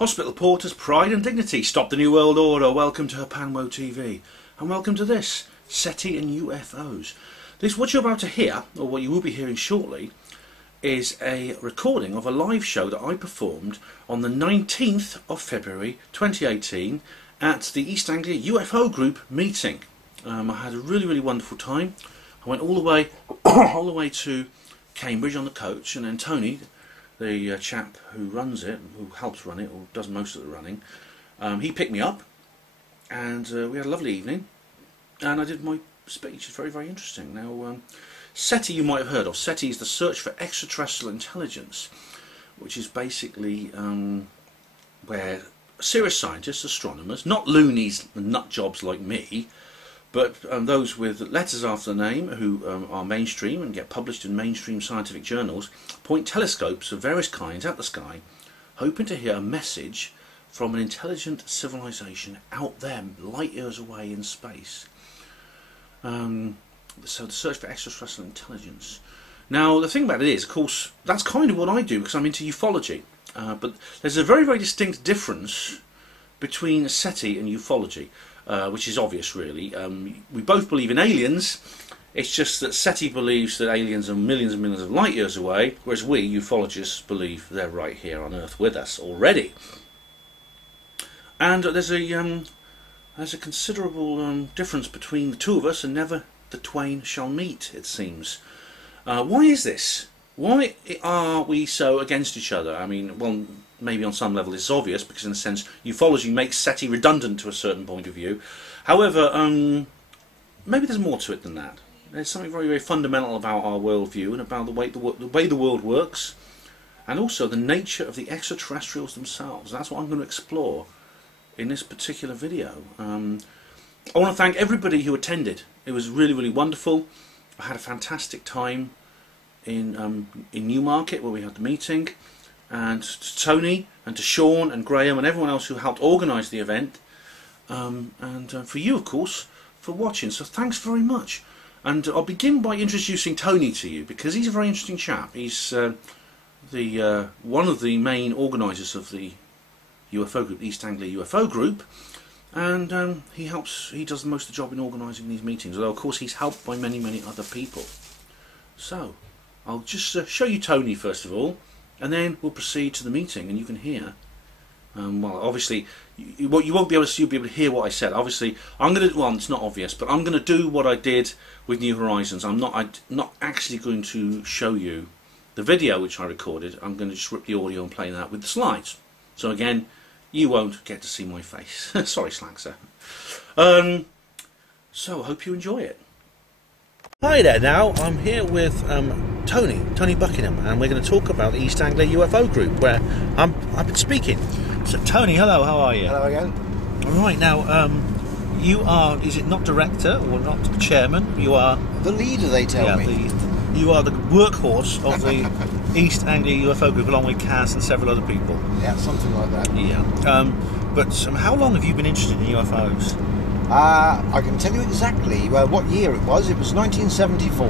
Hospital porters, pride and dignity, stop the New World Order, welcome to Panwo TV, and welcome to this, SETI and UFOs. This, what you're about to hear, or what you will be hearing shortly, is a recording of a live show that I performed on the 19th of February 2018 at the East Anglia UFO group meeting. I had a really wonderful time. I went all the way to Cambridge on the coach, and then Tony, the chap who runs it, who helps run it, or does most of the running, he picked me up, and we had a lovely evening, and I did my speech. It's very interesting. Now, SETI you might have heard of. SETI is the Search for Extraterrestrial Intelligence, which is basically where serious scientists, astronomers, not loonies and nut jobs like me, but those with letters after the name who are mainstream and get published in mainstream scientific journals, point telescopes of various kinds at the sky, hoping to hear a message from an intelligent civilization out there, light years away in space. So the search for extraterrestrial intelligence. Now the thing about it is, of course, that's kind of what I do because I'm into ufology. But there's a very distinct difference between SETI and ufology. Which is obvious, really. We both believe in aliens. It's just that SETI believes that aliens are millions and millions of light years away, whereas we, ufologists, believe they're right here on Earth with us already. And there's a considerable difference between the two of us, and never the twain shall meet, it seems. Why is this? Why are we so against each other? I mean, well, maybe on some level it's obvious, because in a sense ufology makes SETI redundant to a certain point of view. However, maybe there's more to it than that. There's something very fundamental about our worldview and about the way the world works, and also the nature of the extraterrestrials themselves. That's what I'm going to explore in this particular video. I want to thank everybody who attended. It was really wonderful. I had a fantastic time in Newmarket, where we had the meeting, and to Tony and to Sean and Graham and everyone else who helped organise the event, and for you, of course, for watching. So thanks very much. And I'll begin by introducing Tony to you, because he's a very interesting chap. He's one of the main organisers of the UFO group, East Anglia UFO group, and he does most of the job in organising these meetings, although of course he's helped by many other people. So I'll just show you Tony first of all, and then we'll proceed to the meeting, and you can hear. Well, obviously, you won't be able to. You'll be able to hear what I said. Obviously, I'm going to. Well, it's not obvious, but I'm going to do what I did with New Horizons. I'm not actually going to show you the video which I recorded. I'm going to just rip the audio and play that with the slides. So again, you won't get to see my face. Sorry, Slankser. So I hope you enjoy it. Hi there. Now I'm here with Tony Buckingham, and we're going to talk about the East Anglia UFO group, where I've been speaking. So Tony, hello, how are you? Hello again. All right, now you are, is it not director or not chairman? You are the leader, they tell me. You are the workhorse of the East Anglia UFO group, along with Kaz and several other people. Yeah, something like that. Yeah. But how long have you been interested in UFOs? I can tell you exactly what year it was. It was 1974.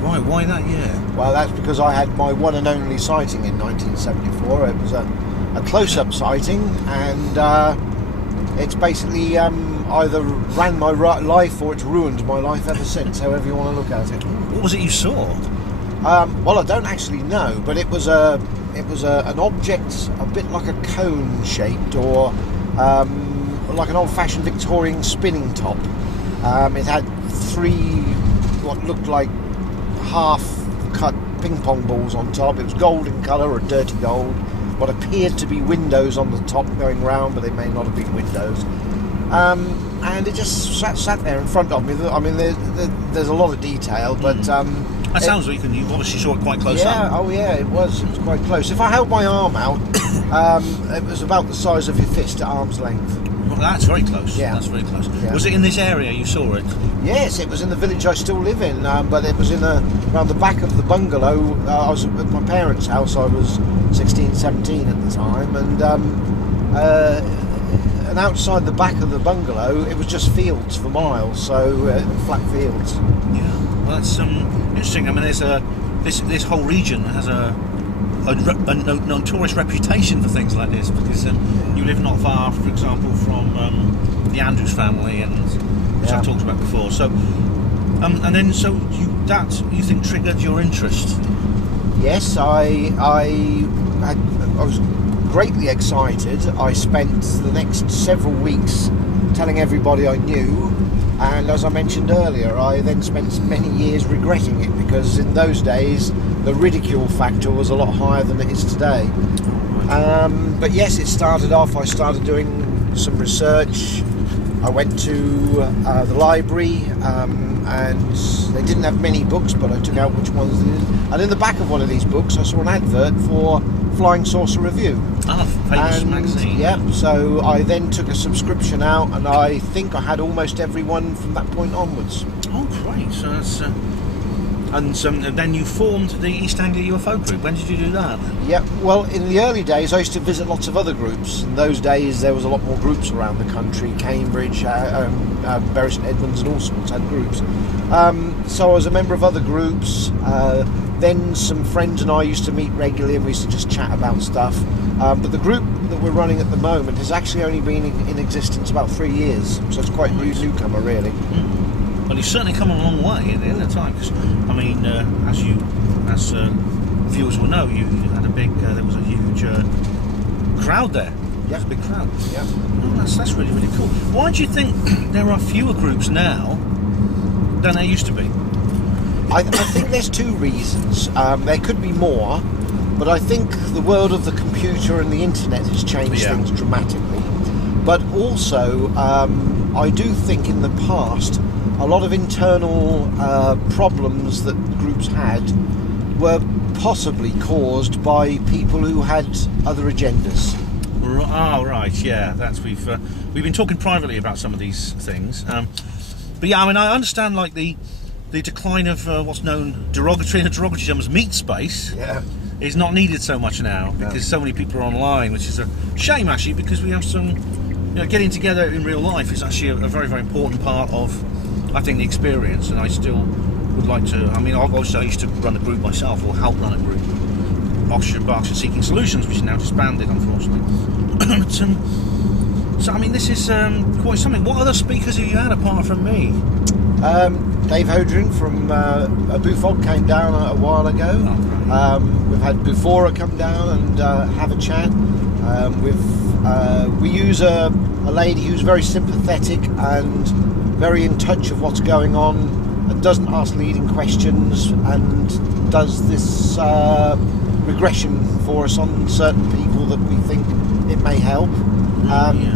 Right, why that year? Well, that's because I had my one and only sighting in 1974. It was a close-up sighting, and it's basically either ran my life or it's ruined my life ever since, however you want to look at it. What was it you saw? Well, I don't actually know, but it was an object a bit like a cone-shaped, or like an old-fashioned Victorian spinning top. It had three what looked like half-cut ping-pong balls on top. It was gold in colour, or dirty gold. What appeared to be windows on the top going round, but they may not have been windows. And it just sat there in front of me. I mean, there's a lot of detail, but that sounds like you obviously saw it quite close up. Yeah, oh yeah, it was quite close. If I held my arm out, it was about the size of your fist at arm's length. Well, that's very close. Yeah. That's very close. Yeah. Was it in this area you saw it? Yes, it was in the village I still live in, but it was around the back of the bungalow. I was at my parents' house. I was 16, 17 at the time, and outside the back of the bungalow, it was just fields for miles, so flat fields. Yeah, well, that's interesting. I mean, there's this whole region has a a notorious reputation for things like this, because you live not far, for example, from the Andrews family, and which I've talked about before. So, and then you think triggered your interest? Yes, I was greatly excited. I spent the next several weeks telling everybody I knew, and as I mentioned earlier, I then spent many years regretting it, because in those days the ridicule factor was a lot higher than it is today. But yes, it started off, I started doing some research. I went to the library, and they didn't have many books, but I took out which ones they did. And in the back of one of these books I saw an advert for Flying Saucer Review. Famous magazine. Yeah, so I then took a subscription out, and I think I had almost everyone from that point onwards. Oh, great. So that's... And then you formed the East Anglia UFO group. When did you do that? Yeah, well, in the early days I used to visit lots of other groups. In those days there was a lot more groups around the country. Cambridge, Bury St Edmunds and all sorts had groups. So I was a member of other groups. Then some friends and I used to meet regularly, and we used to just chat about stuff. But the group that we're running at the moment has actually only been in existence about 3 years, so it's quite a newcomer really. Well, you've certainly come a long way in the time, because I mean, as viewers will know, you had a big, there was a huge crowd there. Yeah, a big crowd. Yeah. Oh, that's really, really cool. Why do you think there are fewer groups now than there used to be? I think there's two reasons. There could be more, but I think the world of the computer and the internet has changed things dramatically. But also, I do think in the past, a lot of internal problems that groups had were possibly caused by people who had other agendas. Oh, right, yeah. We've been talking privately about some of these things. But yeah, I mean, I understand like the decline of what's known derogatory terms meat space is not needed so much now, because so many people are online, which is a shame actually, because we have some, getting together in real life is actually a very, very important part of, I think, the experience. And I still would like to, I mean, obviously I used to run a group myself, or help run a group, Berkshire Seeking Solutions, which is now disbanded, unfortunately. But, so I mean, this is quite something. What other speakers have you had apart from me? Dave Hodrin from Bufog came down a while ago. We've had Bufora come down and have a chat. We use a lady who's very sympathetic and very in touch of what's going on, and doesn't ask leading questions, and does this regression for us on certain people that we think it may help.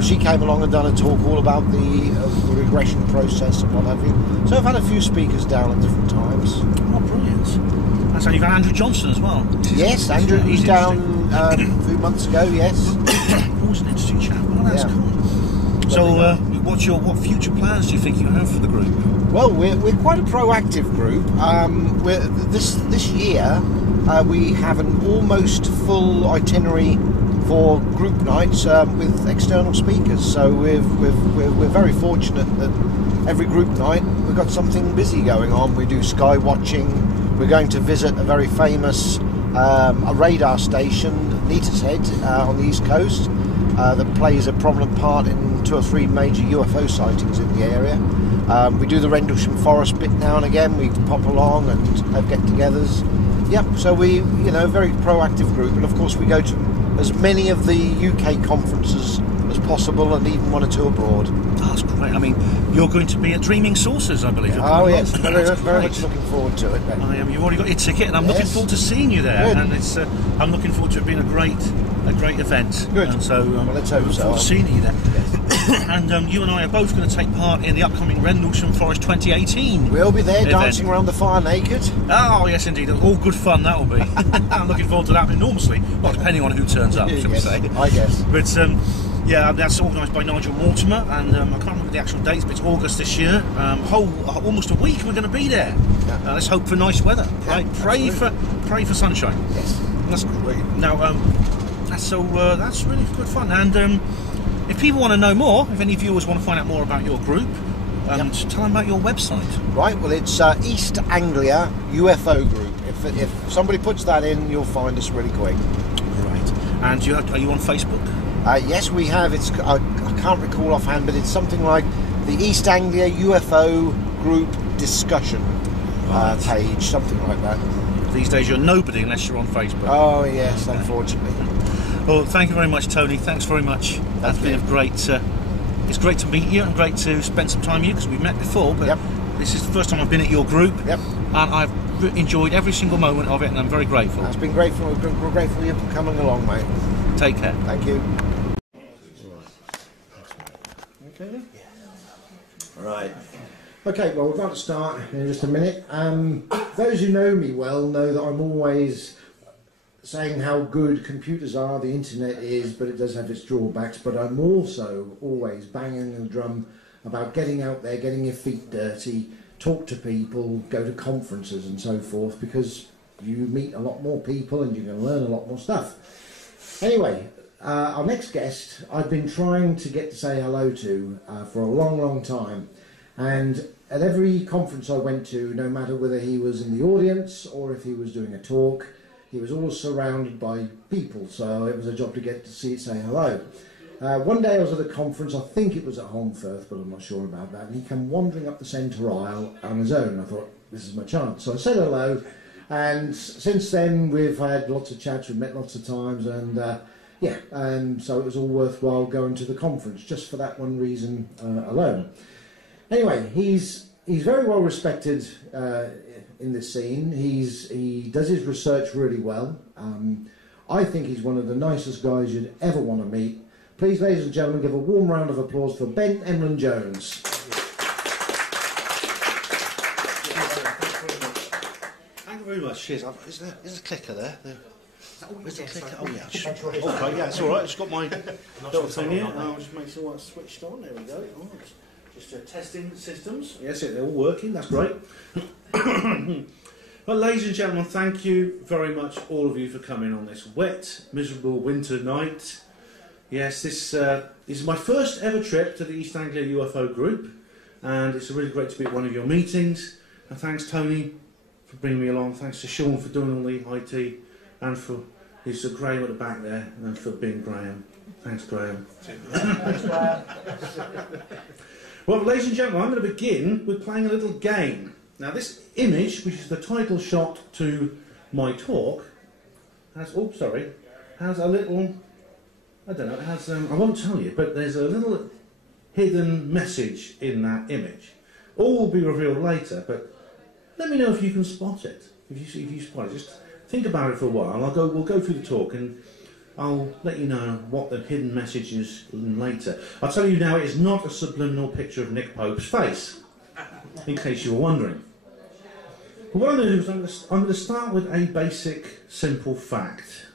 She came along and done a talk all about the regression process and what have you. So I've had a few speakers down at different times. Oh, brilliant. So you've had Andrew Johnson as well. Yes, Andrew was down a few months ago, yes. Always an interesting chap. Oh, that's cool. So what future plans do you think you have for the group? Well, we're quite a proactive group. This year we have an almost full itinerary for group nights with external speakers. So we're very fortunate that every group night we've got something busy going on. We do sky watching. We're going to visit a very famous a radar station, Neater's Head, on the East Coast, that plays a prominent part in 2 or 3 major UFO sightings in the area. We do the Rendlesham Forest bit now and again. We pop along and have get-togethers. Yep, so we, very proactive group, and of course we go to as many of the UK conferences as possible, and even 1 or 2 abroad. Oh, that's great. I mean, you're going to be at Dreaming Saucers, I believe. Oh yes, very much looking forward to it. Then. You've already got your ticket, and I'm looking forward to seeing you there. Good. And it's I'm looking forward to it being a great event. Good. And so well, let's hope so. Forward to seeing you there. Yes. And you and I are both going to take part in the upcoming Rendlesham Forest 2018. We'll be there dancing around the fire naked. Oh yes, indeed. All good fun that will be. I'm looking forward to that enormously. Well, depending on who turns up, shall we say? I guess. But yeah, that's organised by Nigel Mortimer, and I can't remember the actual dates, but it's August this year. Almost a week we're going to be there. Yeah. Let's hope for nice weather. Pray for sunshine. Yes, that's great. Now, that's really good fun. And if people want to know more, if any viewers want to find out more about your group, tell them about your website. Right. Well, it's East Anglia UFO Group. If if somebody puts that in, you'll find us really quick. Right. And are you on Facebook? Yes, we have. I can't recall offhand, but it's something like the East Anglia UFO Group Discussion page, something like that. These days you're nobody unless you're on Facebook. Oh yes, unfortunately. Well, thank you very much, Tony. Thanks very much. That's been a great. It's great to meet you and great to spend some time with you because we've met before. But this is the first time I've been at your group. Yep. And I've enjoyed every single moment of it, and I'm very grateful. That's been great. We're grateful for you for coming along, mate. Take care. Thank you. Okay then? Yeah. Right. Okay, well, we're about to start in just a minute. Those who know me well know that I'm always saying how good computers are, the internet is, but it does have its drawbacks. But I'm also always banging the drum about getting out there, getting your feet dirty, talk to people, go to conferences and so forth, because you meet a lot more people and you can learn a lot more stuff. Anyway, our next guest I've been trying to get to say hello to for a long, long time. And at every conference I went to, no matter whether he was in the audience or if he was doing a talk, he was always surrounded by people, so it was a job to get to say hello. One day I was at a conference, I think it was at Holmfirth, but I'm not sure about that, and he came wandering up the centre aisle on his own. I thought, this is my chance. So I said hello, and since then we've had lots of chats, we've met lots of times, and so it was all worthwhile going to the conference, just for that one reason alone. Anyway, he's very well respected in this scene. He does his research really well. I think he's one of the nicest guys you'd ever want to meet. Please, ladies and gentlemen, give a warm round of applause for Ben Emlyn Jones. Thank you very much. Cheers. Is there a clicker there? Where's the clicker? Oh yeah. Okay, yeah, it's all right. It's got my little thing here. I'll just make sure it's switched on. There we go. All right. Just testing the systems. Yes, they're all working. That's great. Well, ladies and gentlemen, thank you very much, all of you, for coming on this wet, miserable winter night. Yes, this is my first ever trip to the East Anglia UFO group, and it's really great to be at one of your meetings. And thanks, Tony, for bringing me along. Thanks to Sean for doing all the IT, and for Graham at the back there, and for being Graham. Thanks, Graham. Thanks, Graham. Well, ladies and gentlemen, I'm going to begin with playing a little game. Now, this image, which is the title shot to my talk, has a little, I don't know, it has, I won't tell you, but there's a little hidden message in that image. All will be revealed later, but let me know if you can spot it. If you spot it, just think about it for a while. We'll go through the talk and I'll let you know what the hidden message is later. I'll tell you now, it is not a subliminal picture of Nick Pope's face, in case you were wondering. But what I'm going to do is I'm going to start with a basic, simple fact.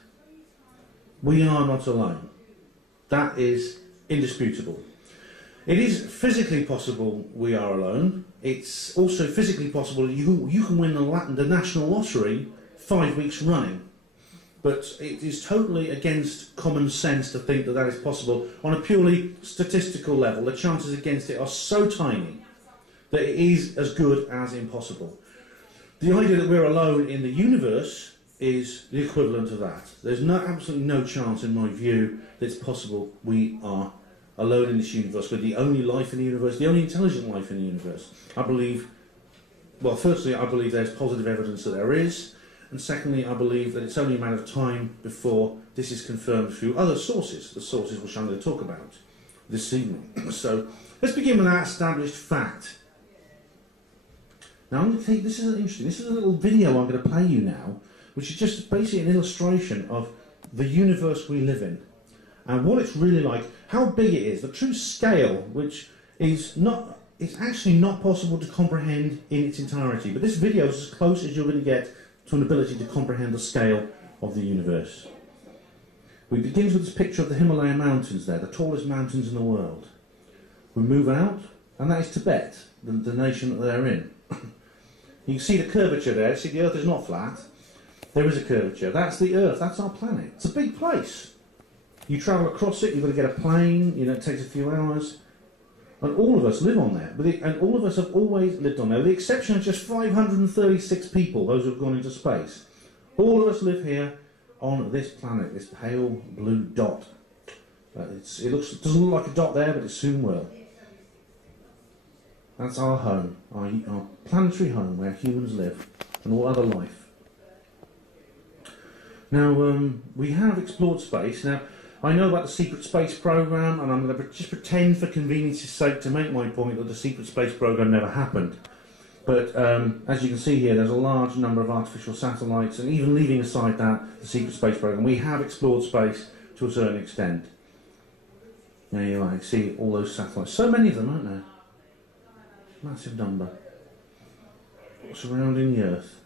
We are not alone. That is indisputable. It is physically possible we are alone. It's also physically possible you can win the national lottery 5 weeks running. But it is totally against common sense to think that that is possible. On a purely statistical level, the chances against it are so tiny that it is as good as impossible. The idea that we're alone in the universe is the equivalent of that. There's absolutely no chance, in my view, that it's possible we are alone in this universe. We're the only life in the universe, the only intelligent life in the universe. I believe, well, firstly, I believe there's positive evidence that there is. And secondly, I believe that it's only a matter of time before this is confirmed through other sources, the sources which I'm going to talk about this evening. So, let's begin with that established fact. Now, I'm going to take, this is a little video I'm going to play you now, which is just basically an illustration of the universe we live in, and what it's really like, how big it is, the true scale, which is not, it's actually not possible to comprehend in its entirety. But this video is as close as you're going to get to an ability to comprehend the scale of the universe. We begin with this picture of the Himalaya mountains there, the tallest mountains in the world. We move out, and that is Tibet, the nation that they're in. You can see the curvature there. See, the Earth is not flat. There is a curvature. That's the Earth. That's our planet. It's a big place. You travel across it, you've got to get a plane, it takes a few hours. And all of us live on there, and all of us have always lived on there, with the exception of just 536 people, those who have gone into space. All of us live here on this planet, this pale blue dot. It doesn't look like a dot there, but it soon will. That's our home, our planetary home, where humans live, and all other life. Now, we have explored space. Now, I know about the secret space program, and I'm going to just pretend for convenience's sake to make my point that the secret space program never happened. But as you can see here, there's a large number of artificial satellites, and even leaving aside that, the secret space program, we have explored space to a certain extent. There you are, you see all those satellites. So many of them, aren't there? Massive number. Surrounding the Earth.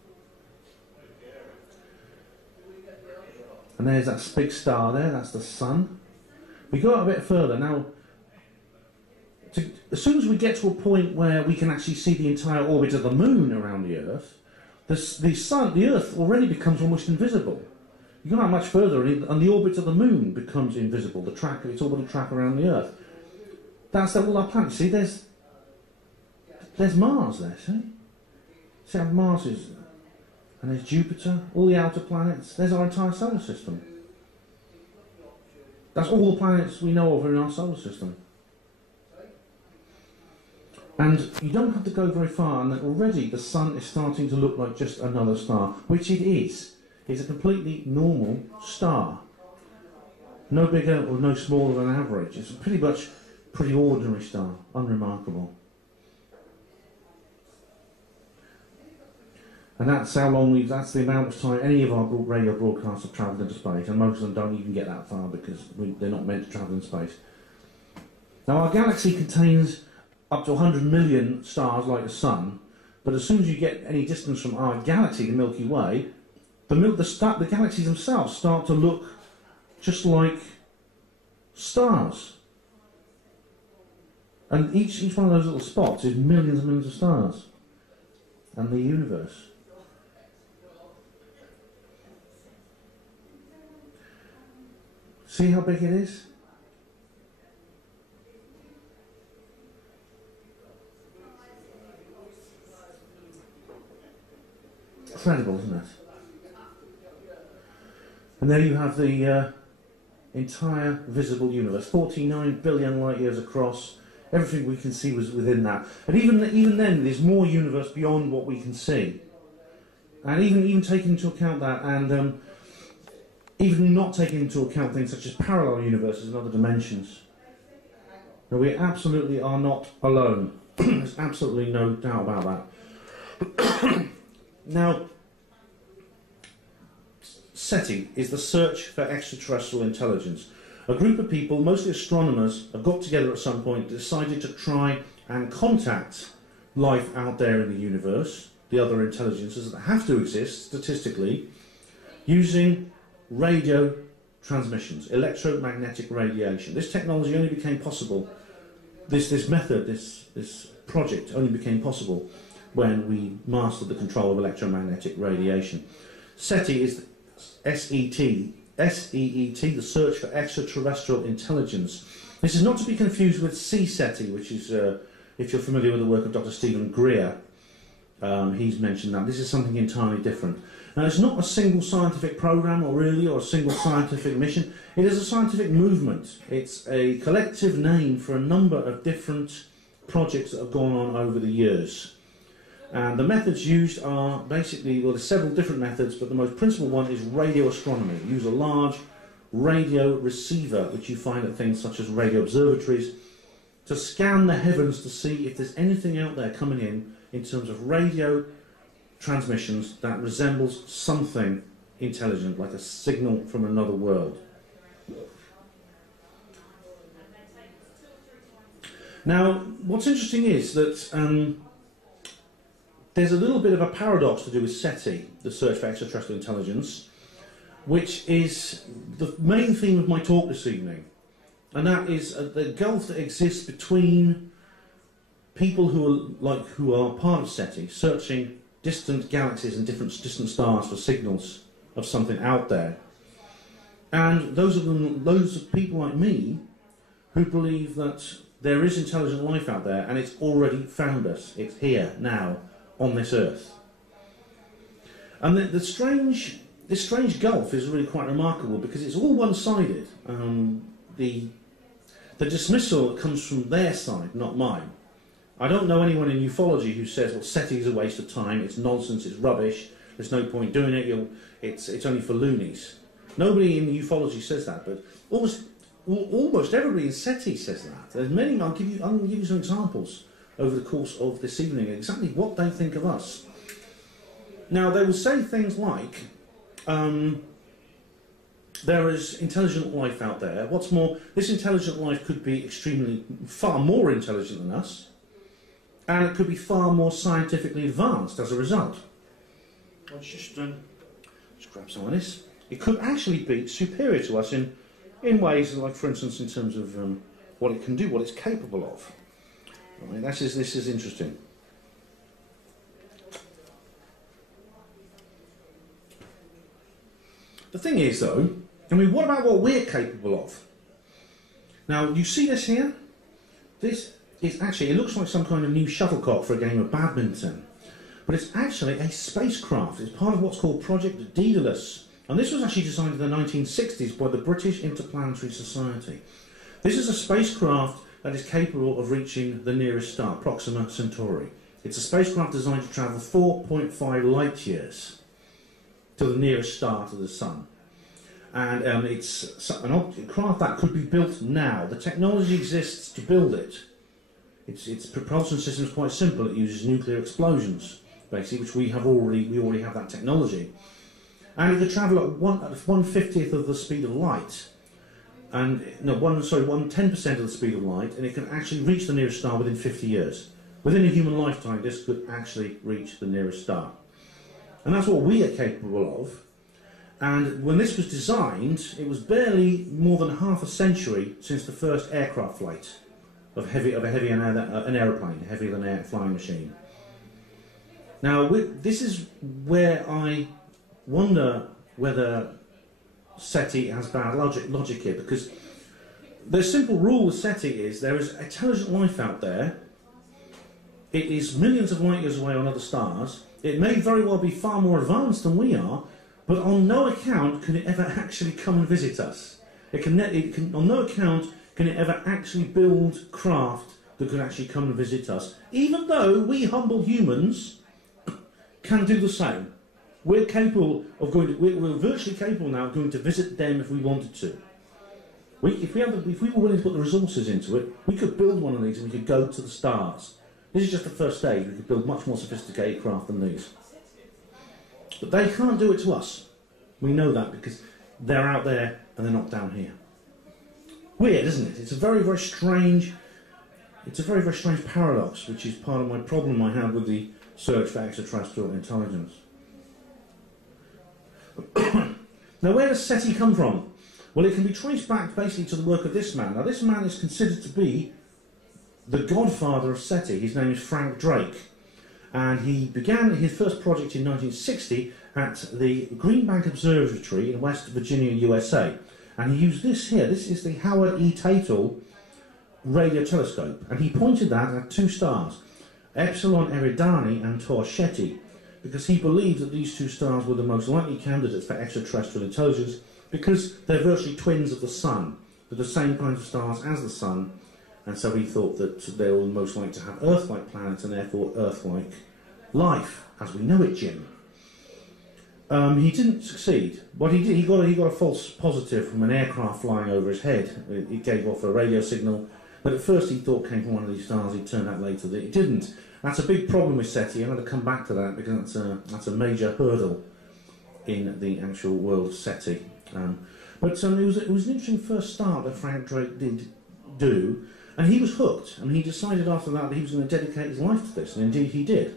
And there's that big star there, that's the Sun. We go out a bit further. Now, as soon as we get to a point where we can actually see the entire orbit of the Moon around the Earth, the Earth already becomes almost invisible. You go out much further and the orbit of the Moon becomes invisible, its orbital track around the Earth. That's all our planets. See, there's Mars there, see? See how Mars is... And there's Jupiter, all the outer planets. There's our entire solar system. That's all the planets we know of in our solar system. And you don't have to go very far, and already the Sun is starting to look like just another star, which it is. It's a completely normal star. No bigger or no smaller than average. It's a pretty ordinary star, unremarkable. And that's how long that's the amount of time any of our radio broadcasts have travelled into space, and most of them don't even get that far because they're not meant to travel in space. Now, our galaxy contains up to 100 million stars like the Sun, but as soon as you get any distance from our galaxy, the Milky Way, the galaxies themselves start to look just like stars. And each one of those little spots is millions and millions of stars. And the universe. See how big it is? Incredible, isn't it? And there you have the entire visible universe, 49 billion light years across. Everything we can see was within that. And even then, there's more universe beyond what we can see. And even taking into account that, and even not taking into account things such as parallel universes and other dimensions. Now, we absolutely are not alone. There's absolutely no doubt about that. Now, SETI is the search for extraterrestrial intelligence. A group of people, mostly astronomers, have got together at some point, decided to try and contact life out there in the universe, the other intelligences that have to exist statistically, using radio transmissions, electromagnetic radiation. This technology only became possible, this project only became possible when we mastered the control of electromagnetic radiation. SETI is SET, the search for extraterrestrial intelligence. This is not to be confused with SETI, which is, if you're familiar with the work of Dr. Stephen Greer, he's mentioned that. This is something entirely different. Now, it's not a single scientific program, or a single scientific mission. It is a scientific movement. It's a collective name for a number of different projects that have gone on over the years. And the methods used are basically, well, there's several different methods, but the most principal one is radio astronomy. You use a large radio receiver, which you find at things such as radio observatories, to scan the heavens to see if there's anything out there coming in terms of radio transmissions that resembles something intelligent, like a signal from another world. Now, what's interesting is that there's a little bit of a paradox to do with SETI, the search for extraterrestrial intelligence, which is the main theme of my talk this evening, and that is the gulf that exists between people who are part of SETI, searching distant galaxies and distant stars for signals of something out there, and those of people like me who believe that there is intelligent life out there, and it's already found us. It's here now on this Earth. And this strange gulf is really quite remarkable because it's all one-sided. The dismissal that comes from their side, not mine. I don't know anyone in ufology who says, well, SETI is a waste of time, it's nonsense, it's rubbish, there's no point doing it, it's only for loonies. Nobody in ufology says that, but almost everybody in SETI says that. There's many. I'm going to give you some examples over the course of this evening, exactly what they think of us. Now, they will say things like, there is intelligent life out there. What's more, this intelligent life could be far more intelligent than us, and it could be far more scientifically advanced as a result. Let's just grab some of this. It could actually be superior to us in ways, like, for instance, in terms of what it can do, what it's capable of. Right, this is interesting. The thing is, though, I mean, what about what we're capable of? Now, you see this here? This is actually, it looks like some kind of new shuttlecock for a game of badminton. But it's actually a spacecraft. It's part of what's called Project Daedalus. And this was actually designed in the 1960s by the British Interplanetary Society. This is a spacecraft that is capable of reaching the nearest star, Proxima Centauri. It's a spacecraft designed to travel 4.5 light years to the nearest star to the Sun. And it's an craft that could be built now. The technology exists to build it. Its propulsion system is quite simple. It uses nuclear explosions, basically, which we already have that technology. And it could travel at 1/50th of the speed of light, and no, 1/10% of the speed of light, and it can actually reach the nearest star within 50 years. Within a human lifetime, this could actually reach the nearest star, and that's what we are capable of. And when this was designed, it was barely more than half a century since the first aircraft flight of an aeroplane, heavier than air flying machine. Now, this is where I wonder whether SETI has bad logic here, because the simple rule with SETI is there is intelligent life out there. It is millions of light years away on other stars. It may very well be far more advanced than we are, but on no account can it ever actually come and visit us. On no account can it ever actually build craft that could actually come and visit us, even though we humble humans can do the same. We're capable of we're virtually capable now of going to visit them if we wanted to. If we were willing to put the resources into it, we could build one of these and we could go to the stars. This is just the first stage. We could build much more sophisticated craft than these. But they can't do it to us. We know that because they're out there and they're not down here. Weird, isn't it? It's a very, very strange paradox, which is part of my problem I have with the search for extraterrestrial intelligence. Now, where does SETI come from? Well, it can be traced back basically to the work of this man. Now, this man is considered to be the godfather of SETI. His name is Frank Drake, and he began his first project in 1960 at the Green Bank Observatory in West Virginia, USA. And he used this here. This is the Howard E. Tatel radio telescope, and he pointed that at two stars, Epsilon Eridani and Torchetti, because he believed that these two stars were the most likely candidates for extraterrestrial intelligence because they're virtually twins of the Sun. They're the same kinds of stars as the Sun, and so he thought that they were most likely to have Earth-like planets and therefore Earth-like life, as we know it, Jim. He didn't succeed. What he did, he got a false positive from an aircraft flying over his head. It gave off a radio signal that at first he thought came from one of these stars. It turned out later that it didn't. That's a big problem with SETI. I'm going to come back to that because that's a major hurdle in the actual world of SETI. But it was an interesting first start that Frank Drake did do, and he was hooked. I mean, he decided after that he was going to dedicate his life to this, and indeed he did.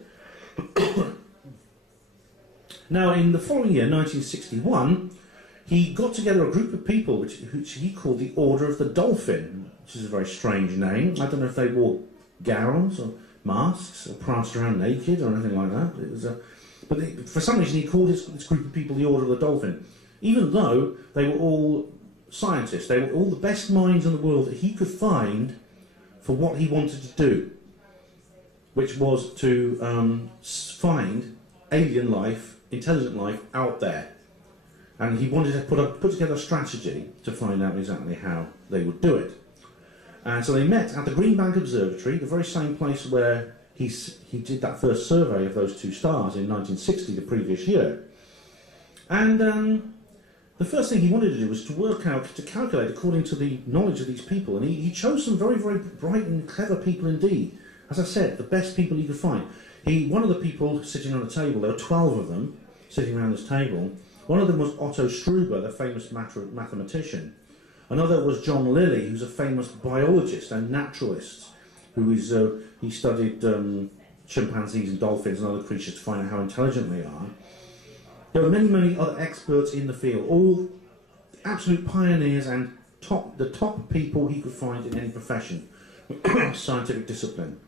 Now, in the following year, 1961, he got together a group of people which he called the Order of the Dolphin, which is a very strange name. I don't know if they wore gowns or masks or pranced around naked or anything like that. It was but for some reason he called this group of people the Order of the Dolphin, even though they were all scientists. They were all the best minds in the world that he could find for what he wanted to do, which was to find alien life, intelligent life out there. And he wanted to put together a strategy to find out exactly how they would do it. And so they met at the Green Bank Observatory, the very same place where he did that first survey of those two stars in 1960, the previous year. And the first thing he wanted to do was to calculate according to the knowledge of these people. And he chose some very, very bright and clever people indeed. As I said, the best people he could find. One of the people sitting on the table, there were 12 of them sitting around this table. One of them was Otto Struber, the famous mathematician. Another was John Lilly, who's a famous biologist and naturalist, he studied chimpanzees and dolphins and other creatures to find out how intelligent they are. There were many, many other experts in the field, all absolute pioneers and the top people he could find in any profession, scientific discipline.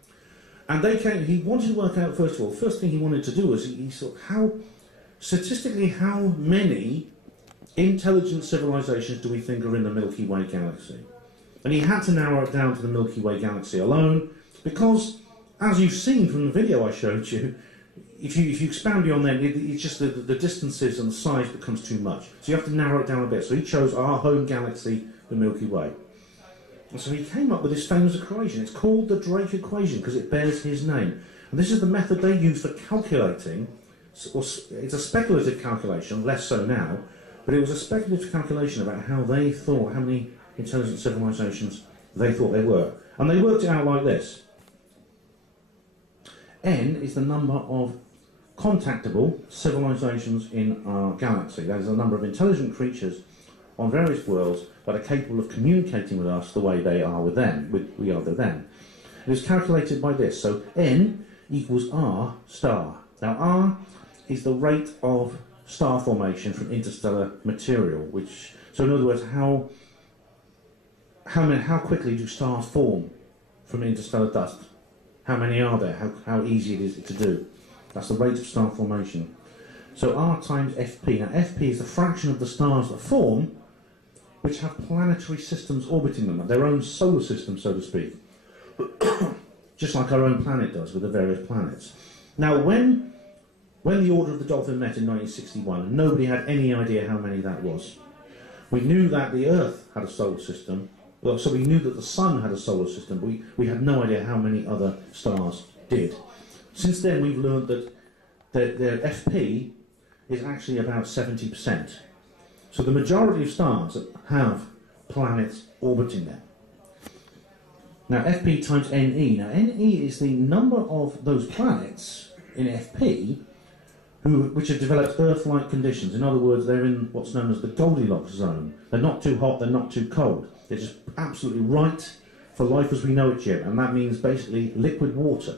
And he wanted to work out, first of all, the first thing he wanted to do was he thought, statistically, how many intelligent civilizations do we think are in the Milky Way galaxy? And he had to narrow it down to the Milky Way galaxy alone, because, as you've seen from the video I showed you, if you expand beyond that, it's just the distances and the size becomes too much. So you have to narrow it down a bit. So he chose our home galaxy, the Milky Way. And so he came up with this famous equation. It's called the Drake equation because it bears his name. And this is the method they use for calculating. It's a speculative calculation, less so now, but it was a speculative calculation about how they thought, how many intelligent civilizations they thought there were. And they worked it out like this. N is the number of contactable civilizations in our galaxy. That is the number of intelligent creatures on various worlds that are capable of communicating with us the way they are with them, we are with them. It is calculated by this. So N equals R star. Now R is the rate of star formation from interstellar material, so in other words, how quickly do stars form from interstellar dust? How many are there? How easy it is to do? That's the rate of star formation. So R times FP. Now FP is the fraction of the stars that form which have planetary systems orbiting them, their own solar system, so to speak. Just like our own planet does with the various planets. Now when the Order of the Dolphin met in 1961, nobody had any idea how many that was. We knew that the Earth had a solar system, so we knew that the Sun had a solar system, but we had no idea how many other stars did. Since then we've learned that their FP is actually about 70%. So the majority of stars have planets orbiting them. Now FP times NE. Now NE is the number of those planets in FP which have developed Earth-like conditions. In other words, they're in what's known as the Goldilocks zone. They're not too hot, they're not too cold. They're just absolutely right for life as we know it yet, and that means basically liquid water.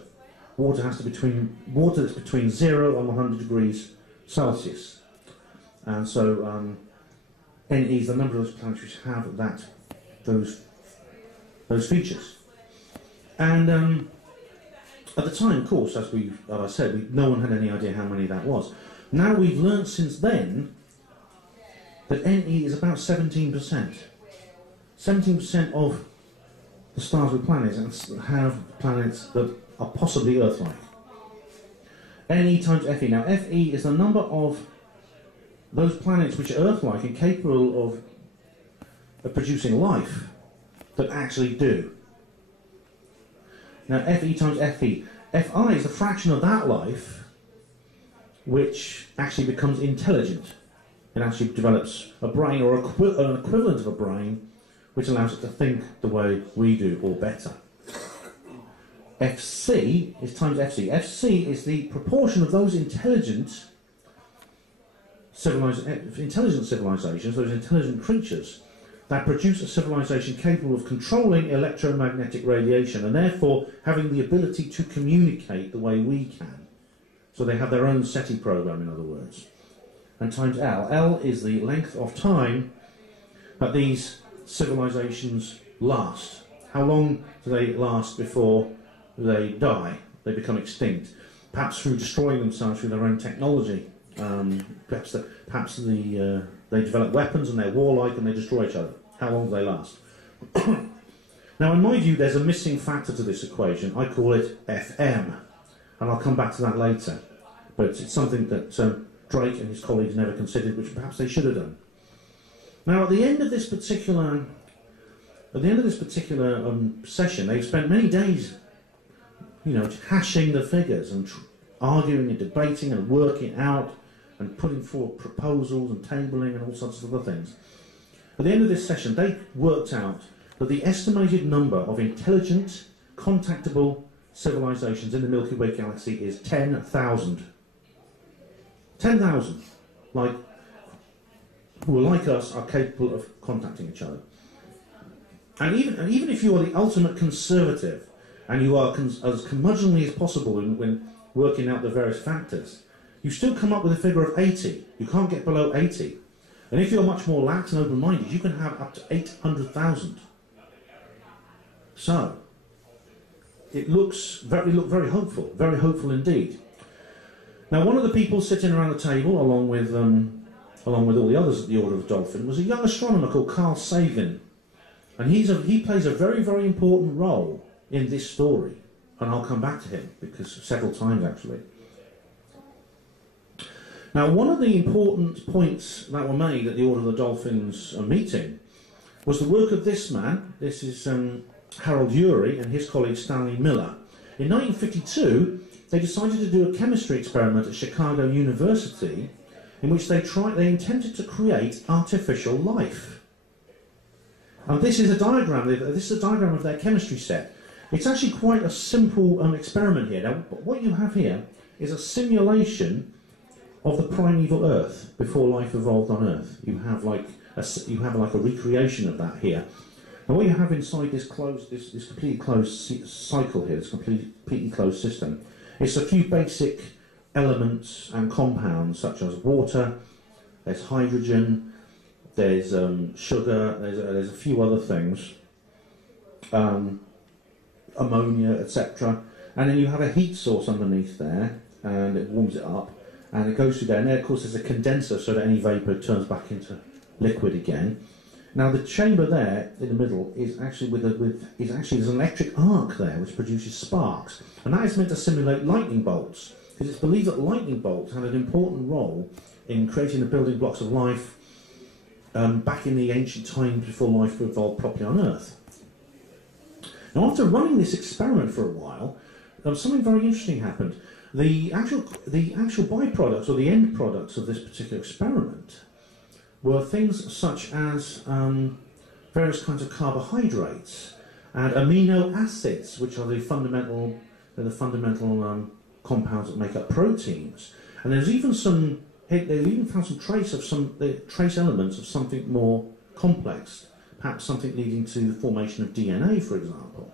Water that's between 0 and 100 degrees Celsius. And so NE is the number of those planets which have those features. And at the time, of course, as I said, no one had any idea how many that was. Now we've learned since then that NE is about 17%. 17% of the stars with planets have planets that are possibly Earth-like. NE times FE. Now FE is the number of those planets which are Earth-like and capable of producing life that actually do. Now FE times FE. Fi is the fraction of that life which actually becomes intelligent. It actually develops a brain or an equivalent of a brain which allows it to think the way we do or better. FC is times FC. FC is the proportion of those intelligent civilizations, those intelligent creatures, that produce a civilization capable of controlling electromagnetic radiation and therefore having the ability to communicate the way we can. So they have their own SETI program, in other words. And times L. L is the length of time that these civilizations last. How long do they last before they die? They become extinct. Perhaps through destroying themselves through their own technology. Perhaps they develop weapons and they're warlike and they destroy each other. How long do they last? Now, in my view, there's a missing factor to this equation. I call it FM, and I'll come back to that later. But it's something that Drake and his colleagues never considered, which perhaps they should have done. Now, at the end of this particular session, they've spent many days, you know, hashing the figures and arguing and debating and working out and putting forward proposals and tabling and all sorts of other things. At the end of this session, they worked out that the estimated number of intelligent, contactable civilizations in the Milky Way galaxy is 10,000. 10,000, like, who are like us, are capable of contacting each other. And even if you are the ultimate conservative, and you are as curmudgeonly as possible when working out the various factors, you still come up with a figure of 80. You can't get below 80. And if you're much more lax and open-minded, you can have up to 800,000. So, it looks very hopeful indeed. Now, one of the people sitting around the table, along with all the others at the Order of the Dolphin, was a young astronomer called Carl Sagan, and he plays a very, very important role in this story, and I'll come back to him because several times actually. Now, one of the important points that were made at the Order of the Dolphins meeting was the work of this man. This is Harold Urey and his colleague Stanley Miller. In 1952, they decided to do a chemistry experiment at Chicago University in which they intended to create artificial life. And this is a diagram. This is a diagram of their chemistry set. It's actually quite a simple experiment here. Now, what you have here is a simulation of the primeval Earth before life evolved on Earth. You have like a recreation of that here. And what you have inside this completely closed cycle here, this completely closed system, it's a few basic elements and compounds such as water, there's hydrogen, there's sugar, there's a few other things, ammonia, etc. And then you have a heat source underneath there, and it warms it up, and it goes through there. And there, of course, there's a condenser so that any vapour turns back into liquid again. Now, the chamber there in the middle is actually there's an electric arc there which produces sparks, and that is meant to simulate lightning bolts, because it's believed that lightning bolts had an important role in creating the building blocks of life back in the ancient times before life evolved properly on Earth. Now, after running this experiment for a while, something very interesting happened. The actual byproducts, or the end products of this particular experiment, were things such as various kinds of carbohydrates and amino acids, which are the fundamental compounds that make up proteins. And there's even they even found some trace elements of something more complex, perhaps something leading to the formation of DNA, for example.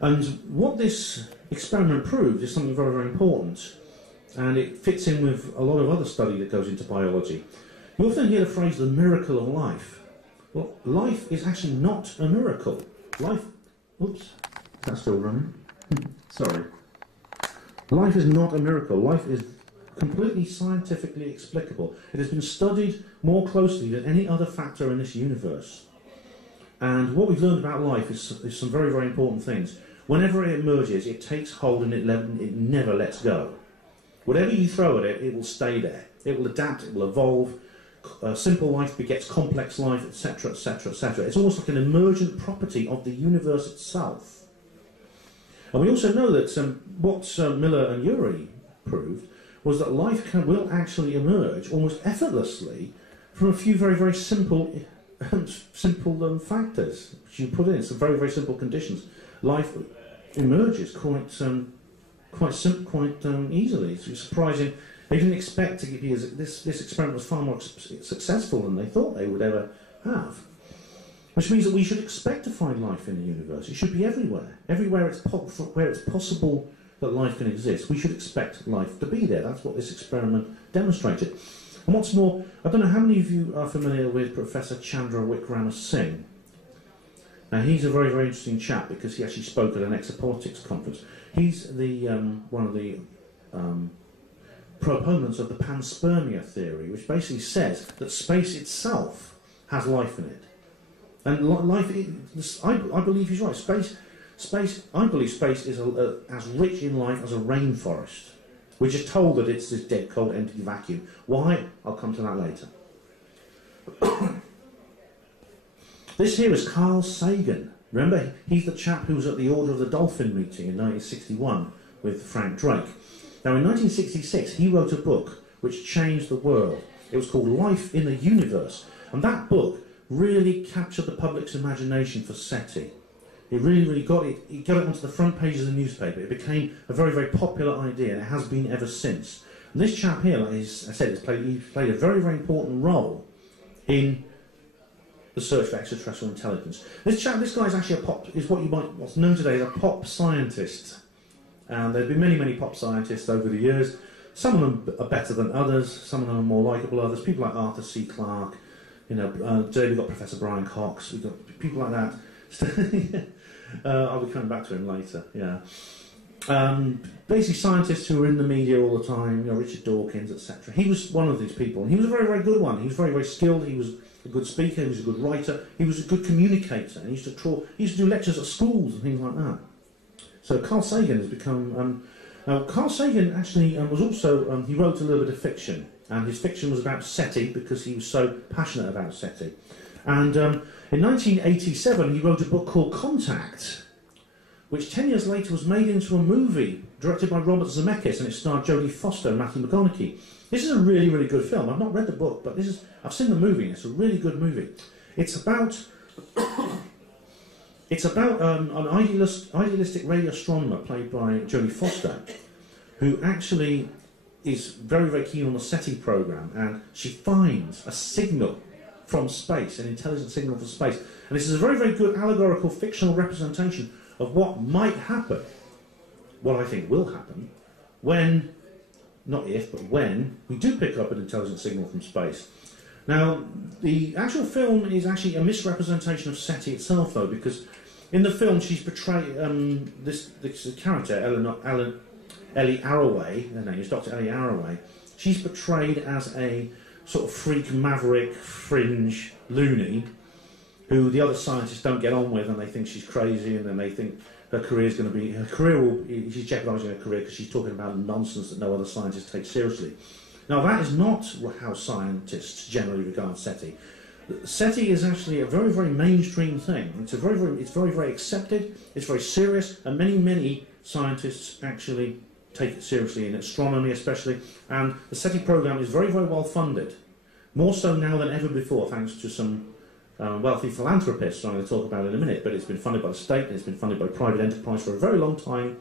And what this experiment proved is something very, very important, and it fits in with a lot of other study that goes into biology. You often hear the phrase, the miracle of life. Well, life is actually not a miracle. Oops, that's still running. Sorry. Life is not a miracle. Life is completely scientifically explicable. It has been studied more closely than any other factor in this universe. And what we've learned about life is some very, very important things. Whenever it emerges, it takes hold and it never lets go. Whatever you throw at it, it will stay there. It will adapt, it will evolve. Simple life begets complex life, etc., etc., etc. It's almost like an emergent property of the universe itself. And we also know that what Miller and Urey proved was that life will actually emerge almost effortlessly from a few very, very simple factors which you put in. Some very, very simple conditions. Life emerges quite easily. It's surprising. They didn't expect to be this experiment was far more successful than they thought they would ever have. Which means that we should expect to find life in the universe. It should be everywhere. Everywhere where it's possible that life can exist, we should expect life to be there. That's what this experiment demonstrated. And what's more, I don't know how many of you are familiar with Professor Chandra Wickramasinghe. Now, he's a very, very interesting chap because he actually spoke at an exopolitics conference. He's one of the proponents of the panspermia theory, which basically says that space itself has life in it. And life, I believe he's right. I believe space is as rich in life as a rainforest. We're just told that it's this dead, cold, empty vacuum. Why? I'll come to that later. This here is Carl Sagan. Remember, he's the chap who was at the Order of the Dolphin meeting in 1961 with Frank Drake. Now, in 1966, he wrote a book which changed the world. It was called Life in the Universe. And that book really captured the public's imagination for SETI. It really got it. It got it onto the front pages of the newspaper. It became a very, very popular idea, and it has been ever since. And this chap here, like I said, he's played a very, very important role in the search for extraterrestrial intelligence. This guy's actually what's known today as a pop scientist. And there have been many, many pop scientists over the years. Some of them are better than others. Some of them are more likeable than others. People like Arthur C. Clarke. Today we've got Professor Brian Cox. We've got people like that. I'll be coming back to him later. Yeah. Basically, scientists who are in the media all the time. Richard Dawkins, etc. He was one of these people, and he was a very, very good one. He was very, very skilled. He was a good speaker. He was a good writer. He was a good communicator. And he used to do lectures at schools and things like that. So Carl Sagan has become. Now, Carl Sagan actually was also. He wrote a little bit of fiction, and his fiction was about SETI because he was so passionate about SETI. And in 1987, he wrote a book called Contact, which 10 years later was made into a movie directed by Robert Zemeckis, and it starred Jodie Foster and Matthew McConaughey. This is a really, really good film. I've not read the book, but I've seen the movie, and it's a really good movie. It's about an idealistic radio astronomer played by Jodie Foster, who actually is very, very keen on the SETI program, and she finds a signal from space, an intelligent signal from space. And this is a very, very good allegorical, fictional representation of what might happen, what I think will happen, when, not if, but when, we do pick up an intelligent signal from space. Now, the actual film is actually a misrepresentation of SETI itself, though, because in the film she's portrayed, this character, Ellie Arroway, her name is Dr. Ellie Arroway, she's portrayed as a sort of freak, maverick, fringe loony who the other scientists don't get on with, and they think she's crazy, and then they think she's jeopardising her career because she's talking about nonsense that no other scientists take seriously. Now, that is not how scientists generally regard SETI. SETI is actually a very, very mainstream thing. It's very, very accepted, it's very serious, and many, many scientists actually take it seriously, in astronomy especially, and the SETI program is very, very well funded, more so now than ever before, thanks to some wealthy philanthropists I'm going to talk about in a minute. But it's been funded by the state, and it's been funded by private enterprise for a very long time,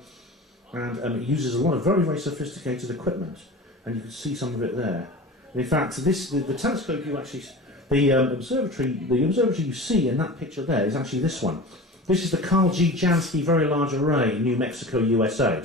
and it uses a lot of very, very sophisticated equipment, and you can see some of it there. And in fact, the telescope you actually, the observatory you see in that picture there is actually this one. This is the Carl G. Jansky Very Large Array, New Mexico, USA.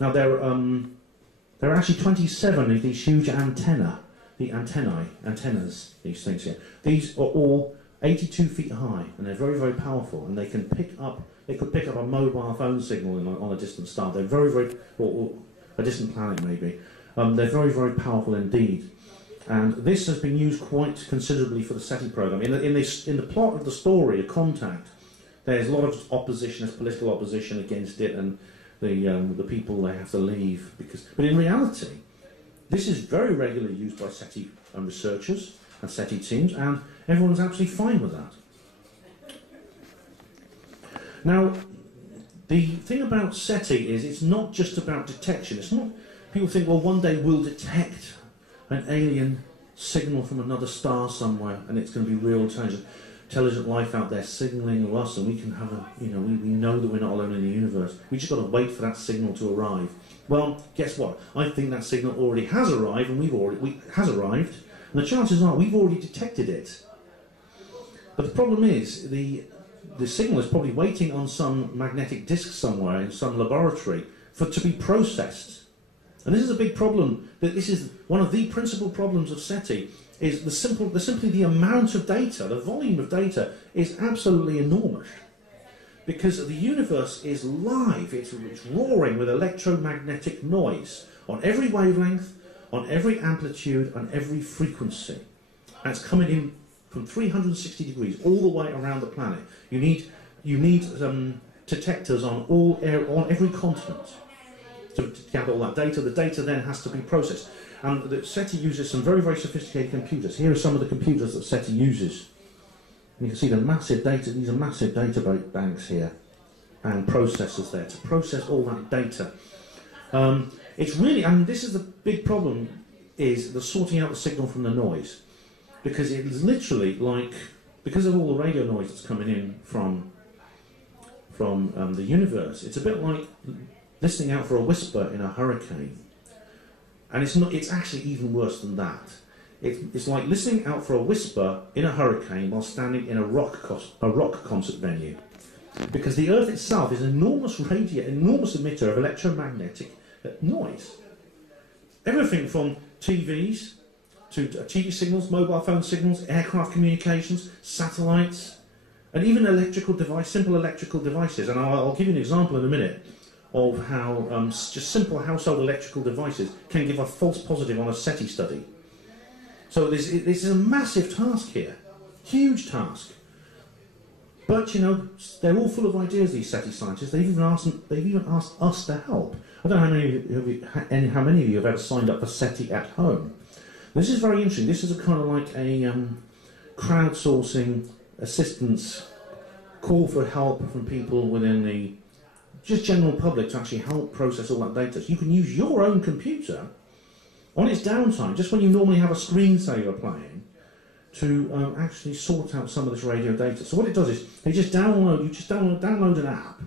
Now there are actually 27 of these huge antennas, these things here. These are all 82 feet high, and they're very, very powerful, and they could pick up a mobile phone signal on a distant star. They're very, very, or a distant planet maybe. They're very, very powerful indeed. And this has been used quite considerably for the SETI program. In the plot of the story, A Contact, there's a lot of opposition, there's political opposition against it, and the people, they have to leave but in reality, this is very regularly used by SETI researchers and SETI teams, and everyone's absolutely fine with that. Now, the thing about SETI is it's not just about detection. It's not. People think, well, one day we'll detect an alien signal from another star somewhere, and it's going to be real intelligent life out there signalling to us, and we can have we know that we're not alone in the universe. We just got to wait for that signal to arrive. Well, guess what? I think that signal already has arrived, and and the chances are we've already detected it. But the problem is the signal is probably waiting on some magnetic disk somewhere in some laboratory to be processed. And this is a big problem. That this is one of the principal problems of SETI. Is simply the amount of data, the volume of data is absolutely enormous, because the universe is live. It's roaring with electromagnetic noise on every wavelength, on every amplitude, on every frequency, and it's coming in from 360 degrees all the way around the planet. You need detectors on on every continent to gather all that data. The data then has to be processed. And the SETI uses some very, very sophisticated computers. Here are some of the computers that SETI uses. And you can see the massive data, these are massive data banks here, and processors there to process all that data. It's really, and this is the big problem, is the sorting out the signal from the noise. Because it is literally like, because of all the radio noise that's coming in from the universe, it's a bit like listening out for a whisper in a hurricane. And it's actually even worse than that. It's like listening out for a whisper in a hurricane while standing in a rock concert venue. Because the Earth itself is an enormous emitter of electromagnetic noise. Everything from TVs to TV signals, mobile phone signals, aircraft communications, satellites, and even simple electrical devices. And I'll give you an example in a minute of how just simple household electrical devices can give a false positive on a SETI study. So this is a massive task here, huge task. But you know, they're all full of ideas, these SETI scientists. They've even asked us to help. I don't know how many of you have ever signed up for SETI at home. This is very interesting. This is a kind of like a crowdsourcing assistance call for help from people within the just general public to actually help process all that data. So you can use your own computer on its downtime, just when you normally have a screensaver playing, to actually sort out some of this radio data. So what it does is, you just download an app,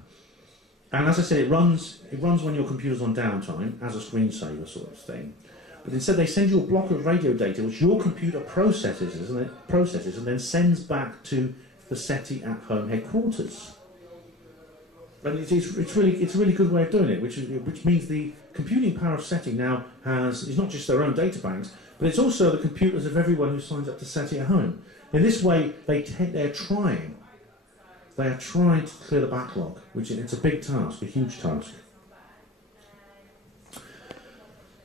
and as I said, it runs when your computer's on downtime as a screensaver sort of thing. But instead they send you a block of radio data which your computer processes and then sends back to the SETI at home headquarters. And it's a really good way of doing it, which means the computing power of SETI now is not just their own data banks, but it's also the computers of everyone who signs up to SETI at home. In this way, they're trying to clear the backlog, which it's a big task, a huge task.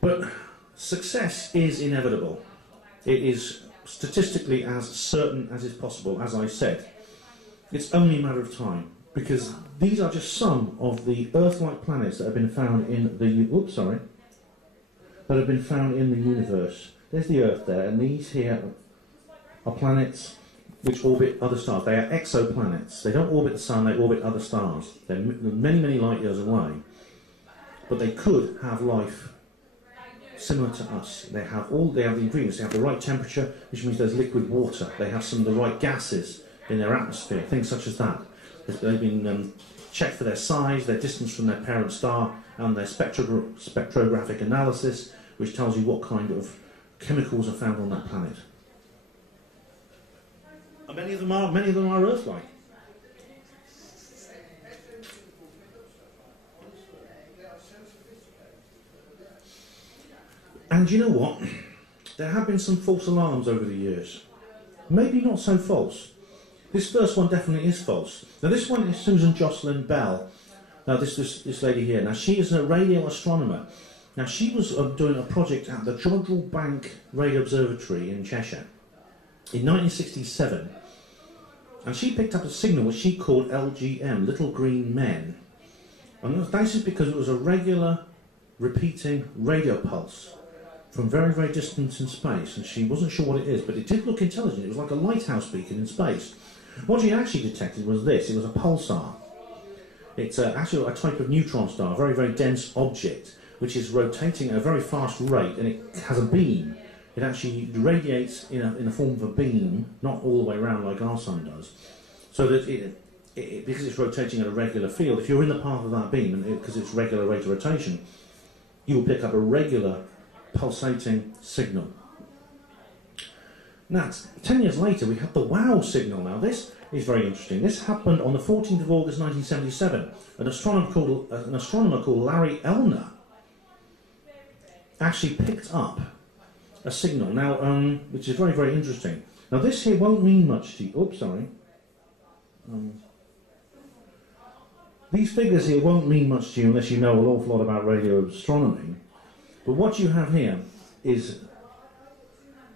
But success is inevitable. It is statistically as certain as is possible, as I said. It's only a matter of time, because these are just some of the Earth-like planets that have been found in the universe. There's the Earth there, and these here are planets which orbit other stars. They are exoplanets. They don't orbit the Sun, they orbit other stars. They're many, many light years away. But they could have life similar to us. They have the ingredients. They have the right temperature, which means there's liquid water. They have some of the right gases in their atmosphere, things such as that. They've been checked for their size, their distance from their parent star, and their spectrographic analysis, which tells you what kind of chemicals are found on that planet. And many of them are Earth-like. And you know what? There have been some false alarms over the years. Maybe not so false. This first one definitely is false. Now this one is Susan Jocelyn Bell. Now this lady here. Now she is a radio astronomer. Now she was doing a project at the Jodrell Bank Radio Observatory in Cheshire in 1967. And she picked up a signal which she called LGM, Little Green Men. And this is because it was a regular repeating radio pulse from very, very distant in space, and she wasn't sure what it is, but it did look intelligent. It was like a lighthouse beacon in space. What she actually detected was this. It was a pulsar. It's actually a type of neutron star, a very, very dense object, which is rotating at a very fast rate, and it has a beam. It actually radiates in the form of a beam, not all the way around like our sun does, so that because it's rotating at a regular field, if you're in the path of that beam, and because it's regular rate of rotation, you will pick up a regular pulsating signal. Now, 10 years later, we have the WOW signal. Now, this is very interesting. This happened on the 14th of August 1977. An astronomer called Larry Elner actually picked up a signal, now, which is very, very interesting. Now, this here won't mean much to you. Oops, sorry. These figures here won't mean much to you unless you know an awful lot about radio astronomy. But what you have here is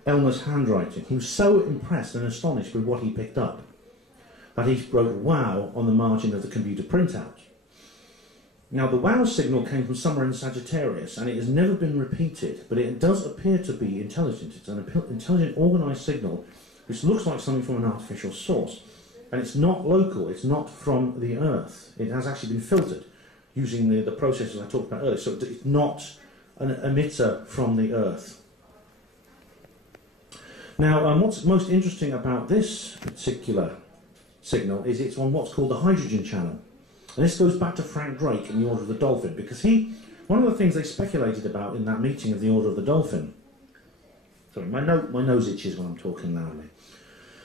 Elmer's handwriting. He was so impressed and astonished with what he picked up that he wrote "wow" on the margin of the computer printout. Now, the wow signal came from somewhere in Sagittarius, and it has never been repeated, but it does appear to be intelligent. It's an intelligent, organised signal which looks like something from an artificial source. And it's not local, it's not from the Earth. It has actually been filtered using the processes I talked about earlier, so it's not an emitter from the Earth. Now, what's most interesting about this particular signal is it's on what's called the hydrogen channel. And this goes back to Frank Drake in the Order of the Dolphin, because one of the things they speculated about in that meeting of the Order of the Dolphin, sorry, my nose itches when I'm talking loudly.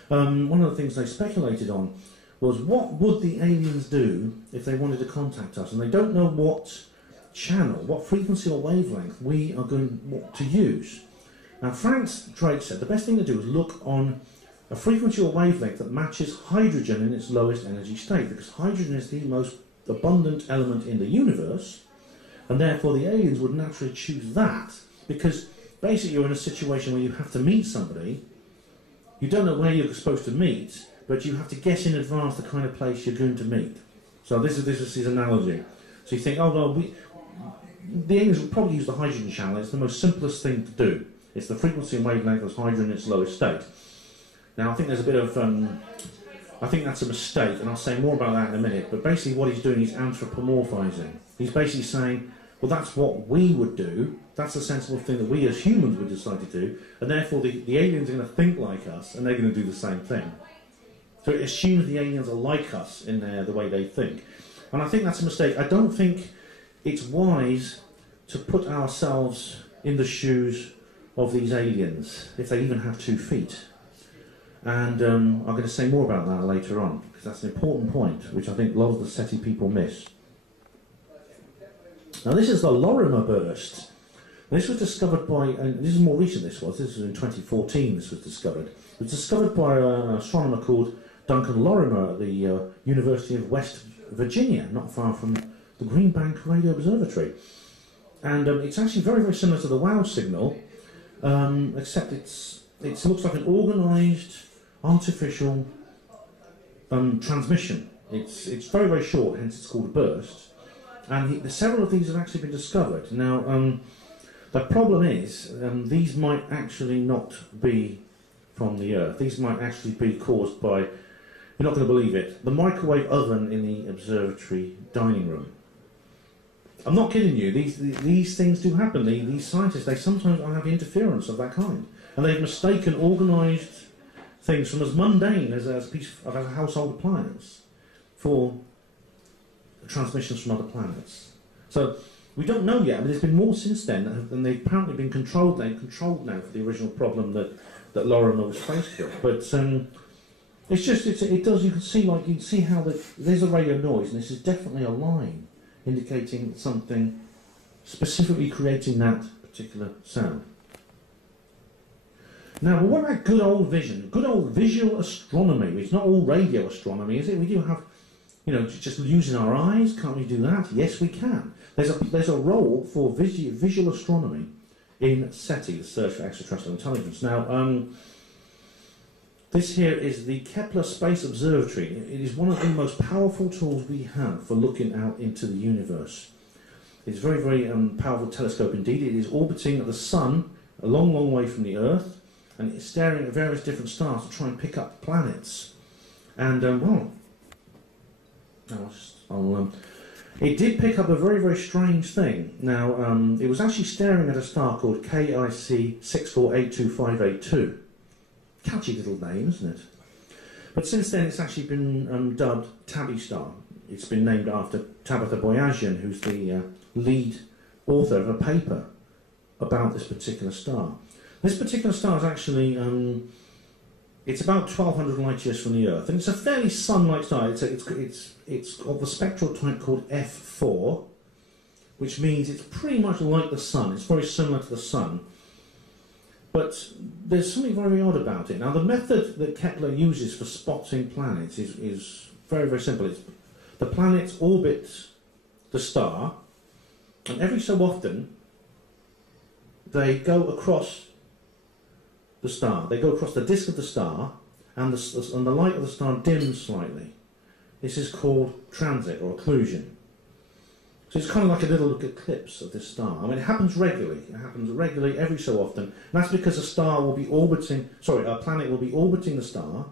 One of the things they speculated on was what would the aliens do if they wanted to contact us, and they don't know what channel, what frequency or wavelength we are going to use. Now, Frank Drake said the best thing to do is look on a frequency or wavelength that matches hydrogen in its lowest energy state, because hydrogen is the most abundant element in the universe, and therefore the aliens would naturally choose that, because basically you're in a situation where you have to meet somebody, you don't know where you're supposed to meet, but you have to guess in advance the kind of place you're going to meet. So this is his analogy. So you think, oh well, the aliens would probably use the hydrogen channel. It's the most simplest thing to do. It's the frequency and wavelength of hydrogen in its lowest state. Now, I think there's a bit of, I think that's a mistake, and I'll say more about that in a minute, but basically what he's doing is anthropomorphizing. He's basically saying, well, that's what we would do, that's the sensible thing that we as humans would decide to do, and therefore the aliens are going to think like us, and they're going to do the same thing. So it assumes the aliens are like us in the way they think. And I think that's a mistake. I don't think it's wise to put ourselves in the shoes of these aliens, if they even have 2 feet. And I'm going to say more about that later on, because that's an important point, which I think a lot of the SETI people miss. Now, this is the Lorimer Burst. This was discovered by, and this is more recent this was in 2014 this was discovered. It was discovered by an astronomer called Duncan Lorimer at the University of West Virginia, not far from the Green Bank Radio Observatory. And it's actually very, very similar to the WOW signal, except it looks like an organised, artificial transmission. It's very, very short, hence it's called a burst. And several of these have actually been discovered. Now, the problem is, these might actually not be from the Earth. These might actually be caused by, you're not going to believe it, the microwave oven in the observatory dining room. I'm not kidding you, these things do happen. These scientists, they sometimes have interference of that kind. And they've mistaken organised things from as mundane as a piece of a household appliance for transmissions from other planets. So we don't know yet. I mean, there's been more since then, and they've apparently been controlled now for the original problem that Lorimer was faced with. But it's just it does. You can see how there's a radio noise, and this is definitely a line indicating something specifically creating that particular sound. Now, what about good old vision? Good old visual astronomy. It's not all radio astronomy, is it? We do have, just using our eyes. Can't we do that? Yes, we can. There's a role for visual astronomy in SETI, the Search for Extraterrestrial Intelligence. Now, this here is the Kepler Space Observatory. It is one of the most powerful tools we have for looking out into the universe. It's a very, very powerful telescope indeed. It is orbiting the Sun a long, long way from the Earth, and it's staring at various different stars to try and pick up planets. And, it did pick up a very, very strange thing. Now, it was actually staring at a star called KIC 64825882. Catchy little name, isn't it? But since then, it's actually been dubbed Tabby Star. It's been named after Tabitha Boyajian, who's the lead author of a paper about this particular star. This particular star is actually, it's about 1,200 light years from the Earth, and it's a fairly sun-like star. It's of the spectral type called F4, which means it's pretty much like the Sun. It's very similar to the Sun. But there's something very odd about it. Now, the method that Kepler uses for spotting planets is very, very simple. The planets orbit the star, and every so often they go across the star. They go across the disk of the star, and the light of the star dims slightly. This is called transit or occlusion. So it's kind of like a little eclipse of this star. I mean, it happens regularly. It happens regularly every so often. And that's because a planet will be orbiting the star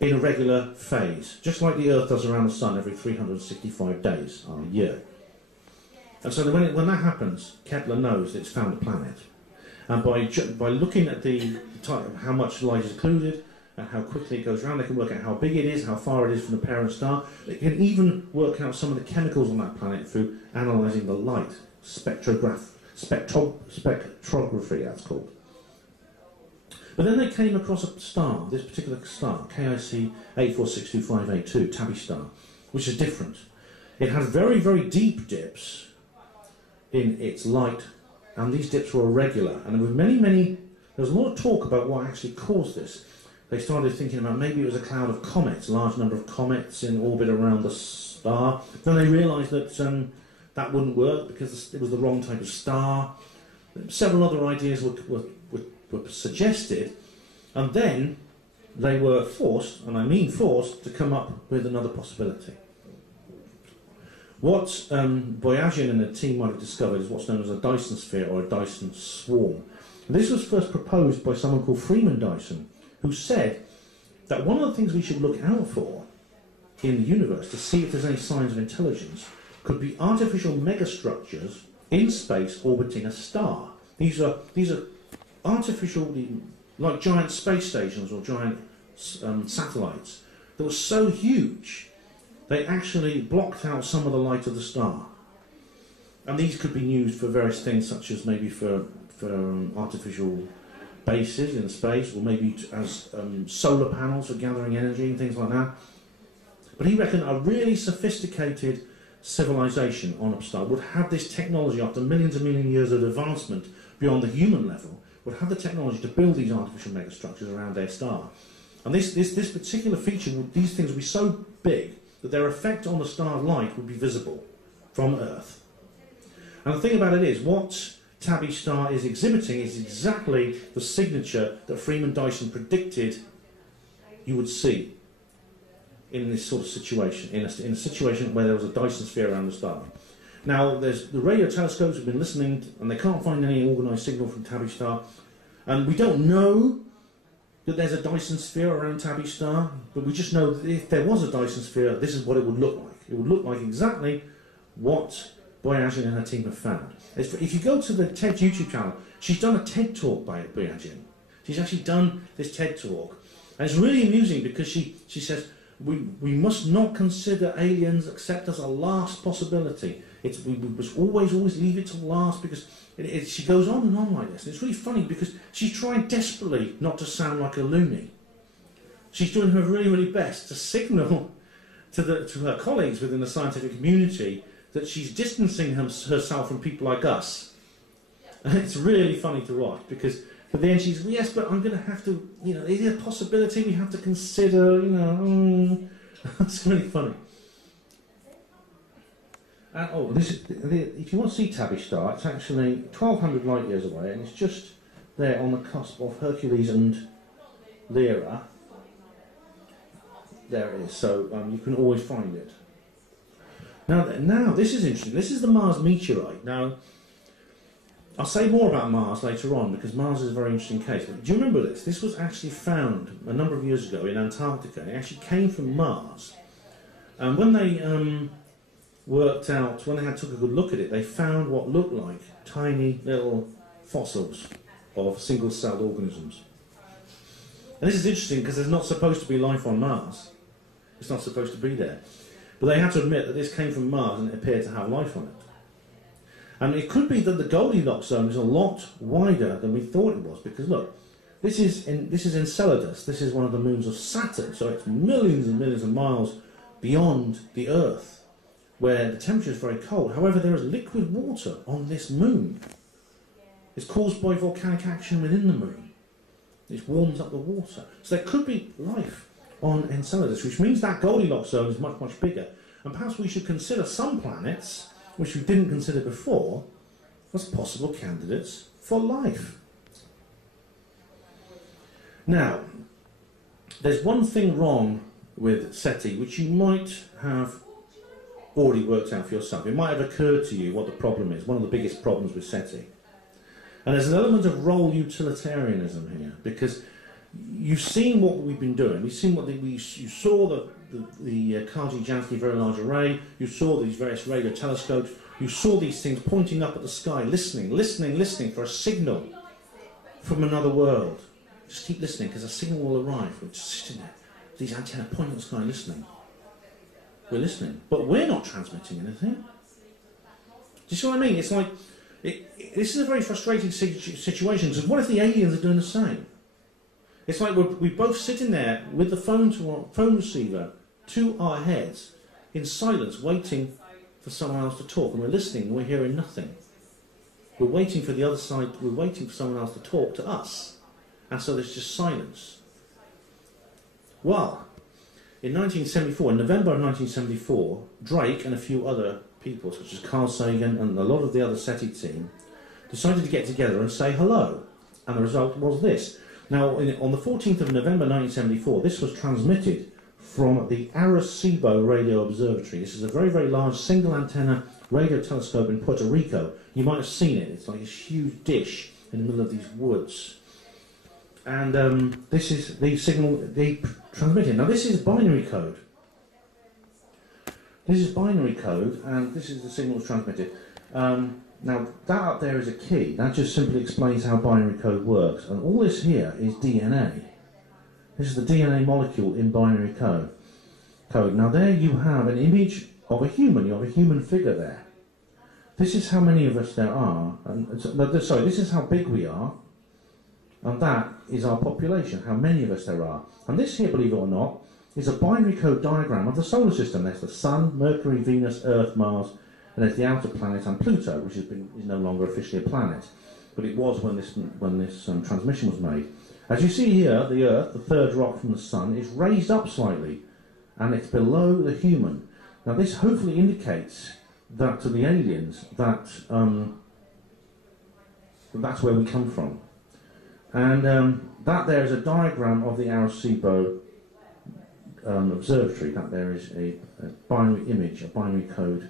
in a regular phase, just like the Earth does around the Sun every 365 days a year. And so when that happens, Kepler knows that it's found a planet. And by looking at the type, how much light is occluded, and how quickly it goes around, they can work out how big it is, how far it is from the parent star. They can even work out some of the chemicals on that planet through analysing the light, spectrography, that's called. But then they came across a star, this particular star, KIC 84625882, Tabby Star, which is different. It has very, very deep dips in its light, and these dips were irregular. And there was a lot of talk about what actually caused this. They started thinking about maybe it was a cloud of comets, a large number of comets in orbit around the star. Then they realised that that wouldn't work because it was the wrong type of star. Several other ideas were suggested, and then they were forced, and I mean forced, to come up with another possibility. What Boyajian and the team might have discovered is what's known as a Dyson sphere or a Dyson swarm. And this was first proposed by someone called Freeman Dyson, who said that one of the things we should look out for in the universe to see if there's any signs of intelligence could be artificial megastructures in space orbiting a star. These are artificial, like giant space stations or giant satellites that were so huge they actually blocked out some of the light of the star. And these could be used for various things, such as maybe for artificial bases in space, or maybe as solar panels for gathering energy and things like that. But he reckoned a really sophisticated civilization on a star would have this technology after millions and millions of years of advancement beyond the human level, would have the technology to build these artificial megastructures around their star. And this particular feature, these things would be so big that their effect on the star's light would be visible from Earth. And the thing about it is, what Tabby Star is exhibiting is exactly the signature that Freeman Dyson predicted you would see in this sort of situation, in a situation where there was a Dyson sphere around the star. Now, the radio telescopes have been listening, and they can't find any organised signal from Tabby Star, and we don't know that there's a Dyson sphere around Tabby Star, but we just know that if there was a Dyson sphere, this is what it would look like. It would look like exactly what Boyajian and her team have found. If you go to the TED YouTube channel, she's done a TED talk by Boyajian. She's actually done this TED talk. And it's really amusing because she says, we must not consider aliens except as a last possibility. We must always leave it to last, because she goes on and on like this. And it's really funny because she's trying desperately not to sound like a loony. She's doing her really, really best to signal to her colleagues within the scientific community that she's distancing herself from people like us. And it's really funny to watch, because at the end she's, yes, but I'm going to have to, is it a possibility we have to consider, It's really funny. And, if you want to see Tabby Star, it's actually 1,200 light years away, and it's just there on the cusp of Hercules and Lyra. There it is, so you can always find it. Now, this is interesting. This is the Mars meteorite. Now, I'll say more about Mars later on, because Mars is a very interesting case. But do you remember this? This was actually found a number of years ago in Antarctica. It actually came from Mars. And when they took a good look at it, they found what looked like tiny little fossils of single-celled organisms. And this is interesting because there's not supposed to be life on Mars. It's not supposed to be there. But they had to admit that this came from Mars and it appeared to have life on it. And it could be that the Goldilocks zone is a lot wider than we thought it was, because look, this is Enceladus. This is one of the moons of Saturn, so it's millions and millions of miles beyond the Earth, where the temperature is very cold. However, there is liquid water on this moon. It's caused by volcanic action within the moon. It warms up the water. So there could be life on Enceladus, which means that Goldilocks zone is much, much bigger. And perhaps we should consider some planets, which we didn't consider before, as possible candidates for life. Now, there's one thing wrong with SETI which you might have already worked out for yourself. It might have occurred to you what the problem is, one of the biggest problems with SETI. And there's an element of role utilitarianism here, because you've seen what we've been doing. We've seen what you saw the Kaji-Jansky Very Large Array, you saw these various radio telescopes, you saw these things pointing up at the sky, listening for a signal from another world. Just keep listening, because a signal will arrive. We're just sitting there, these antennas pointing at the sky, listening. We're listening, but we're not transmitting anything. Do you see what I mean? It's like, this is a very frustrating situation, because what if the aliens are doing the same? It's like we're both sitting there with the phone receiver to our heads, in silence, waiting for someone else to talk, and we're listening, and we're hearing nothing. We're waiting for the other side, we're waiting for someone else to talk to us, and so there's just silence. Well, in 1974, in November of 1974, Drake and a few other people, such as Carl Sagan and a lot of the other SETI team, decided to get together and say hello. And the result was this. Now, on the 14th of November 1974, this was transmitted from the Arecibo Radio Observatory. This is a very, very large single antenna radio telescope in Puerto Rico. You might have seen it. It's like this huge dish in the middle of these woods. And this is the signal they transmitted. Now, this is binary code. This is binary code, and this is the signal that's transmitted. Now, that up there is a key. That just simply explains how binary code works. And all this here is DNA. This is the DNA molecule in binary code. Now, there you have an image of a human. You have a human figure there. This is how many of us there are. Sorry, this is how big we are. And that is our population, how many of us there are. And this here, believe it or not, is a binary code diagram of the solar system. There's the Sun, Mercury, Venus, Earth, Mars, and there's the outer planet and Pluto, which is no longer officially a planet. But it was when this transmission was made. As you see here, the Earth, the third rock from the Sun, is raised up slightly, and it's below the human. Now this hopefully indicates that to the aliens that that's where we come from. And that there is a diagram of the Arecibo Observatory. That there is a binary image, a binary code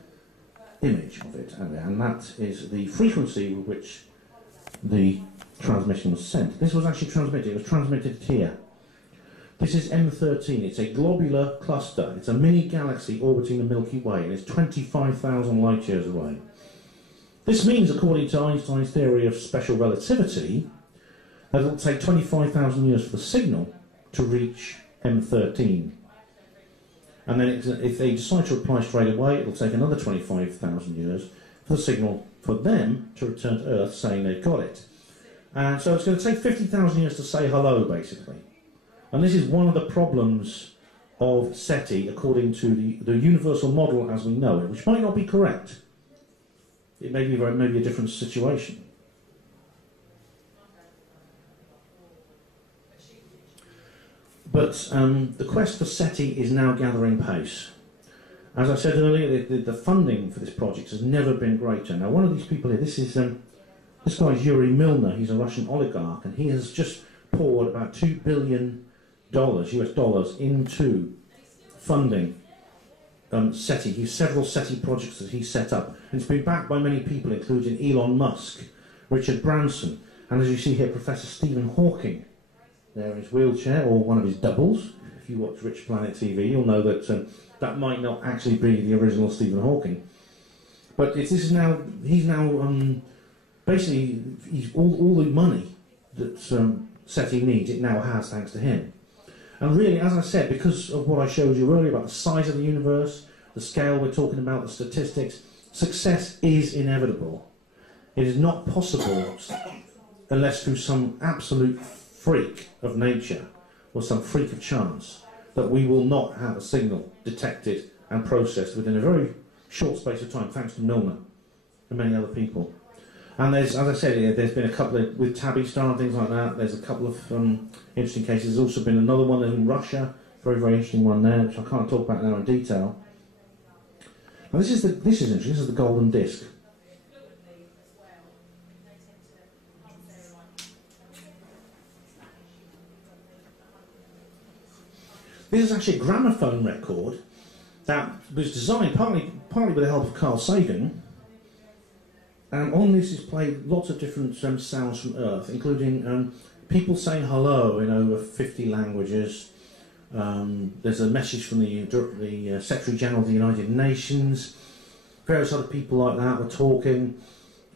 image of it, and that is the frequency with which the transmission was sent. This was actually transmitted. It was transmitted here. This is M13. It's a globular cluster. It's a mini galaxy orbiting the Milky Way, and it's 25,000 light years away. This means, according to Einstein's theory of special relativity, that it will take 25,000 years for the signal to reach M13. And then if they decide to reply straight away, it will take another 25,000 years for the signal for them to return to Earth saying they've got it. And so it's going to take 50,000 years to say hello, basically. And this is one of the problems of SETI according to the universal model as we know it, which might not be correct. It may be a different situation. But the quest for SETI is now gathering pace. As I said earlier, the funding for this project has never been greater. Now, one of these people here, this guy is Yuri Milner. He's a Russian oligarch, and he has just poured about $2 billion US dollars into funding SETI. He has several SETI projects that he set up, and it's been backed by many people, including Elon Musk, Richard Branson, and as you see here, Professor Stephen Hawking. There in his wheelchair, or one of his doubles. If you watch Rich Planet TV, you'll know that that might not actually be the original Stephen Hawking. But he's now basically all the money that SETI needs, it now has thanks to him. And really, as I said, because of what I showed you earlier about the size of the universe, the scale we're talking about, the statistics, success is inevitable. It is not possible unless through some absolute freak of nature or some freak of chance that we will not have a signal detected and processed within a very short space of time, thanks to Milner and many other people. And there's, as I said, there's been a couple of, with Tabby Star and things like that, there's a couple of interesting cases. There's also been another one in Russia, very, very interesting one there, which I can't talk about now in detail. Now this is interesting, this is the golden disc. This is actually a gramophone record that was designed partly with the help of Carl Sagan. And on this is played lots of different sounds from Earth, including people saying hello in over 50 languages. There's a message from the Secretary General of the United Nations. Various other people like that were talking.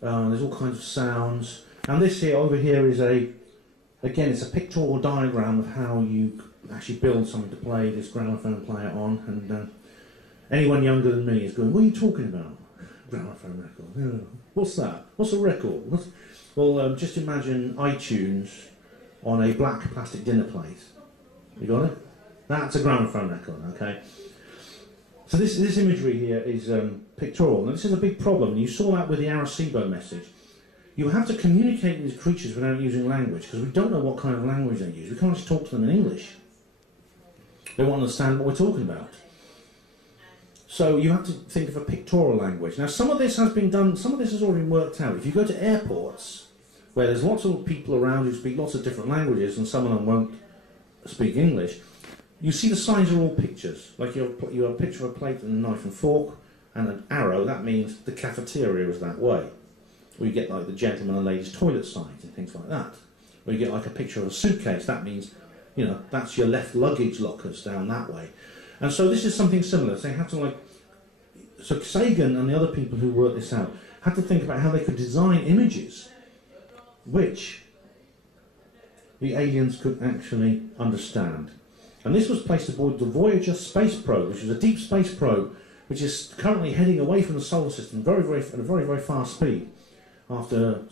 There's all kinds of sounds. And this here, over here, is again, it's a pictorial diagram of how you actually build something to play this gramophone player on. And anyone younger than me is going, what are you talking about? Gramophone record. Yeah. What's that? What's a record? Well, just imagine iTunes on a black plastic dinner plate. You got it? That's a gramophone record, okay? So this imagery here is pictorial. Now this is a big problem. You saw that with the Arecibo message. You have to communicate with these creatures without using language, because we don't know what kind of language they use. We can't just talk to them in English. They won't understand what we're talking about. So you have to think of a pictorial language. Now some of this has been done, some of this has already been worked out. If you go to airports, where there's lots of people around who speak lots of different languages, and some of them won't speak English, you see the signs are all pictures. Like you have a picture of a plate and a knife and fork, and an arrow, that means the cafeteria is that way. Or you get like the gentleman and ladies toilet signs and things like that. Or you get like a picture of a suitcase, that means, you know, that's your left luggage lockers down that way. And so this is something similar. So they have to so Sagan and the other people who worked this out had to think about how they could design images which the aliens could actually understand. And this was placed aboard the Voyager space probe, which is a deep space probe, which is currently heading away from the solar system at a very fast speed, after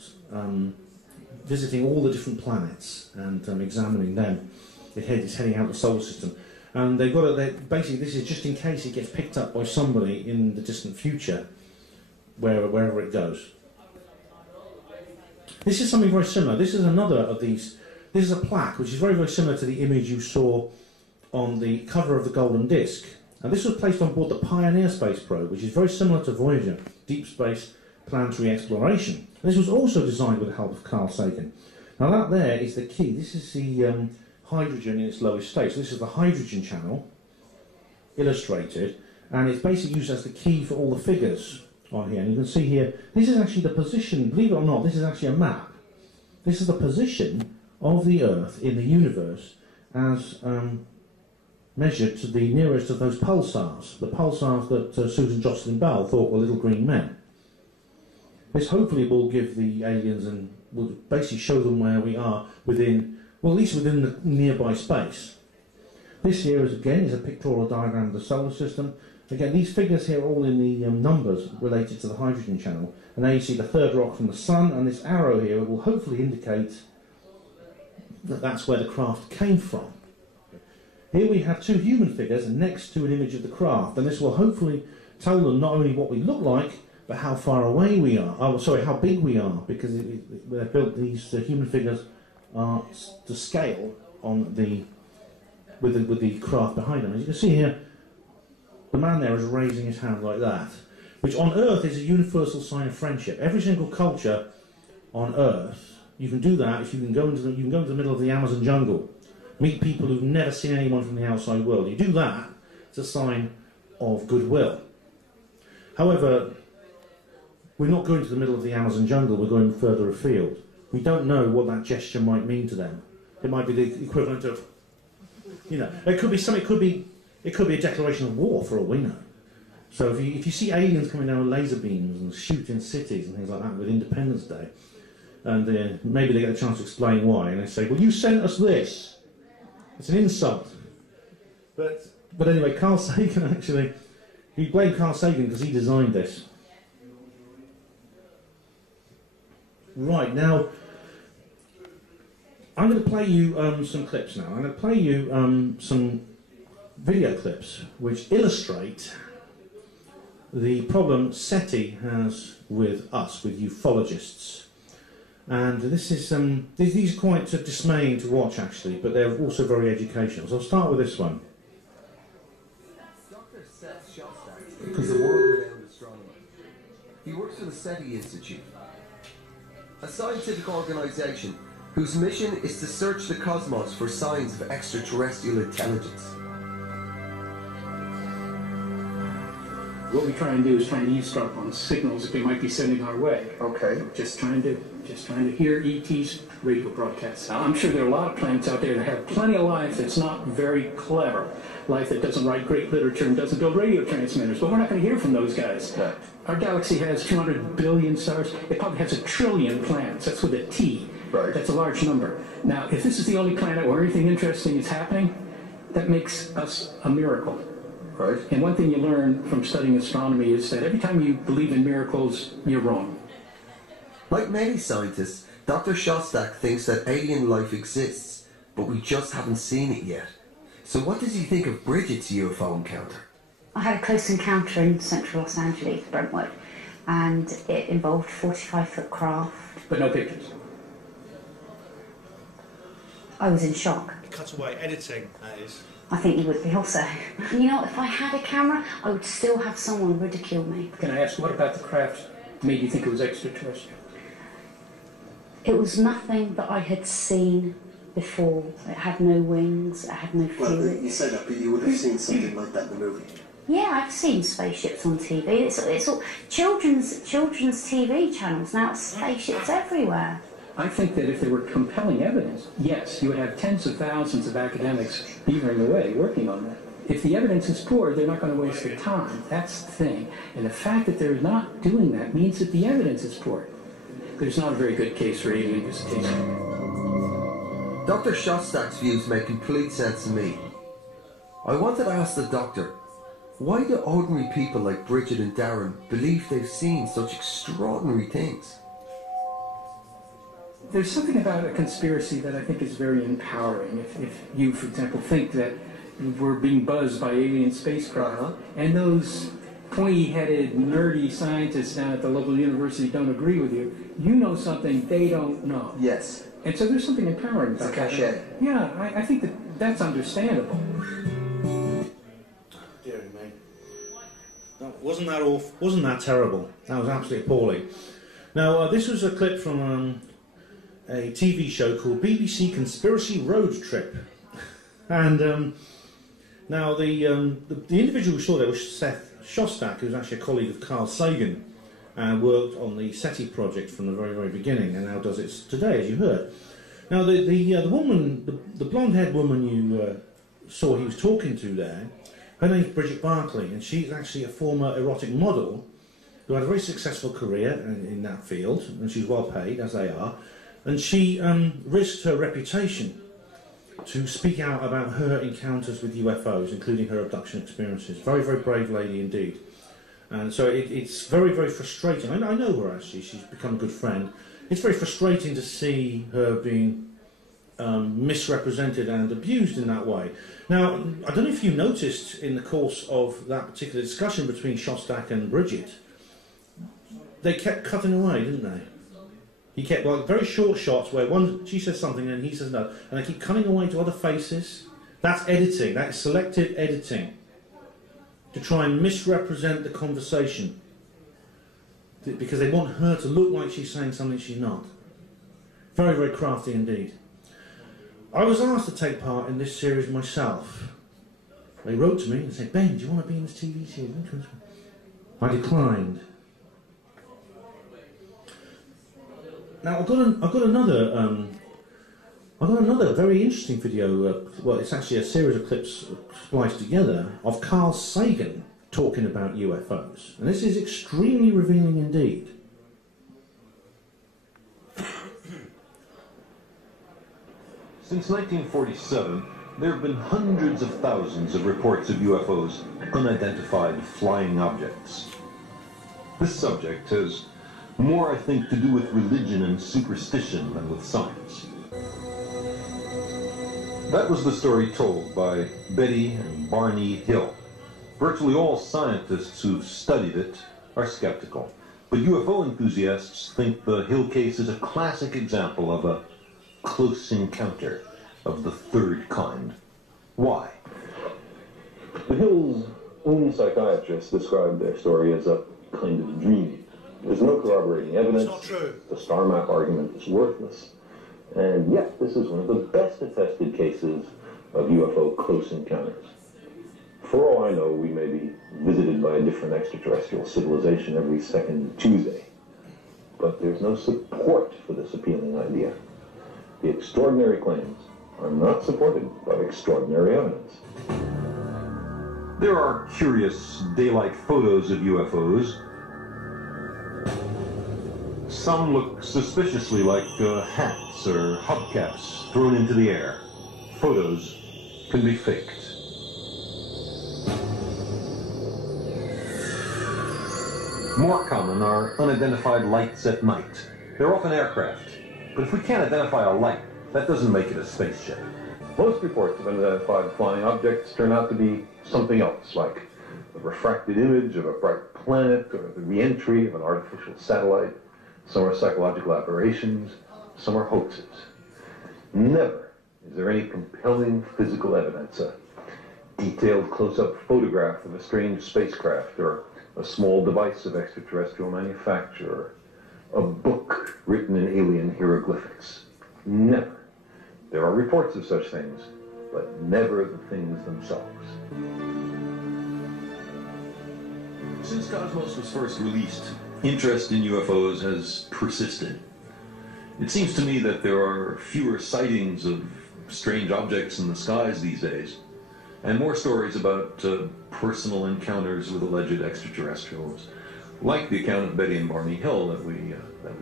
visiting all the different planets and examining them. It's heading out of the solar system. And they've got basically, this is just in case it gets picked up by somebody in the distant future, wherever it goes. This is something very similar. This is another of these. This is a plaque, which is very similar to the image you saw on the cover of the Golden Disc. And this was placed on board the Pioneer space probe, which is very similar to Voyager, deep space planetary exploration. And this was also designed with the help of Carl Sagan. Now that there is the key. This is the hydrogen in its lowest state. So this is the hydrogen channel, illustrated, and it's basically used as the key for all the figures on here. And you can see here, this is actually the position, believe it or not, this is actually a map. This is the position of the Earth in the universe as measured to the nearest of those pulsars, the pulsars that Susan Jocelyn Bell thought were little green men. This hopefully will give the aliens and will basically show them where we are within, well, at least within the nearby space. This here is a pictorial diagram of the solar system. Again, these figures here are all in the numbers related to the hydrogen channel. And now you see the third rock from the sun, and this arrow here will hopefully indicate that that's where the craft came from. Here we have two human figures next to an image of the craft, and this will hopefully tell them not only what we look like, but how far away we are. Oh, sorry, how big we are, because they've built these human figures to scale on with the craft behind them. As you can see here, the man there is raising his hand like that, which on Earth is a universal sign of friendship. Every single culture on Earth, you can do that if you can go into the middle of the Amazon jungle, meet people who've never seen anyone from the outside world. You do that, it's a sign of goodwill. However, we're not going to the middle of the Amazon jungle, we're going further afield. We don't know what that gesture might mean to them. It might be the equivalent of, you know, it could be a declaration of war for all we know. So if you see aliens coming down with laser beams and shooting cities and things like that with Independence Day, and maybe they get a chance to explain why, and they say, well, you sent us this. It's an insult. But anyway, Carl Sagan actually, he blamed Carl Sagan because he designed this. Right, now, I'm going to play you some clips now. I'm going to play you some video clips which illustrate the problem SETI has with us, with ufologists. And this is these are quite dismaying to watch, actually, but they're also very educational. So I'll start with this one. Dr. Seth Shostak is a world-renowned astronomer. He works for the SETI Institute, a scientific organisation whose mission is to search the cosmos for signs of extraterrestrial intelligence. What we try and do is try and eavesdrop on signals that they might be sending our way. Okay. Just trying to hear ET's radio broadcasts. Now, I'm sure there are a lot of planets out there that have plenty of life that's not very clever. Life that doesn't write great literature and doesn't build radio transmitters, but we're not going to hear from those guys. Right. Our galaxy has 200 billion stars. It probably has 1 trillion planets. That's with a T. Right. That's a large number. Now, if this is the only planet where anything interesting is happening, that makes us a miracle. Right. And one thing you learn from studying astronomy is that every time you believe in miracles, you're wrong. Like many scientists, Dr. Shostak thinks that alien life exists, but we just haven't seen it yet. So what does he think of Bridget's UFO encounter? I had a close encounter in central Los Angeles, Brentwood, and it involved 45-foot craft. But no pictures. I was in shock. Cut away, editing, that is. I think you would be also. You know, if I had a camera, I would still have someone ridicule me. Can I ask, what about the craft made you think it was extraterrestrial? It was nothing that I had seen before. It had no wings, it had no fuel. Well, you said that, but you would have seen something like that in the movie. Yeah, I've seen spaceships on TV. It's all children's TV channels now. It's spaceships everywhere. I think that if there were compelling evidence, yes, you would have tens of thousands of academics beavering away working on that. If the evidence is poor, they're not going to waste their time. That's the thing. And the fact that they're not doing that means that the evidence is poor. There's not a very good case for alien visitation. Dr. Shostak's views make complete sense to me. I wanted to ask the doctor, why do ordinary people like Bridget and Darren believe they've seen such extraordinary things? There's something about a conspiracy that I think is very empowering. If you, for example, think that we're being buzzed by alien spacecraft, and those pointy-headed, nerdy scientists down at the local university don't agree with you, you know something they don't know. Yes. And so there's something empowering about It's a cachet. Yeah, I think that's understandable. Dear me. No, wasn't that awful? Wasn't that terrible? That was absolutely appalling. Now, this was a clip from a TV show called BBC Conspiracy Road Trip, and now the individual who saw there was Seth Shostak, who's actually a colleague of Carl Sagan, and worked on the SETI project from the very, very beginning, and now does it today, as you heard. Now, the woman, the blonde-haired woman you saw he was talking to there, her name's Bridget Barclay, and she's actually a former erotic model who had a very successful career in that field, and she's well paid, as they are, and she risked her reputation to speak out about her encounters with UFOs, including her abduction experiences. Very, very brave lady indeed. And so it's very, very frustrating. I know her actually, she's become a good friend. It's very frustrating to see her being misrepresented and abused in that way. Now, I don't know if you noticed in the course of that particular discussion between Shostak and Bridget, they kept cutting away, didn't they? He kept like very short shots where she says something and he says no, and they keep cutting away to other faces. That's editing, that's selective editing, to try and misrepresent the conversation, because they want her to look like she's saying something she's not. Very, very crafty indeed. I was asked to take part in this series myself. They wrote to me and said, "Ben, do you want to be in this TV series?" I declined. Now I've got another very interesting video. Well, it's actually a series of clips spliced together of Carl Sagan talking about UFOs, and this is extremely revealing indeed. Since 1947, there have been hundreds of thousands of reports of UFOs, unidentified flying objects. This subject has more, I think, to do with religion and superstition than with science. That was the story told by Betty and Barney Hill. Virtually all scientists who've studied it are skeptical, but UFO enthusiasts think the Hill case is a classic example of a close encounter of the third kind. Why? The Hills' own psychiatrists described their story as a kind of dream. There's no corroborating evidence. It's not true. The star map argument is worthless. And yet, this is one of the best attested cases of UFO close encounters. For all I know, we may be visited by a different extraterrestrial civilization every second Tuesday. But there's no support for this appealing idea. The extraordinary claims are not supported by extraordinary evidence. There are curious daylight photos of UFOs. Some look suspiciously like hats or hubcaps thrown into the air. Photos can be faked. More common are unidentified lights at night. They're often aircraft, but if we can't identify a light, that doesn't make it a spaceship. Most reports of unidentified flying objects turn out to be something else, like a refracted image of a bright planet or the re-entry of an artificial satellite. Some are psychological aberrations, some are hoaxes. Never is there any compelling physical evidence, a detailed close-up photograph of a strange spacecraft, or a small device of extraterrestrial manufacture, or a book written in alien hieroglyphics. Never. There are reports of such things, but never the things themselves. Since Cosmos was first released, interest in UFOs has persisted. It seems to me that there are fewer sightings of strange objects in the skies these days, and more stories about personal encounters with alleged extraterrestrials, like the account of Betty and Barney Hill that we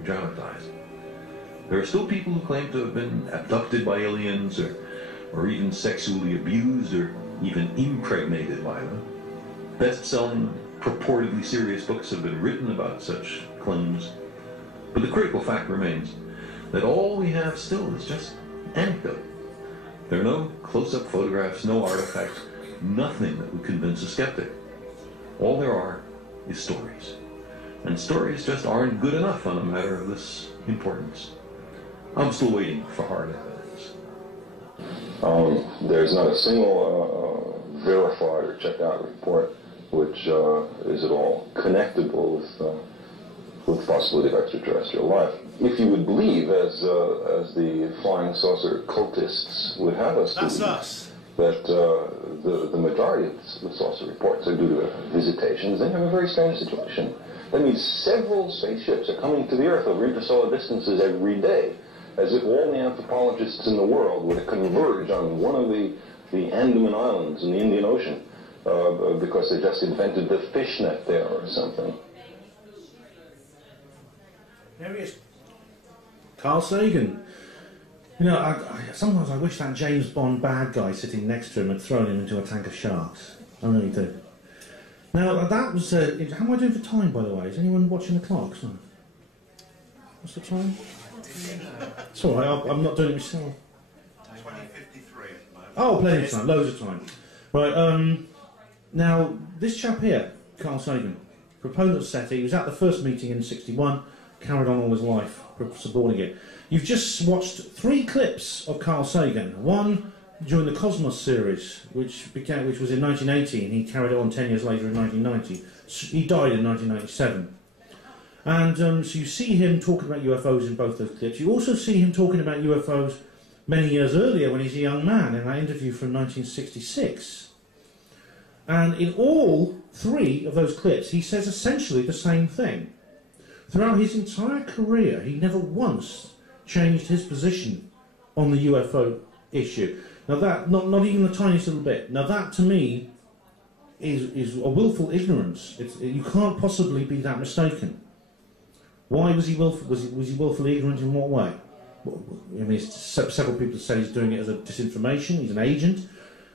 dramatized. There are still people who claim to have been abducted by aliens, or even sexually abused, or even impregnated by them. Best-selling, purportedly serious books have been written about such claims. But the critical fact remains that all we have still is just anecdote. There are no close-up photographs, no artifacts, nothing that would convince a skeptic. All there are is stories. And stories just aren't good enough on a matter of this importance. I'm still waiting for hard evidence. There's not a single verified or checked out report which is at all connectable with the possibility of extraterrestrial life. If you would believe, as the flying saucer cultists would have us believe, that the majority of the saucer reports are due to visitations, then you have a very strange situation. That means several spaceships are coming to the Earth over interstellar distances every day, as if all the anthropologists in the world were to converge on one of the Andaman Islands in the Indian Ocean because they just invented the fishnet there or something. There he is. Carl Sagan. You know, sometimes I wish that James Bond bad guy sitting next to him had thrown him into a tank of sharks. I really do. Now, that was... how am I doing for time, by the way? Is anyone watching the clocks? No. What's the time? It's all right, I'm not doing it myself. 20:53. Oh, plenty of time, loads of time. Right, now, this chap here, Carl Sagan, proponent of SETI, he was at the first meeting in '61, carried on all his life supporting it. You've just watched 3 clips of Carl Sagan. One during the Cosmos series, which was in 1980, and he carried it on 10 years later in 1990. He died in 1997. And so you see him talking about UFOs in both those clips. You also see him talking about UFOs many years earlier when he's a young man in that interview from 1966. And in all 3 of those clips, he says essentially the same thing. Throughout his entire career, he never once changed his position on the UFO issue. Now that, not even the tiniest little bit. Now that, to me, is a willful ignorance. You can't possibly be that mistaken. Why was he willful? Was he willfully ignorant in what way? I mean, several people say he's doing it as a disinformation. He's an agent,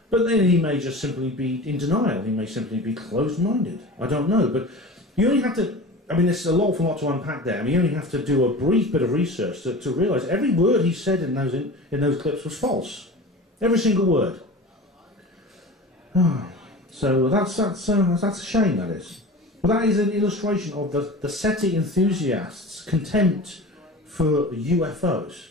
but then he may just simply be in denial. He may simply be closed-minded. I don't know, but you only have to. I mean, there's an awful lot to unpack there. I mean, you only have to do a brief bit of research to realise every word he said in those clips was false. Every single word. So that's a shame, that is. But that is an illustration of the SETI enthusiasts' contempt for UFOs.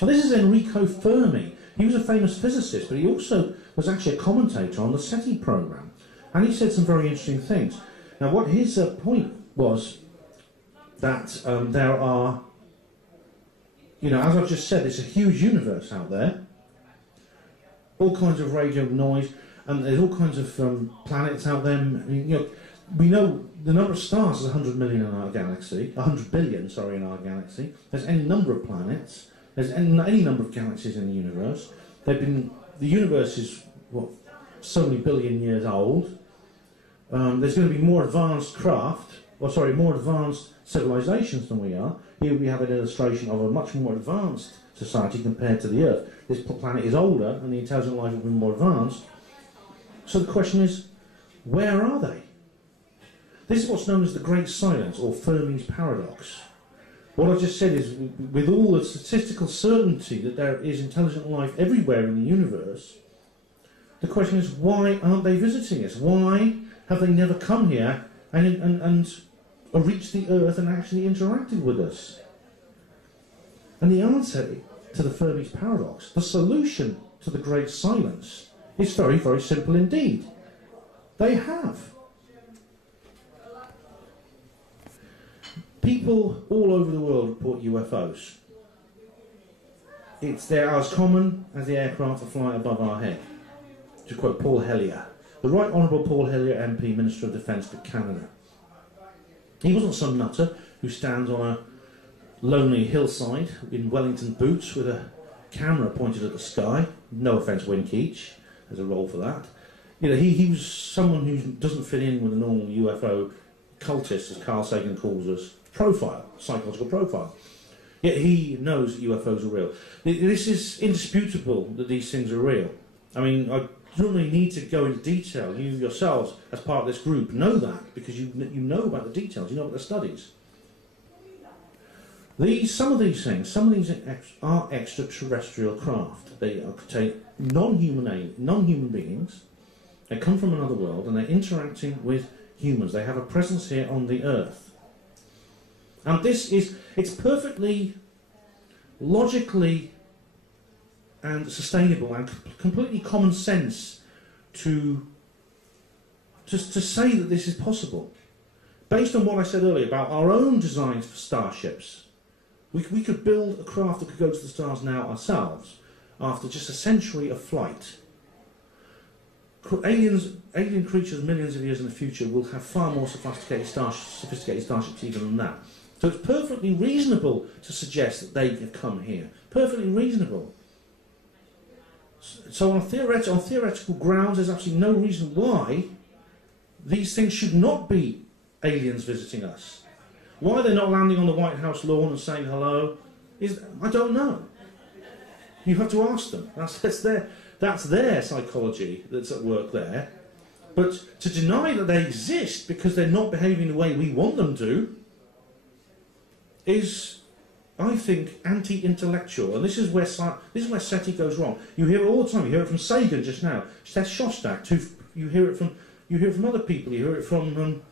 And this is Enrico Fermi. He was a famous physicist, but he also was actually a commentator on the SETI program. And he said some very interesting things. Now, what his point was that there are, you know, as I've just said, there's a huge universe out there, all kinds of radio noise, and there's all kinds of planets out there. I mean, you know, we know the number of stars is 100 million in our galaxy, 100 billion, sorry, in our galaxy. There's any number of planets. There's any number of galaxies in the universe. The universe is, what, so many billion years old. There's going to be more advanced more advanced civilizations than we are. Here we have an illustration of a much more advanced society compared to the Earth. This planet is older and the intelligent life will be more advanced. So the question is, where are they? This is what's known as the Great Silence, or Fermi's Paradox. What I just said is, with all the statistical certainty that there is intelligent life everywhere in the universe, the question is, why aren't they visiting us? Why have they never come here and reached the Earth and actually interacted with us? And the answer to the Fermi's Paradox, the solution to the Great Silence, is very, very simple indeed. They have. People all over the world report UFOs. They're as common as the aircraft that fly above our head. To quote Paul Hellyer, the Right Honourable Paul Hellyer MP, Minister of Defence for Canada. He wasn't some nutter who stands on a lonely hillside in Wellington boots with a camera pointed at the sky. No offence, Winkeech, there's a role for that. You know, he was someone who doesn't fit in with a normal UFO cultist, as Carl Sagan calls us, psychological profile. Yet he knows that UFOs are real. This is indisputable that these things are real. I mean, I don't really need to go into detail. You yourselves, as part of this group, know that because you know about the details, you know about the studies. Some of these are extraterrestrial craft. They contain non-human beings. They come from another world and they're interacting with humans. They have a presence here on the Earth. And it's perfectly logically and sustainable and completely common sense to say that this is possible. Based on what I said earlier about our own designs for starships, we could build a craft that could go to the stars now ourselves after just a century of flight. Alien creatures millions of years in the future will have far more sophisticated starships even than that. So it's perfectly reasonable to suggest that they have come here. Perfectly reasonable. So on theoretical grounds, there's absolutely no reason why these things should not be aliens visiting us. Why they're not landing on the White House lawn and saying hello, I don't know. You have to ask them. That's their psychology that's at work there. But to deny that they exist because they're not behaving the way we want them to is, I think, anti-intellectual. And this is where SETI goes wrong. You hear it all the time. You hear it from Sagan just now. That's Shostak. You hear it from other people. You hear it from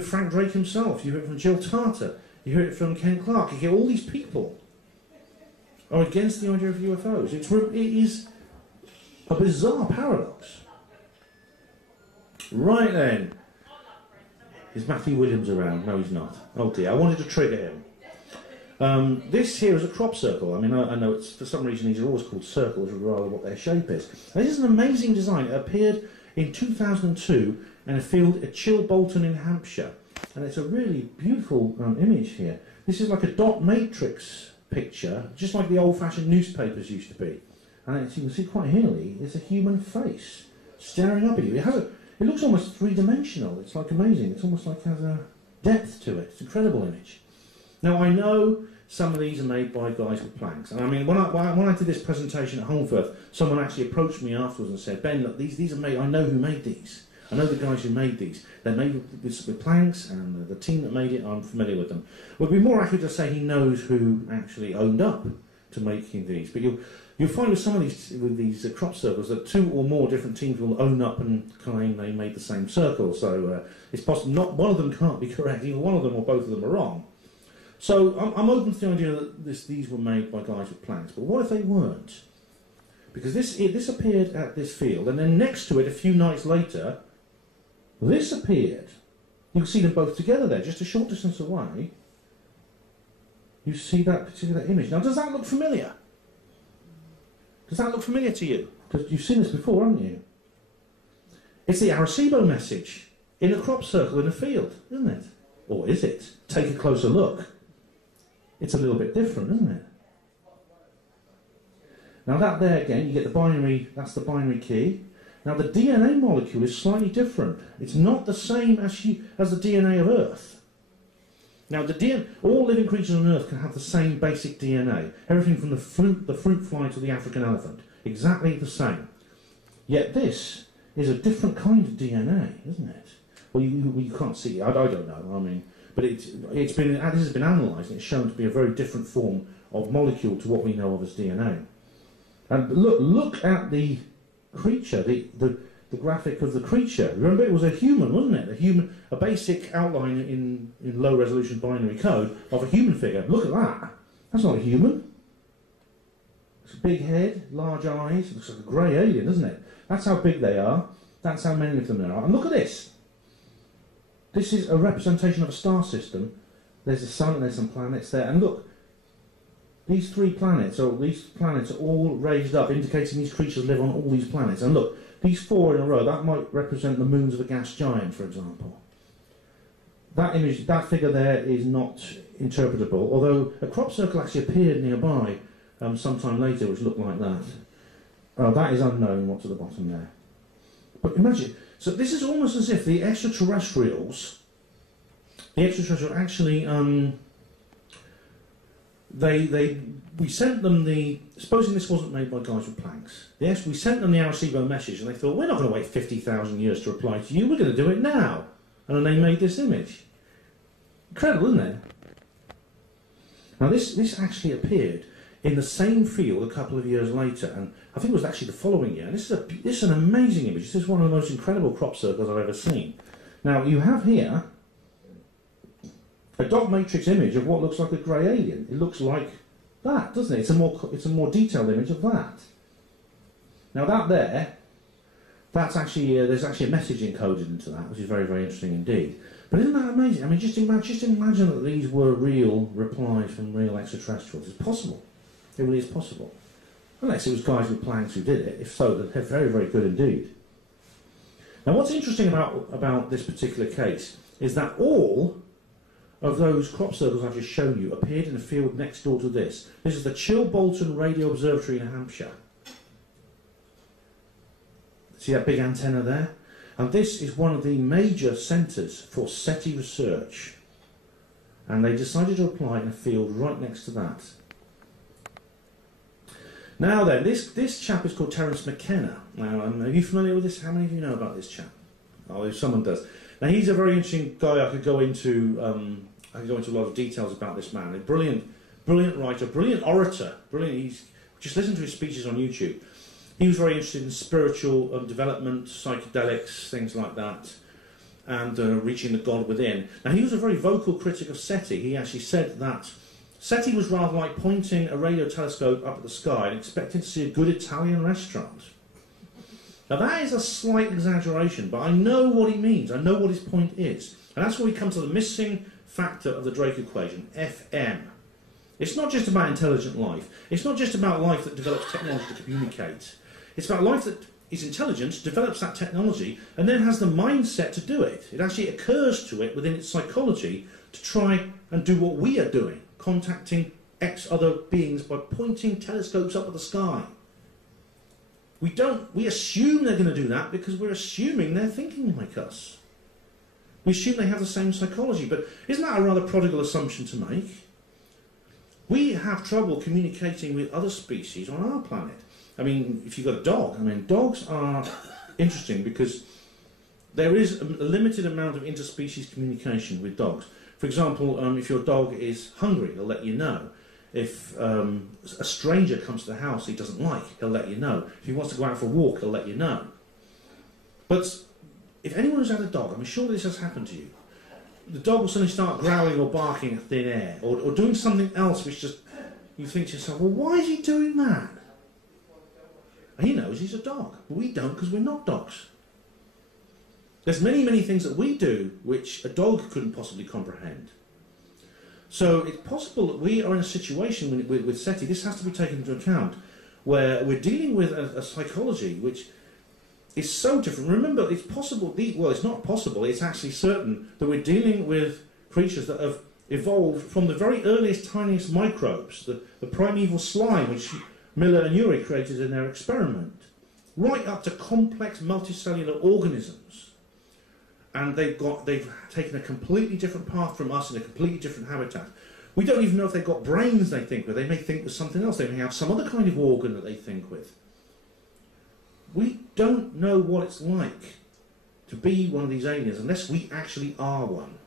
Frank Drake himself. You hear it from Jill Tarter. You hear it from Ken Clark. You hear all these people are against the idea of UFOs. It is a bizarre paradox. Right then. Is Matthew Williams around? No, he's not. Oh dear, I wanted to trigger him. This here is a crop circle. I mean, I know it's, for some reason these are always called circles rather than what their shape is. And this is an amazing design. It appeared in 2002 in a field at Chilbolton in Hampshire. And it's a really beautiful image here. This is like a dot matrix picture, just like the old-fashioned newspapers used to be. And as you can see quite clearly, it's a human face staring up at you. It looks almost three-dimensional. It's like amazing. It's almost like it has a depth to it. It's an incredible image. Now, I know some of these are made by guys with planks. And I mean, when I did this presentation at Holmfirth, someone actually approached me afterwards and said, Ben, look, these are made, I know who made these. I know the guys who made these. They're made with planks, and the team that made it, I'm familiar with them. It would be more accurate to say he knows who actually owned up to making these. But you'll find with some of these crop circles that two or more different teams will own up and claim they made the same circle. So it's possible not one of them can't be correct. Either one of them or both of them are wrong. So I'm open to the idea that these were made by guys with planks. But what if they weren't? Because this appeared at this field, and then next to it, a few nights later, this appeared. You can see them both together there, just a short distance away. You see that particular image. Now, does that look familiar? Does that look familiar to you? Because you've seen this before, haven't you? It's the Arecibo message in a crop circle in a field, isn't it? Or is it? Take a closer look. It's a little bit different, isn't it? Now that there again, you get the binary, that's the binary key. Now the DNA molecule is slightly different. It's not the same as the DNA of Earth. Now all living creatures on Earth can have the same basic DNA. Everything from the fruit fly to the African elephant. Exactly the same. Yet this is a different kind of DNA, isn't it? Well, you can't see it. I don't know. I mean, but this has been analysed and it's shown to be a very different form of molecule to what we know of as DNA. And look at the creature, the graphic of the creature. Remember, it was a human, wasn't it? A basic outline in low resolution binary code of a human figure. Look at that. That's not a human. It's a big head, large eyes. It looks like a grey alien, doesn't it? That's how big they are. That's how many of them there are. And look at this. This is a representation of a star system. There's the sun and there's some planets there. And look, these planets are all raised up, indicating these creatures live on all these planets. And look, these 4 in a row, that might represent the moons of a gas giant, for example. That figure there is not interpretable, although a crop circle actually appeared nearby sometime later, which looked like that. That is unknown, what's at the bottom there. But imagine, so this is almost as if the extraterrestrials actually, we sent them supposing this wasn't made by guys with planks, we sent them the Arecibo message and they thought, we're not going to wait 50,000 years to reply to you, we're going to do it now. And then they made this image. Incredible, isn't it? Now this actually appeared in the same field a couple of years later, and I think it was actually the following year. This is an amazing image. This is one of the most incredible crop circles I've ever seen. Now you have here a dot matrix image of what looks like a grey alien. It looks like that, doesn't it? It's a more detailed image of that. Now that's actually there's actually a message encoded into that, which is very, very interesting indeed. But isn't that amazing? I mean, just imagine that these were real replies from real extraterrestrials. It's possible. It really is possible. Unless it was guys with planks who did it. If so, they're very, very good indeed. Now, what's interesting about this particular case is that all of those crop circles I've just shown you appeared in a field next door to this. This is the Chilbolton Radio Observatory in Hampshire. See that big antenna there? And this is one of the major centres for SETI research. And they decided to apply in a field right next to that. Now then, this chap is called Terence Mckenna. Now, are you familiar with this? How many of you know about this chap? Oh, if someone does. Now, he's a very interesting guy. I could go into a lot of details about this man. A brilliant writer, brilliant orator, just listen to his speeches on YouTube. He was very interested in spiritual development, psychedelics, things like that, and reaching the God within. Now, he was a very vocal critic of SETI. He actually said that SETI was rather like pointing a radio telescope up at the sky and expecting to see a good Italian restaurant. Now, that is a slight exaggeration, but I know what he means. I know what his point is. And that's where we come to the missing factor of the Drake equation, FM. It's not just about intelligent life. It's not just about life that develops technology to communicate. It's about life that is intelligent, develops that technology, and then has the mindset to do it. It actually occurs to it within its psychology to try and do what we are doing, contacting other beings by pointing telescopes up at the sky. We assume they're going to do that because we're assuming they're thinking like us. We assume they have the same psychology, but isn't that a rather prodigal assumption to make? We have trouble communicating with other species on our planet. I mean, if you've got a dog, I mean, dogs are interesting because there is a limited amount of interspecies communication with dogs. For example, if your dog is hungry, he'll let you know. If a stranger comes to the house he doesn't like, he'll let you know. If he wants to go out for a walk, he'll let you know. But if anyone has had a dog, I'm sure this has happened to you, the dog will suddenly start growling or barking at thin air, or doing something else which just, you think to yourself, well, why is he doing that? And he knows he's a dog, but we don't because we're not dogs. There's many, many things that we do which a dog couldn't possibly comprehend. So it's possible that we are in a situation with SETI, this has to be taken into account, where we're dealing with a psychology which is so different. Remember, it's possible, well, it's not possible, it's actually certain that we're dealing with creatures that have evolved from the very earliest, tiniest microbes, the primeval slime which Miller and Urey created in their experiment, right up to complex multicellular organisms. And they've taken a completely different path from us in a completely different habitat. We don't even know if they've got brains they think with. They may think with something else. They may have some other kind of organ that they think with. We don't know what it's like to be one of these aliens unless we actually are one.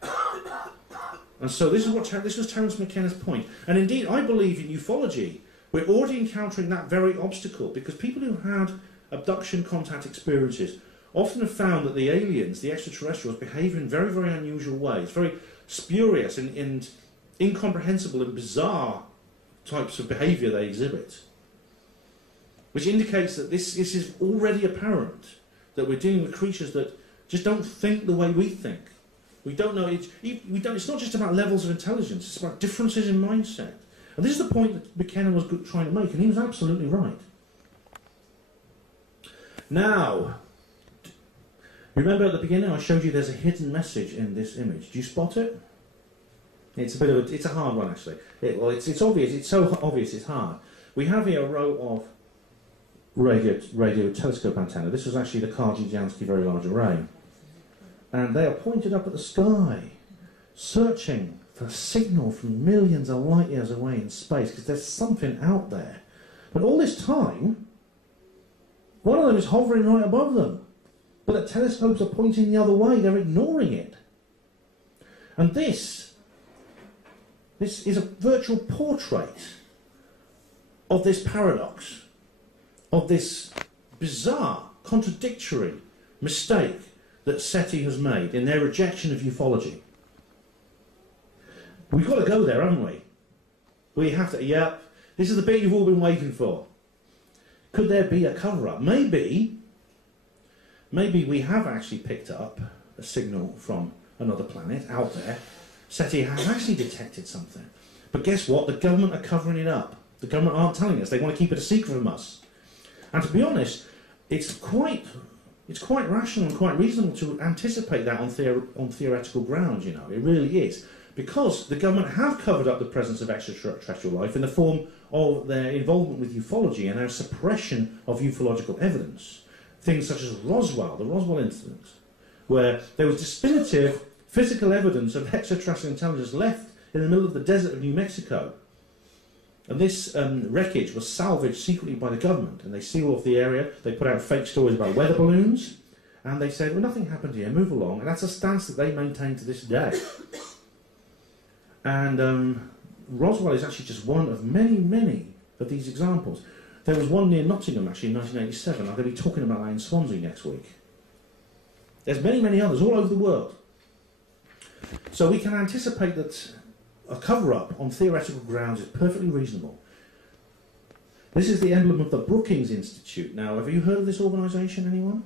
And so this was Terence McKenna's point. And indeed, I believe in ufology, we're already encountering that very obstacle, because people who had abduction contact experiences often have found that the aliens, the extraterrestrials, behave in very, very unusual ways, very spurious and incomprehensible and bizarre types of behaviour they exhibit, which indicates that this is already apparent, that we're dealing with creatures that just don't think the way we think. We don't know, it's not just about levels of intelligence, it's about differences in mindset. And this is the point that McKenna was trying to make, and he was absolutely right. Now, remember at the beginning I showed you there's a hidden message in this image. Do you spot it? It's a hard one actually. It's obvious, it's so obvious it's hard. We have here a row of radio telescope antenna. This was actually the Kargy-Jansky Very Large Array. And they are pointed up at the sky, searching for a signal from millions of light years away in space, because there's something out there. But all this time, one of them is hovering right above them. But the telescopes are pointing the other way, they're ignoring it. And this is a virtual portrait of this paradox, of this bizarre, contradictory mistake that SETI has made in their rejection of ufology. We've got to go there, haven't we? We have to, yeah, this is the bit you've all been waiting for. Could there be a cover-up? Maybe we have actually picked up a signal from another planet out there. SETI has actually detected something. But guess what? The government are covering it up. The government aren't telling us. They want to keep it a secret from us. And to be honest, it's quite rational and quite reasonable to anticipate that on theoretical grounds, you know. It really is. Because the government have covered up the presence of extraterrestrial life in the form of their involvement with ufology and their suppression of ufological evidence. Things such as Roswell, the Roswell incident, where there was definitive physical evidence of extraterrestrial intelligence left in the middle of the desert of New Mexico. And this wreckage was salvaged secretly by the government, and they sealed off the area. They put out fake stories about weather balloons, and they said, well, nothing happened here, move along. And that's a stance that they maintain to this day. And Roswell is actually just one of many, many of these examples. There was one near Nottingham, actually, in 1987. I'm going to be talking about that in Swansea next week. There's many, many others all over the world. So we can anticipate that a cover-up on theoretical grounds is perfectly reasonable. This is the emblem of the Brookings Institute. Now, have you heard of this organisation, anyone?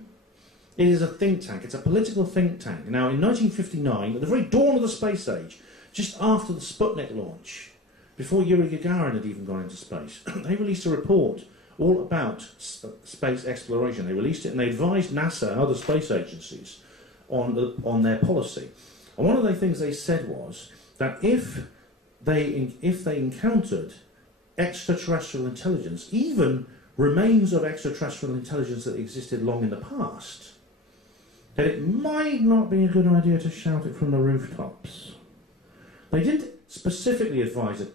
It is a think tank. It's a political think tank. Now, in 1959, at the very dawn of the space age, just after the Sputnik launch, before Yuri Gagarin had even gone into space, they released a report all about space exploration. They released it and they advised NASA and other space agencies on their policy. And one of the things they said was that if they encountered extraterrestrial intelligence, even remains of extraterrestrial intelligence that existed long in the past, that it might not be a good idea to shout it from the rooftops. They didn't specifically advise a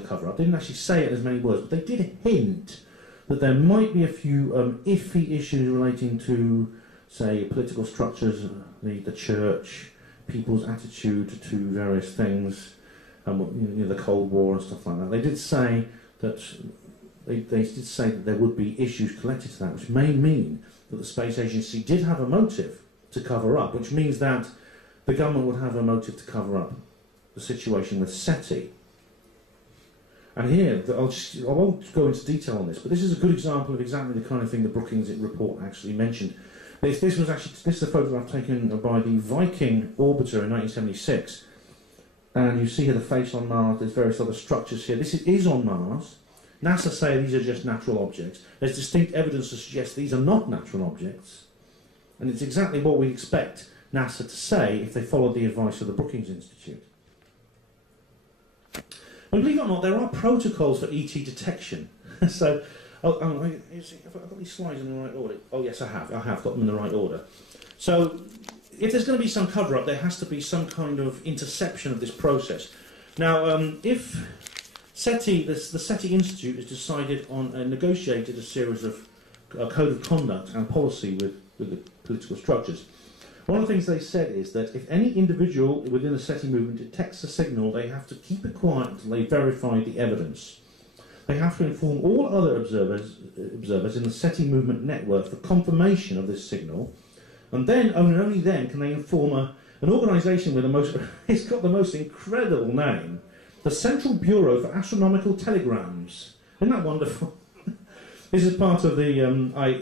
cover-up. They didn't actually say it in as many words, but they did hint that there might be a few iffy issues relating to, say, political structures, the church, people's attitude to various things, the Cold War and stuff like that. They did say that there would be issues connected to that, which may mean that the space agency did have a motive to cover up, which means that the government would have a motive to cover up the situation with SETI. And here, I won't go into detail on this, but this is a good example of exactly the kind of thing the Brookings report actually mentioned. This is a photograph taken by the Viking orbiter in 1976, and you see here the face on Mars. There's various other structures here. This is on Mars. NASA say these are just natural objects. There's distinct evidence to suggest these are not natural objects. And it's exactly what we expect NASA to say if they followed the advice of the Brookings Institute. And believe it or not, there are protocols for ET detection. So, have I got these slides in the right order? Oh yes, I have got them in the right order. So, if there's going to be some cover-up, there has to be some kind of interception of this process. Now, if SETI, the SETI Institute has decided on negotiated a series of code of conduct and policy with the political structures. One of the things they said is that if any individual within the SETI movement detects a signal, they have to keep it quiet until they verify the evidence. They have to inform all other observers in the SETI movement network for confirmation of this signal, and then, and only then, can they inform an organisation with the most, it's got the most incredible name, the Central Bureau for Astronomical Telegrams. Isn't that wonderful? This is part of the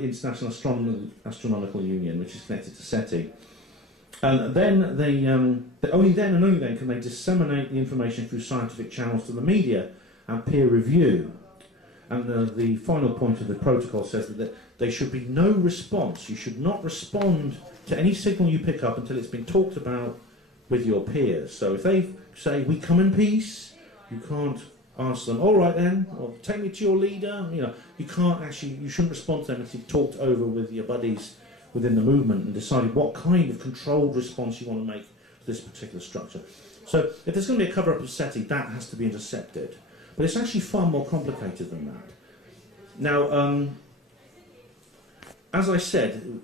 International Astronomical Union, which is connected to SETI. And then they, only then and only then can they disseminate the information through scientific channels to the media and peer review. And the final point of the protocol says that there should be no response. You should not respond to any signal you pick up until it's been talked about with your peers. So if they say, we come in peace, you can't ask them, all right then, or take me to your leader. You know, you can't actually, you shouldn't respond to them until you've talked over with your buddies within the movement and decided what kind of controlled response you want to make to this particular structure. So if there's going to be a cover-up of SETI, that has to be intercepted. But it's actually far more complicated than that. Now, as I said,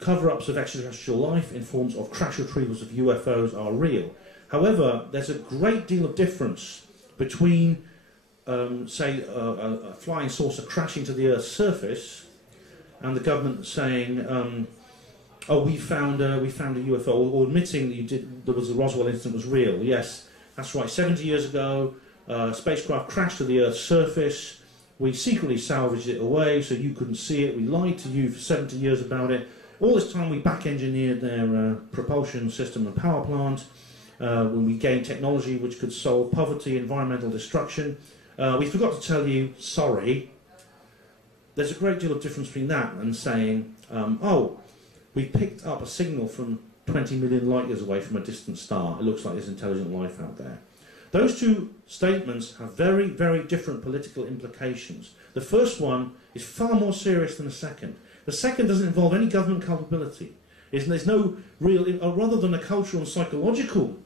cover-ups of extraterrestrial life in forms of crash retrievals of UFOs are real. However, there's a great deal of difference between, say, a flying saucer crashing to the Earth's surface and the government saying, oh, we found a UFO, or admitting that there was a Roswell incident was real. Yes, that's right. 70 years ago, a spacecraft crashed to the Earth's surface. We secretly salvaged it away so you couldn't see it. We lied to you for 70 years about it. All this time we back-engineered their propulsion system and power plant. When we gained technology which could solve poverty, environmental destruction. We forgot to tell you, sorry. There's a great deal of difference between that and saying, oh, we picked up a signal from 20 million light years away from a distant star. It looks like there's intelligent life out there. Those two statements have very, very different political implications. The first one is far more serious than the second. The second doesn't involve any government culpability. There's no real, rather than a cultural and psychological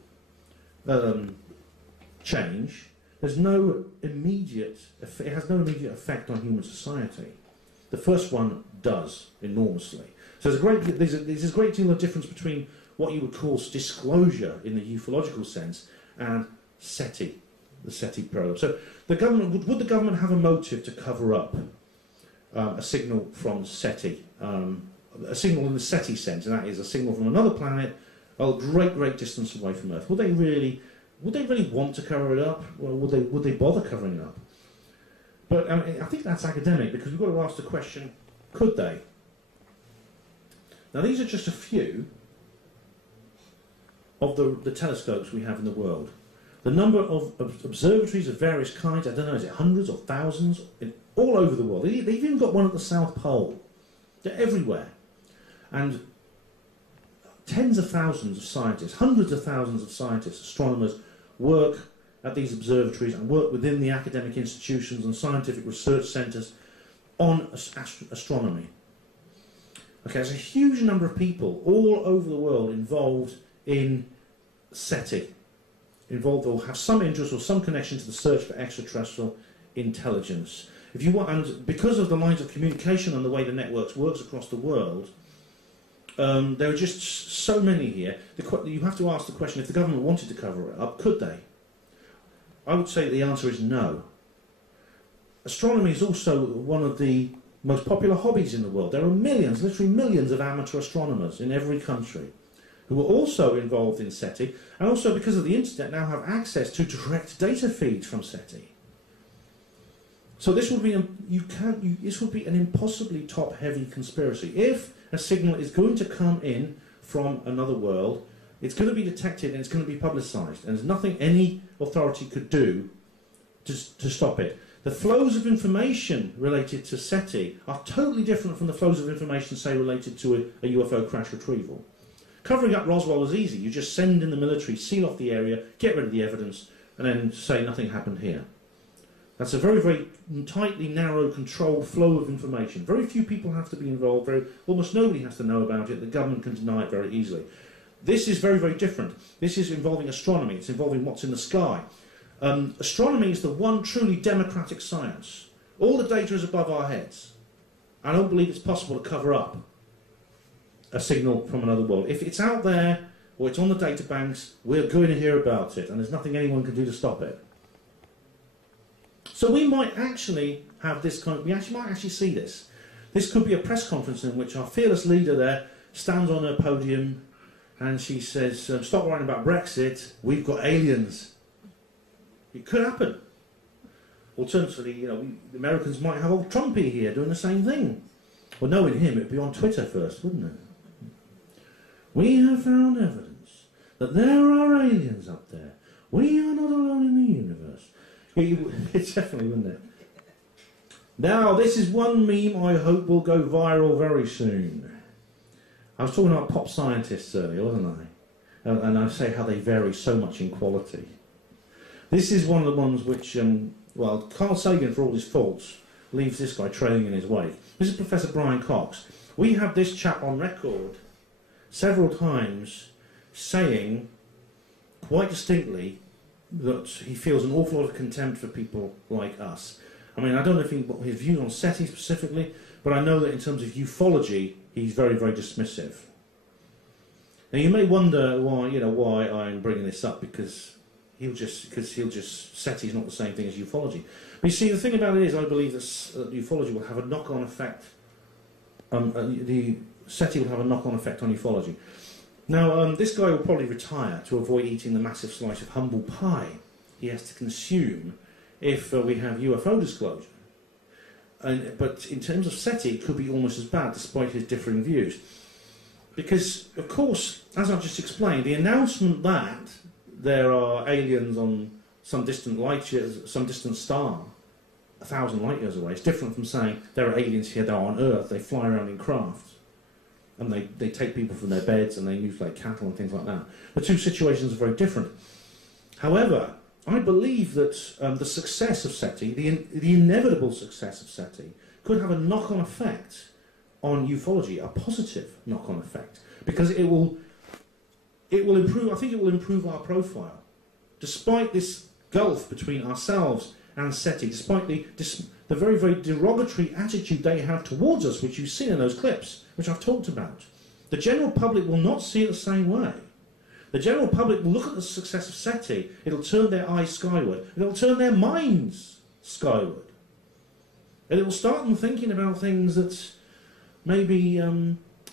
change, there's no immediate, it has no immediate effect on human society. The first one does enormously. So there's a great deal of difference between what you would call disclosure in the ufological sense and SETI, the SETI probe. So the government, would the government have a motive to cover up a signal from SETI? A signal in the SETI sense, and that is a signal from another planet a great, great distance away from Earth. Would they really want to cover it up? Or would they bother covering it up? But I think that's academic, because we've got to ask the question, could they? Now these are just a few of the telescopes we have in the world. The number of observatories of various kinds, I don't know, is it hundreds or thousands? All over the world. They've even got one at the South Pole. They're everywhere. And tens of thousands of scientists, hundreds of thousands of scientists, astronomers, work at these observatories and work within the academic institutions and scientific research centres on astronomy. Okay, there's a huge number of people all over the world involved in SETI, involved or have some interest or some connection to the search for extraterrestrial intelligence. If you want, and because of the lines of communication and the way the networks works across the world, there are just so many here. You have to ask the question, if the government wanted to cover it up, could they? I would say the answer is no. Astronomy is also one of the most popular hobbies in the world. There are millions, literally millions of amateur astronomers in every country who are also involved in SETI, and also because of the internet now have access to direct data feeds from SETI. So this would be this would be an impossibly top-heavy conspiracy. If a signal is going to come in from another world, it's going to be detected and it's going to be publicised, and there's nothing any authority could do to stop it. The flows of information related to SETI are totally different from the flows of information, say, related to a UFO crash retrieval. Covering up Roswell is easy. You just send in the military, seal off the area, get rid of the evidence, and then say nothing happened here. That's a very, very tightly narrow, controlled flow of information. Very few people have to be involved. Almost nobody has to know about it. The government can deny it very easily. This is very, very different. This is involving astronomy. It's involving what's in the sky. Astronomy is the one truly democratic science. All the data is above our heads. I don't believe it's possible to cover up a signal from another world. If it's out there, or it's on the data banks, we're going to hear about it, and there's nothing anyone can do to stop it. So we might actually have this kind of, might actually see this. This could be a press conference in which our fearless leader there stands on a podium and she says, stop worrying about Brexit, we've got aliens. It could happen. Alternatively, the Americans might have old Trumpy here doing the same thing. Well, knowing him, it'd be on Twitter first, wouldn't it? We have found evidence that there are aliens up there. We are not alone in the universe. It's definitely, wouldn't it? Now, this is one meme I hope will go viral very soon. I was talking about pop scientists earlier, wasn't I? And I say how they vary so much in quality. This is one of the ones which, well, Carl Sagan, for all his faults, leaves this guy trailing in his wake. This is Professor Brian Cox. We have this chap on record several times saying quite distinctly that he feels an awful lot of contempt for people like us. I mean, I don't know if his views on SETI specifically, but I know that in terms of ufology, he's very, very dismissive. Now, you may wonder why I'm bringing this up, because SETI is not the same thing as ufology. But you see, the thing about it is, I believe that ufology will have a knock-on effect. The SETI will have a knock-on effect on ufology. Now, this guy will probably retire to avoid eating the massive slice of humble pie he has to consume if we have UFO disclosure. But in terms of SETI, it could be almost as bad, despite his differing views. Because, of course, as I've just explained, the announcement that there are aliens on some distant light years, some distant star, 1,000 light years away, is different from saying there are aliens here, they're on Earth, they fly around in craft, and they take people from their beds and they mutilate cattle and things like that. The two situations are very different. However, I believe that the success of SETI, the inevitable success of SETI, could have a knock-on effect on ufology, a positive knock-on effect, because it will improve. I think it will improve our profile, despite this gulf between ourselves and SETI, despite the very, very derogatory attitude they have towards us, which you've seen in those clips, which I've talked about. The general public will not see it the same way. The general public will look at the success of SETI, it'll turn their eyes skyward, it'll turn their minds skyward. And it will start them thinking about things that maybe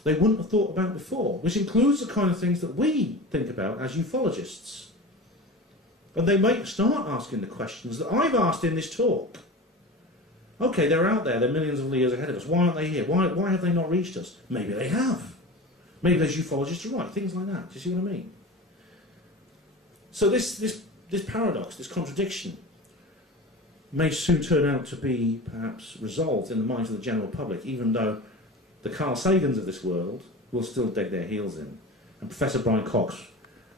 they wouldn't have thought about before, which includes the kind of things that we think about as ufologists. And they may start asking the questions that I've asked in this talk. Okay, they're out there, they're millions of years ahead of us. Why aren't they here? Why have they not reached us? Maybe they have. Maybe there's ufologists to write, things like that. Do you see what I mean? So this paradox, this contradiction, may soon turn out to be perhaps resolved in the minds of the general public, even though the Carl Sagans of this world will still dig their heels in. And Professor Brian Cox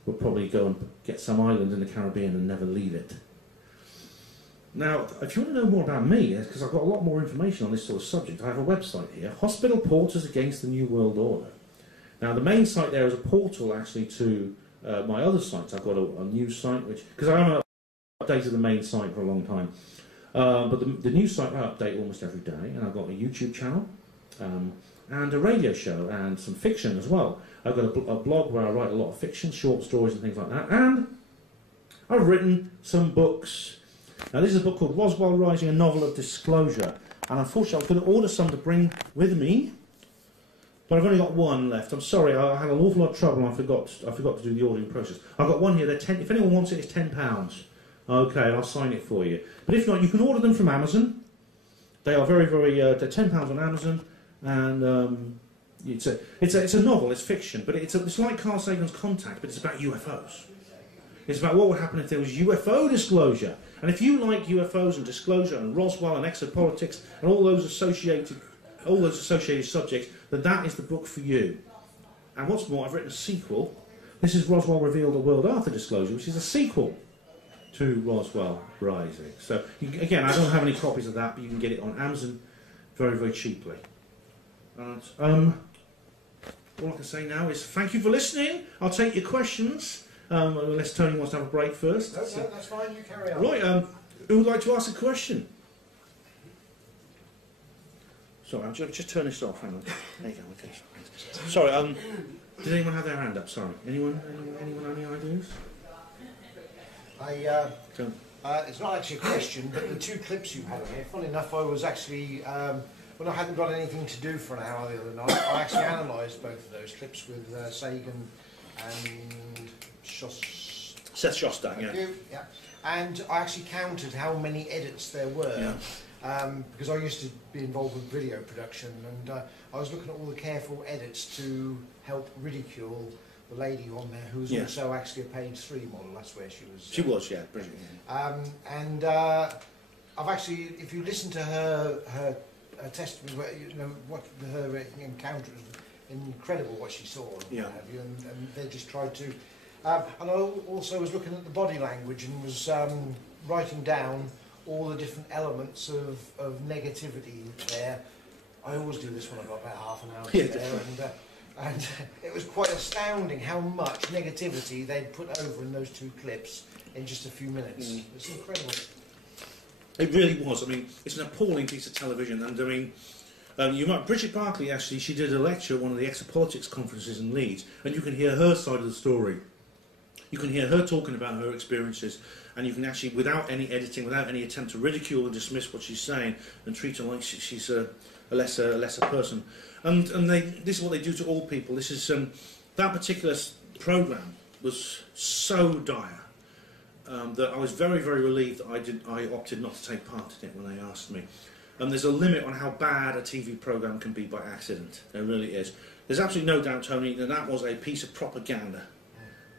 will probably go and get some island in the Caribbean and never leave it. Now, if you want to know more about me, because I've got a lot more information on this sort of subject, I have a website here, Hospital Porters Against the New World Order. Now, the main site there is a portal, actually, to my other sites. I've got a news site, because I haven't updated the main site for a long time. But the news site I update almost every day, and I've got a YouTube channel, and a radio show, and some fiction as well. I've got a blog where I write a lot of fiction, short stories and things like that, and I've written some books. Now, this is a book called Roswell Rising, a novel of disclosure, and unfortunately I was going to order some to bring with me, but I've only got one left. I'm sorry, I had an awful lot of trouble and I forgot to do the ordering process. I've got one here, if anyone wants it, it's £10. Okay, I'll sign it for you. But if not, you can order them from Amazon. They are very, very, they're £10 on Amazon, and it's a novel, it's fiction, but it's like Carl Sagan's Contact, but it's about UFOs. It's about what would happen if there was UFO disclosure. And if you like UFOs and disclosure and Roswell and exopolitics and all those associated subjects, then that is the book for you. And what's more, I've written a sequel. This is Roswell Revealed: A World After Disclosure, which is a sequel to Roswell Rising. So, again, I don't have any copies of that, but you can get it on Amazon very, very cheaply. And, all I can say now is thank you for listening. I'll take your questions, unless Tony wants to have a break first. No, that's fine, you carry on. Right, who would like to ask a question? Sorry, I'll just turn this off. Hang on. There you go. Okay. Sorry. Did anyone have their hand up? Sorry. Anyone any ideas? It's not actually a question, but the two clips you had on here. Funny enough, I was actually when I hadn't got anything to do for an hour the other night, I actually analysed both of those clips with Sagan and Seth Shostak, yeah. And I actually counted how many edits there were. Yeah. Because I used to be involved with video production, and I was looking at all the careful edits to help ridicule the lady on there, who was also actually a page 3 model. That's where she was. She was, yeah, brilliant. And I've actually, if you listen to her testimony, you know what her encounter was incredible. What she saw, and what have you, and they just tried to. And I also was looking at the body language and was writing down all the different elements of negativity there. I always do this when I've got about half an hour there, and it was quite astounding how much negativity they'd put over in those two clips in just a few minutes. It's incredible. It really was. I mean, it's an appalling piece of television, and I mean, you might. Bridget Barclay actually, she did a lecture at one of the exopolitics conferences in Leeds, and you can hear her side of the story. You can hear her talking about her experiences, and you can actually, without any editing, without any attempt to ridicule or dismiss what she's saying, and treat her like she's a lesser person. And this is what they do to all people. This is that particular program was so dire that I was very, very relieved that I opted not to take part in it when they asked me. There's a limit on how bad a TV program can be by accident. There really is. There's absolutely no doubt, Tony, that was a piece of propaganda.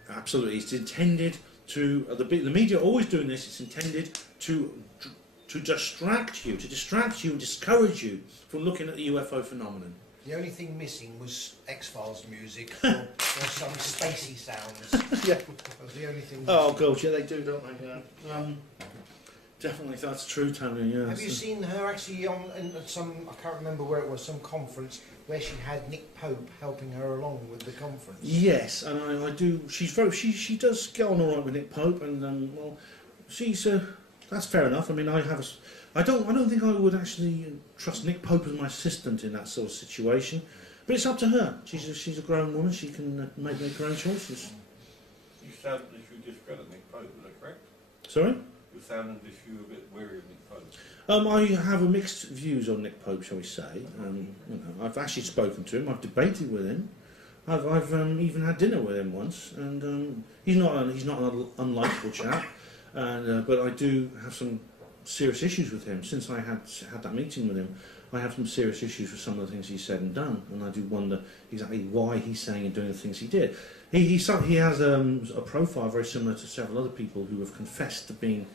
Absolutely, it's intended to. The media are always doing this. It's intended to distract you, and discourage you from looking at the UFO phenomenon. The only thing missing was X-Files music or some spacey sounds. Yeah. That was the only thing. Oh God, yeah, they do, don't they? Yeah. Definitely, that's true, Tony. Yeah. Have you seen her actually on some? I can't remember where it was. Some conference where she had Nick Pope helping her along with the conference. Yes, and I do. She does get on all right with Nick Pope, and well, she's that's fair enough. I mean, I don't think I would actually trust Nick Pope as my assistant in that sort of situation, but it's up to her. She's a grown woman. She can make her own choices. You sound as if you discredit Nick Pope. Is that correct? Sorry. You sound as if you were a bit wary of Nick Pope. I have a mixed views on Nick Pope, shall we say. You know, I've actually spoken to him. I've debated with him. I've even had dinner with him once, and he's not an unlikable chap. And but I do have some serious issues with him. Since I had that meeting with him, I have some serious issues with some of the things he said and done, and I do wonder exactly why he's saying and doing the things he did. He has a profile very similar to several other people who have confessed to being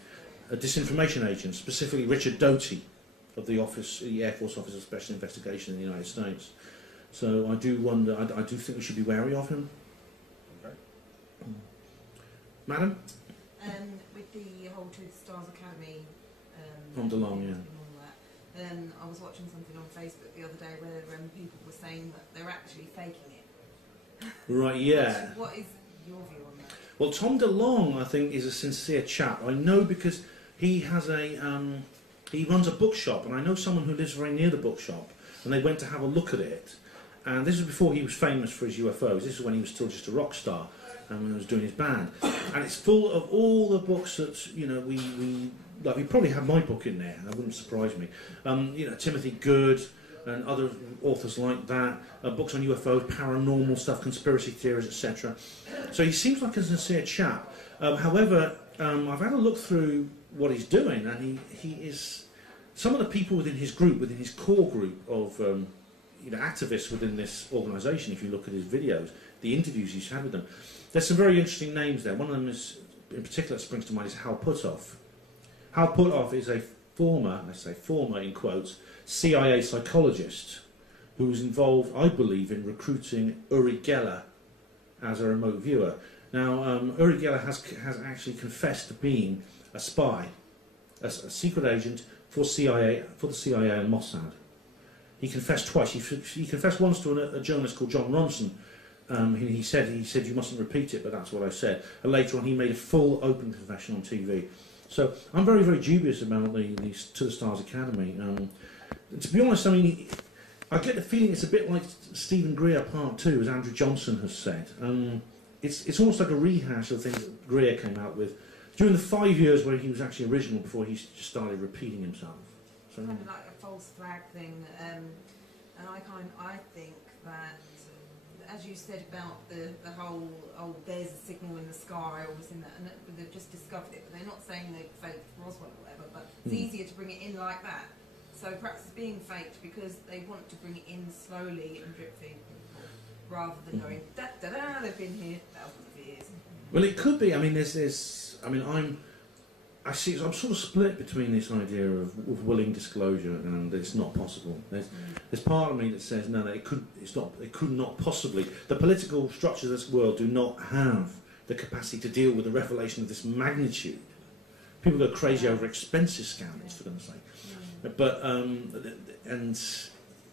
a disinformation agent, specifically Richard Doty of the Air Force Office of Special Investigation in the United States. So I do wonder, I do think we should be wary of him. Okay. Madam? With the whole To the Stars Academy From DeLong, yeah. and all that, I was watching something on Facebook the other day where people were saying that they're actually faking it. Right, yeah. What is your view on that? Well, Tom DeLong, I think, is a sincere chap. I know because he has he runs a bookshop, and I know someone who lives very near the bookshop, and they went to have a look at it. And this was before he was famous for his UFOs. This is when he was still just a rock star, and when he was doing his band. And it's full of all the books that, you know, we probably have my book in there. That wouldn't surprise me. You know, Timothy Good and other authors like that. Books on UFOs, paranormal stuff, conspiracy theories, etc. So he seems like a sincere chap. However, I've had a look through what he's doing, and he is. Some of the people within his group, within his core group of activists within this organisation, if you look at his videos, the interviews he's had with them, there's some very interesting names there. One of them is in particular springs to mind is Hal Puthoff. Hal Puthoff is a former, I say former in quotes, CIA psychologist who was involved, I believe, in recruiting Uri Geller as a remote viewer. Now, Uri Geller has actually confessed to being a spy, a secret agent for the CIA and Mossad. He confessed twice. He confessed once to a journalist called John Ronson. He said you mustn't repeat it, but that's what I said. And later on, he made a full open confession on TV. So I'm very, very dubious about the To the Stars Academy. To be honest, I mean, I get the feeling it's a bit like Stephen Greer Part 2, as Andrew Johnson has said. It's almost like a rehash of things that Greer came out with during the 5 years where he was actually original before he just started repeating himself. So, kind of like a false flag thing, and I think that, as you said about the whole, oh, there's a signal in the sky, or this and that, and they've just discovered it, but they're not saying they faked Roswell or whatever, but it's easier to bring it in like that. So perhaps it's being faked because they want to bring it in slowly and drip feed people, rather than going, da-da-da, they've been here thousands of years. Well, it could be. I mean, I'm sort of split between this idea of willing disclosure and it's not possible. There's part of me that says no, it could not possibly. The political structures of this world do not have the capacity to deal with a revelation of this magnitude. People go crazy over expenses scandals, for goodness sake. But and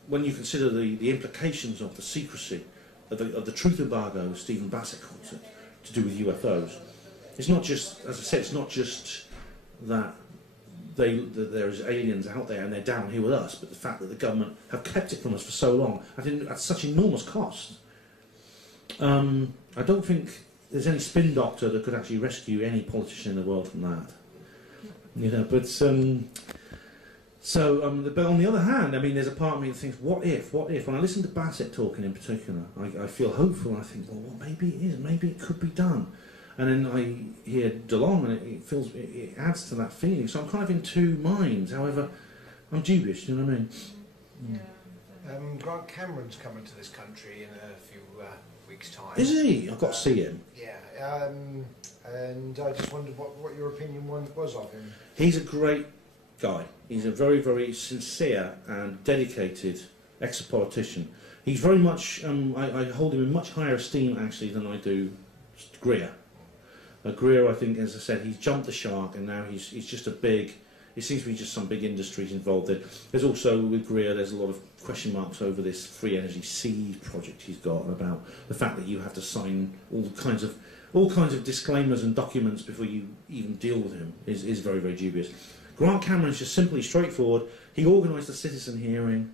when you consider the implications of the secrecy of the truth embargo, as Stephen Bassett calls it, to do with UFOs, it's not just, as I said, it's not just that there's aliens out there and they're down here with us, but the fact that the government have kept it from us for so long at such enormous cost. I don't think there's any spin doctor that could actually rescue any politician in the world from that. You know, but but on the other hand, I mean, there's a part of me that thinks, what if? When I listen to Bassett talking in particular, I feel hopeful. I think, well, maybe it is, maybe it could be done. And then I hear DeLong, and it adds to that feeling. So I'm kind of in two minds. However, I'm dubious. You know what I mean? Yeah. Grant Cameron's coming to this country in a few weeks' time. Is he? I've got to see him. Yeah. And I just wondered what your opinion was of him. He's a great guy. He's a very, very sincere and dedicated ex-politician. He's very much. I hold him in much higher esteem actually than I do Greer. Greer, I think, as I said, he's jumped the shark, and now he's just a big. It seems to be just some big industries involved in. There's also with Greer, there's a lot of question marks over this free energy seed project he's got, about the fact that you have to sign all kinds of disclaimers and documents before you even deal with him is very, very dubious. Grant Cameron is just simply straightforward. He organised a citizen hearing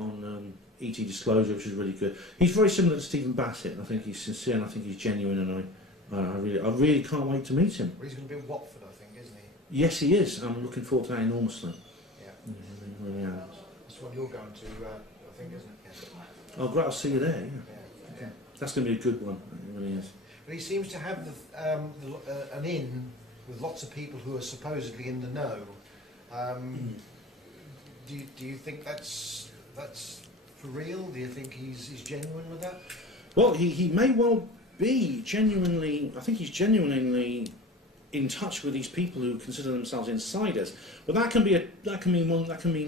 on ET disclosure, which is really good. He's very similar to Stephen Bassett. I think he's sincere and I think he's genuine, and I really can't wait to meet him. Well, he's going to be in Watford, I think, isn't he? Yes, he is. I'm looking forward to that enormously. Yeah. Really That's what you're going to, I think, isn't it? Yeah. Oh, great! I'll see you there. Yeah. Okay. That's going to be a good one. It really is. But he seems to have an in with lots of people who are supposedly in the know. Do you think that's for real? Do you think he's genuine with that? Well, he may well be genuinely. I think he's genuinely in touch with these people who consider themselves insiders. But that can mean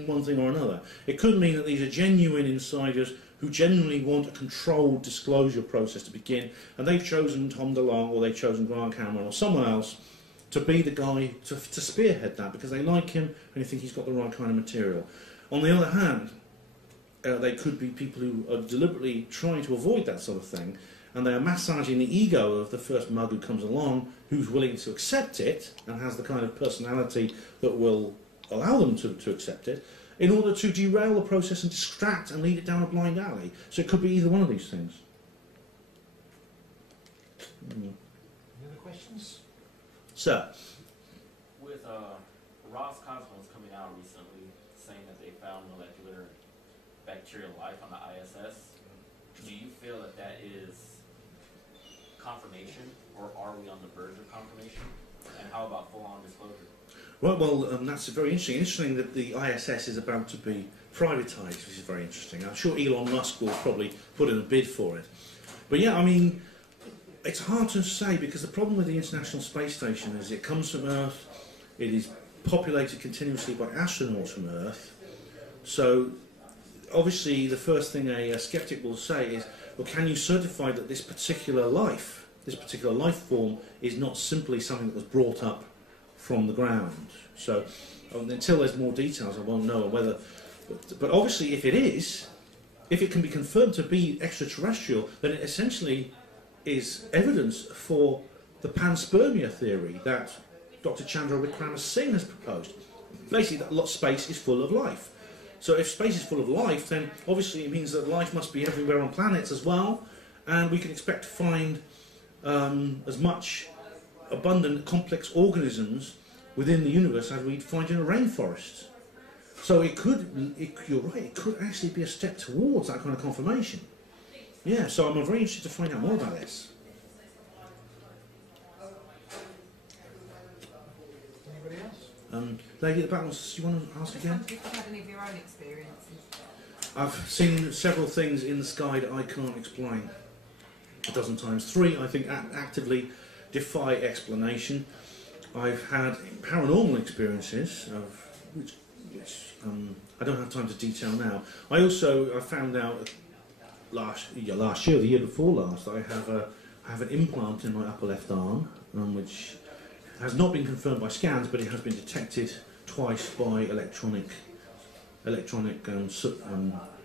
one thing or another. It could mean that these are genuine insiders who genuinely want a controlled disclosure process to begin, and they've chosen Tom DeLonge, or they've chosen Grant Cameron or someone else to be the guy to spearhead that, because they like him and they think he's got the right kind of material. On the other hand, they could be people who are deliberately trying to avoid that sort of thing, and they are massaging the ego of the first mug who comes along, who's willing to accept it and has the kind of personality that will allow them to accept it, in order to derail the process and distract and lead it down a blind alley. So it could be either one of these things. Any other questions? Sir? With Roscosmos coming out recently saying that they found molecular bacterial life on the ISS, do you feel that that is confirmation, or are we on the verge of confirmation? And how about full-on disclosure? Well, that's very interesting. Interesting that the ISS is about to be privatised, which is very interesting. I'm sure Elon Musk will probably put in a bid for it. But yeah, I mean, It's hard to say, because the problem with the International Space Station is it comes from Earth, it is populated continuously by astronauts from Earth, so obviously the first thing a skeptic will say is, well, can you certify that this particular life form is not simply something that was brought up from the ground? So until there's more details, I won't know whether, but obviously if it can be confirmed to be extraterrestrial, then it essentially is evidence for the panspermia theory that Dr. Chandra Wickramasinghe has proposed. Basically, that a lot of space is full of life. So if space is full of life, then obviously it means that life must be everywhere on planets as well, and we can expect to find as much abundant, complex organisms within the universe as we'd find in a rainforest. So you're right, it could actually be a step towards that kind of confirmation. Yeah, so I'm very interested to find out more about this. Anybody else? Lady at the back, do you want to ask again? If you've had any of your own experiences. I've seen several things in the sky that I can't explain. A dozen times. 3, I think, actively defy explanation. I've had paranormal experiences, which I don't have time to detail now. I found out last year, the year before last, that I have an implant in my upper left arm, which has not been confirmed by scans, but it has been detected twice by electronic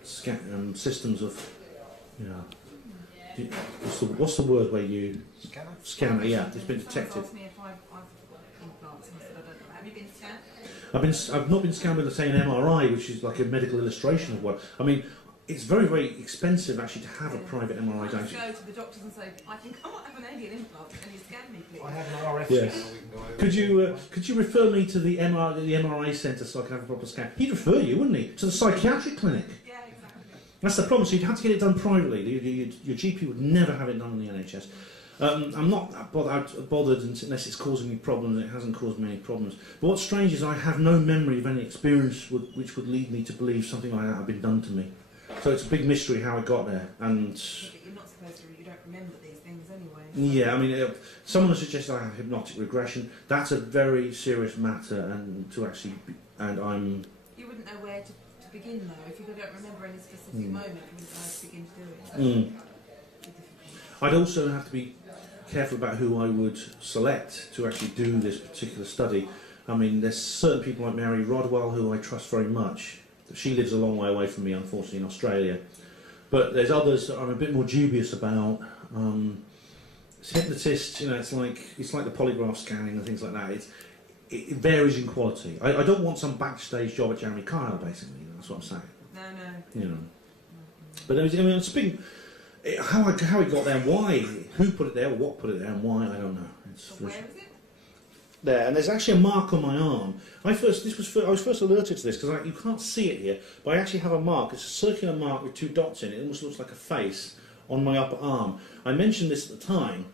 systems of, you know, what's the word where you scanner? Yeah, it's been detected. Asked me if I've implants, and I said I don't know. Have you been scanned? I've not been scanned with, say, an MRI, which is like a medical illustration of what. I mean, it's very, very expensive actually to have a private MRI. Don't you go to the doctors and say, I think I might have an alien implant. Can you scan me, please? I have an RF yes. scanner. We can go over. Could you refer me to the MRI centre so I can have a proper scan? He'd refer you, wouldn't he, to the psychiatric clinic? Yeah, exactly. That's the problem. So you'd have to get it done privately. Your GP would never have it done in the NHS. I'm not bothered unless it's causing me problems. It hasn't caused me any problems. But what's strange is I have no memory of any experience which would lead me to believe something like that had been done to me. So it's a big mystery how I got there. And but you're not supposed to. You don't remember these things anyway. Yeah, I mean, someone has suggested I have hypnotic regression. That's a very serious matter, and I'm. You wouldn't know where to begin though if you don't remember any specific moment. You wouldn't know how to begin to do it. I'd also have to be careful about who I would select to actually do this particular study. I mean, there's certain people like Mary Rodwell who I trust very much. She lives a long way away from me, unfortunately, in Australia. But there's others that I'm a bit more dubious about. Hypnotists, you know, it's like the polygraph scanning and things like that. It varies in quality. I don't want some backstage job at Jeremy Kyle, basically. That's what I'm saying. No. You know. But it's big. How it got there, why, who put it there, or what put it there, and why, I don't know. Where is it? There, and there's actually a mark on my arm. I was first alerted to this because you can't see it here, but I actually have a mark. It's a circular mark with 2 dots in it. It almost looks like a face on my upper arm. I mentioned this at the time,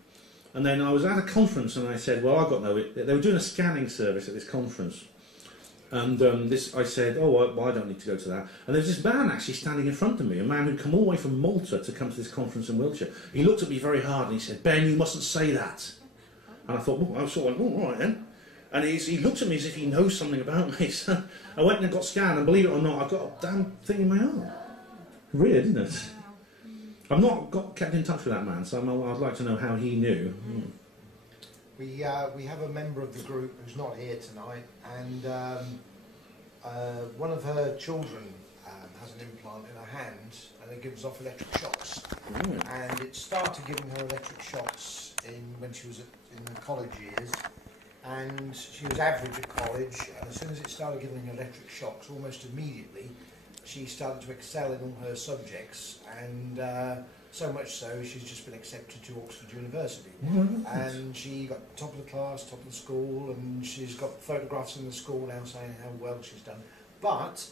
and then I was at a conference and I said, well, I've got no. They were doing a scanning service at this conference, and I said, oh, well, I don't need to go to that. And there was this man actually standing in front of me, a man who'd come all the way from Malta to come to this conference in Wiltshire. He looked at me very hard and he said, Ben, you mustn't say that. And I thought, well, I sort of went, all right then. And he looked at me as if he knows something about me. So I went and got scanned, and believe it or not, I've got a damn thing in my arm. Weird, isn't it? I've not kept in touch with that man, so I'd like to know how he knew. We have a member of the group who's not here tonight, and one of her children has an implant in her hand, and it gives off electric shocks. And it started giving her electric shocks when she was in the college years, and she was average at college, and as soon as it started giving her electric shocks, almost immediately she started to excel in all her subjects, and so much so she's just been accepted to Oxford University. And she got top of the class, top of the school, and she's got photographs in the school now saying how well she's done. But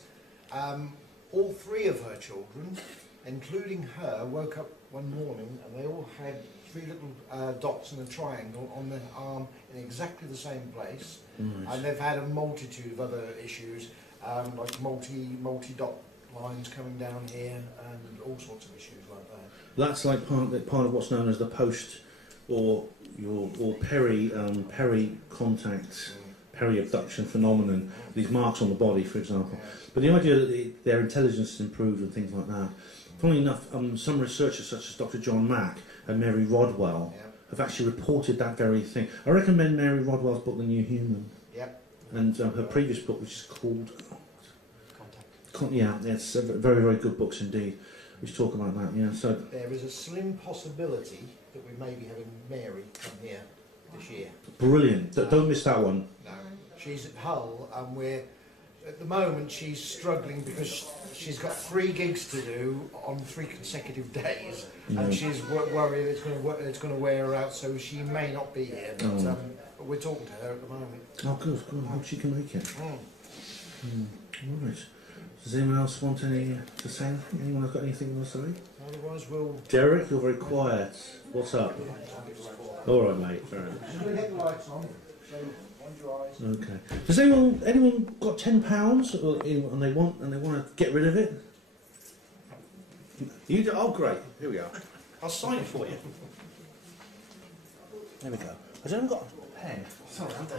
all 3 of her children, including her, woke up one morning and they all had 3 little dots in a triangle on their arm in exactly the same place. And they've had a multitude of other issues, like multi-dot lines coming down here and all sorts of issues like that. That's like part of what's known as the or peri contact, peri abduction phenomenon. These marks on the body, for example. But the idea that their intelligence is improved and things like that. Funnily enough, some researchers such as Dr. John Mack and Mary Rodwell have actually reported that very thing. I recommend Mary Rodwell's book, The New Human. Yep. And her previous book, which is called yeah, it's very, very good books indeed, which talk about that. Yeah. So there is a slim possibility that we may be having Mary come here this year. Brilliant! Don't miss that one. No, she's at Hull, and we're at the moment she's struggling because she's got 3 gigs to do on 3 consecutive days, and she's worried it's going to wear her out, so she may not be here. But we're talking to her at the moment. Oh, good. I hope she can make it. Right. Does anyone else want to say anything? Anyone have got anything to say? Otherwise, we'll. Derek, you're very quiet. What's up? All right, mate. Fair enough. Just going to get the lights on. So mind your eyes. Okay. Does anyone got £10 and they want to get rid of it? You do? Oh, great. Here we go. I'll sign it for you. There we go. Has anyone got a pen? Sorry, I don't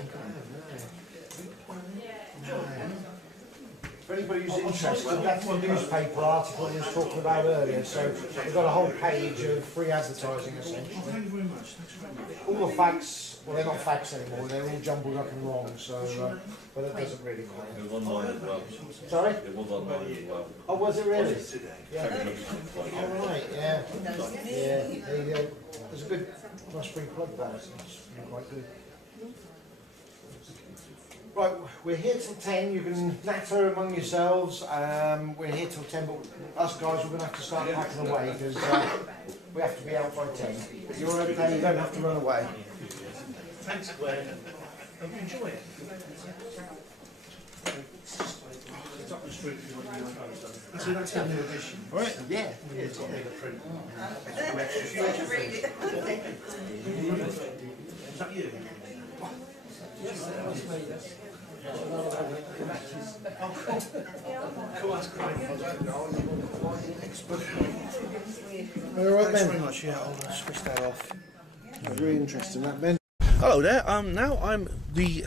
know. For anybody who's interested, that's the newspaper article we were talking about earlier. So we've got a whole page of free advertising, essentially. Thank you very much. Thanks very much. All the facts, well, they're not facts anymore. They're all jumbled up and wrong. So, but it doesn't really matter. It was online as well. Sorry? It was online as well. Oh, was it really? Yeah. All right. Yeah. Yeah. There's a good, nice free plug there. So it's quite good. Right, we're here till 10, you can natter among yourselves. We're here till 10, but us guys, we're going to have to start packing away because we have to be out by 10. But you're okay, you don't have to run away. Thanks, Gwen. Hope you enjoy it. It's up the street if you want to know. Actually, that's the new edition. All right? Yeah. It's got the print. Is that you? Yes, that's me. Cool, that's great. All right, Ben. Thanks very much. Yeah, I'll switch that off. Very interesting, that, Ben. Hello there. Now the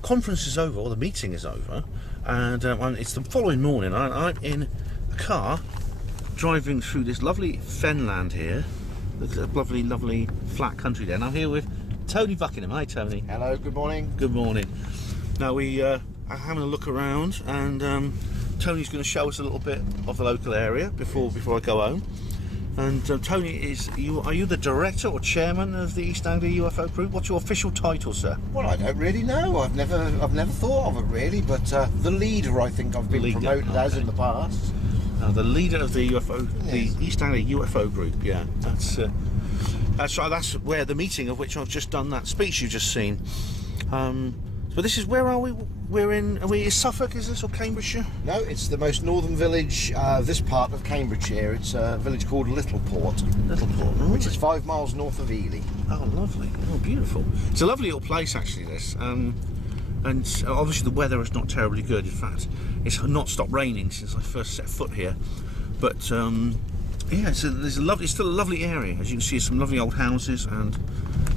conference is over, or the meeting is over, and it's the following morning. I'm in a car driving through this lovely fenland here. There's a lovely flat country there. And I'm here with Tony Buckingham. Hi, Tony. Hello, good morning. Good morning. Now we are having a look around, and Tony's going to show us a little bit of the local area before I go home. And Tony, are you the director or chairman of the East Anglia UFO group? What's your official title, sir? Well, I don't really know. I've never thought of it really, but the leader, I think I've been promoted as in the past. The leader of the UFO, yes. The East Anglia UFO group. Yeah, that's right. That's where the meeting of which I've just done that speech you've just seen. But this is, where are we? Are we in Suffolk, is this, or Cambridgeshire? No, it's the most northern village, this part of Cambridgeshire. It's a village called Littleport. Littleport, right. Which is 5 miles north of Ely. Oh, lovely. Oh, beautiful. It's a lovely little place, actually, this. And obviously the weather is not terribly good. In fact, it's not stopped raining since I first set foot here. But, yeah, it's still a lovely area. As you can see, some lovely old houses, and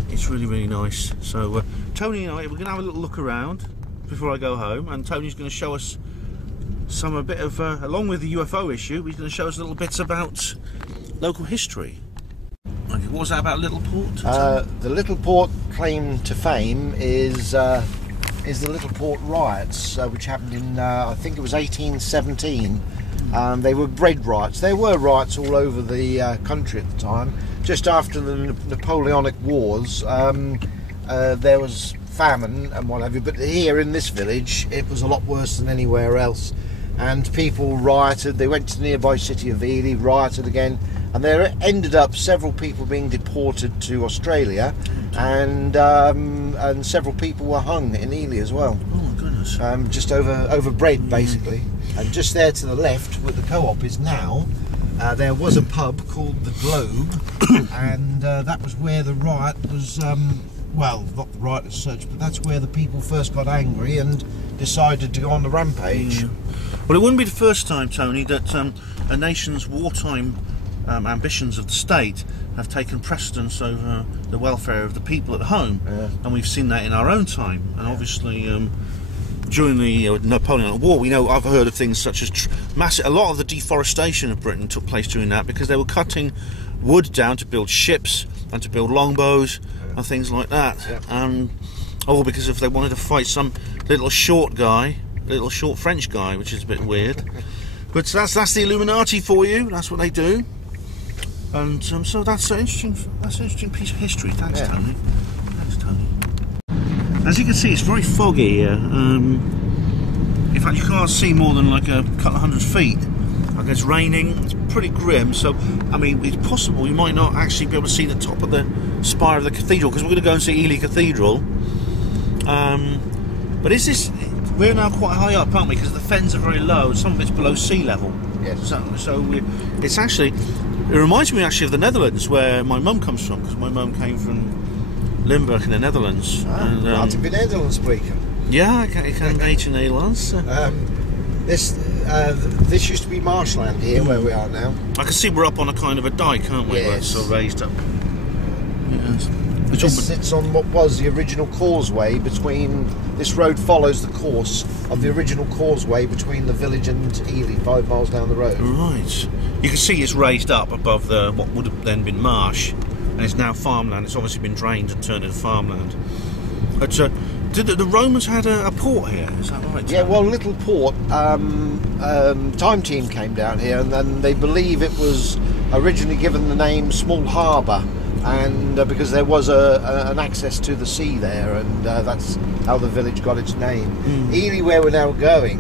it's really, really nice. So Tony and I, we're going to have a little look around before I go home, and Tony's going to show us a bit of, along with the UFO issue, he's going to show us little bits about local history. Okay, what was that about Littleport? The Littleport claim to fame is the Littleport riots, which happened in, I think it was 1817. They were bread riots. There were riots all over the country at the time. Just after the Napoleonic Wars, there was famine and what have you, but here in this village it was a lot worse than anywhere else, and people rioted. They went to the nearby city of Ely, rioted again, and there ended up several people being deported to Australia, and several people were hung in Ely as well. Oh my goodness. Just over bread, basically. And just there to the left, where the co-op is now, there was a pub called the Globe, and that was where the riot was, well, not the riot as such, but that's where the people first got angry and decided to go on the rampage. Well, it wouldn't be the first time, Tony, that a nation's wartime ambitions of the state have taken precedence over the welfare of the people at home, and we've seen that in our own time. And obviously, during the Napoleonic War, we know I've heard of things such as a lot of the deforestation of Britain took place during that because they were cutting wood down to build ships and to build longbows and things like that, and all because if they wanted to fight some little short French guy, which is a bit weird. But that's the Illuminati for you. That's what they do. And so that's an interesting piece of history. Thanks, Tony. Thanks, Tony. As you can see, it's very foggy here. In fact, you can't see more than like a couple of 100 feet. Like it's raining. It's pretty grim. So, I mean, it's possible you might not actually be able to see the top of the spire of the cathedral, because we're going to go and see Ely Cathedral. But is this? We're now quite high up, aren't we? Because the fens are very low. Some of it's below sea level. Yes. So it's actually. It reminds me actually of the Netherlands, where my mum comes from, because my mum came from Limburg in the Netherlands. Laat ik in Nederlands spreken. Ja, ik kan een beetje Nederlands. This used to be marshland here, where we are now. I can see we're up on a kind of a dike, aren't we? Yes. Where it's so raised up. Yes. This sits on what was the original causeway between. This road follows the course of the original causeway between the village and Ely, 5 miles down the road. Right. You can see it's raised up above the what would have then been marsh, and it's now farmland. It's obviously been drained and turned into farmland. But did the Romans had a port here? Is that right? Yeah, well, little port. Time Team came down here, and then they believe it was originally given the name Small Harbour, and because there was an access to the sea there, and that's how the village got its name. Ely, where we're now going,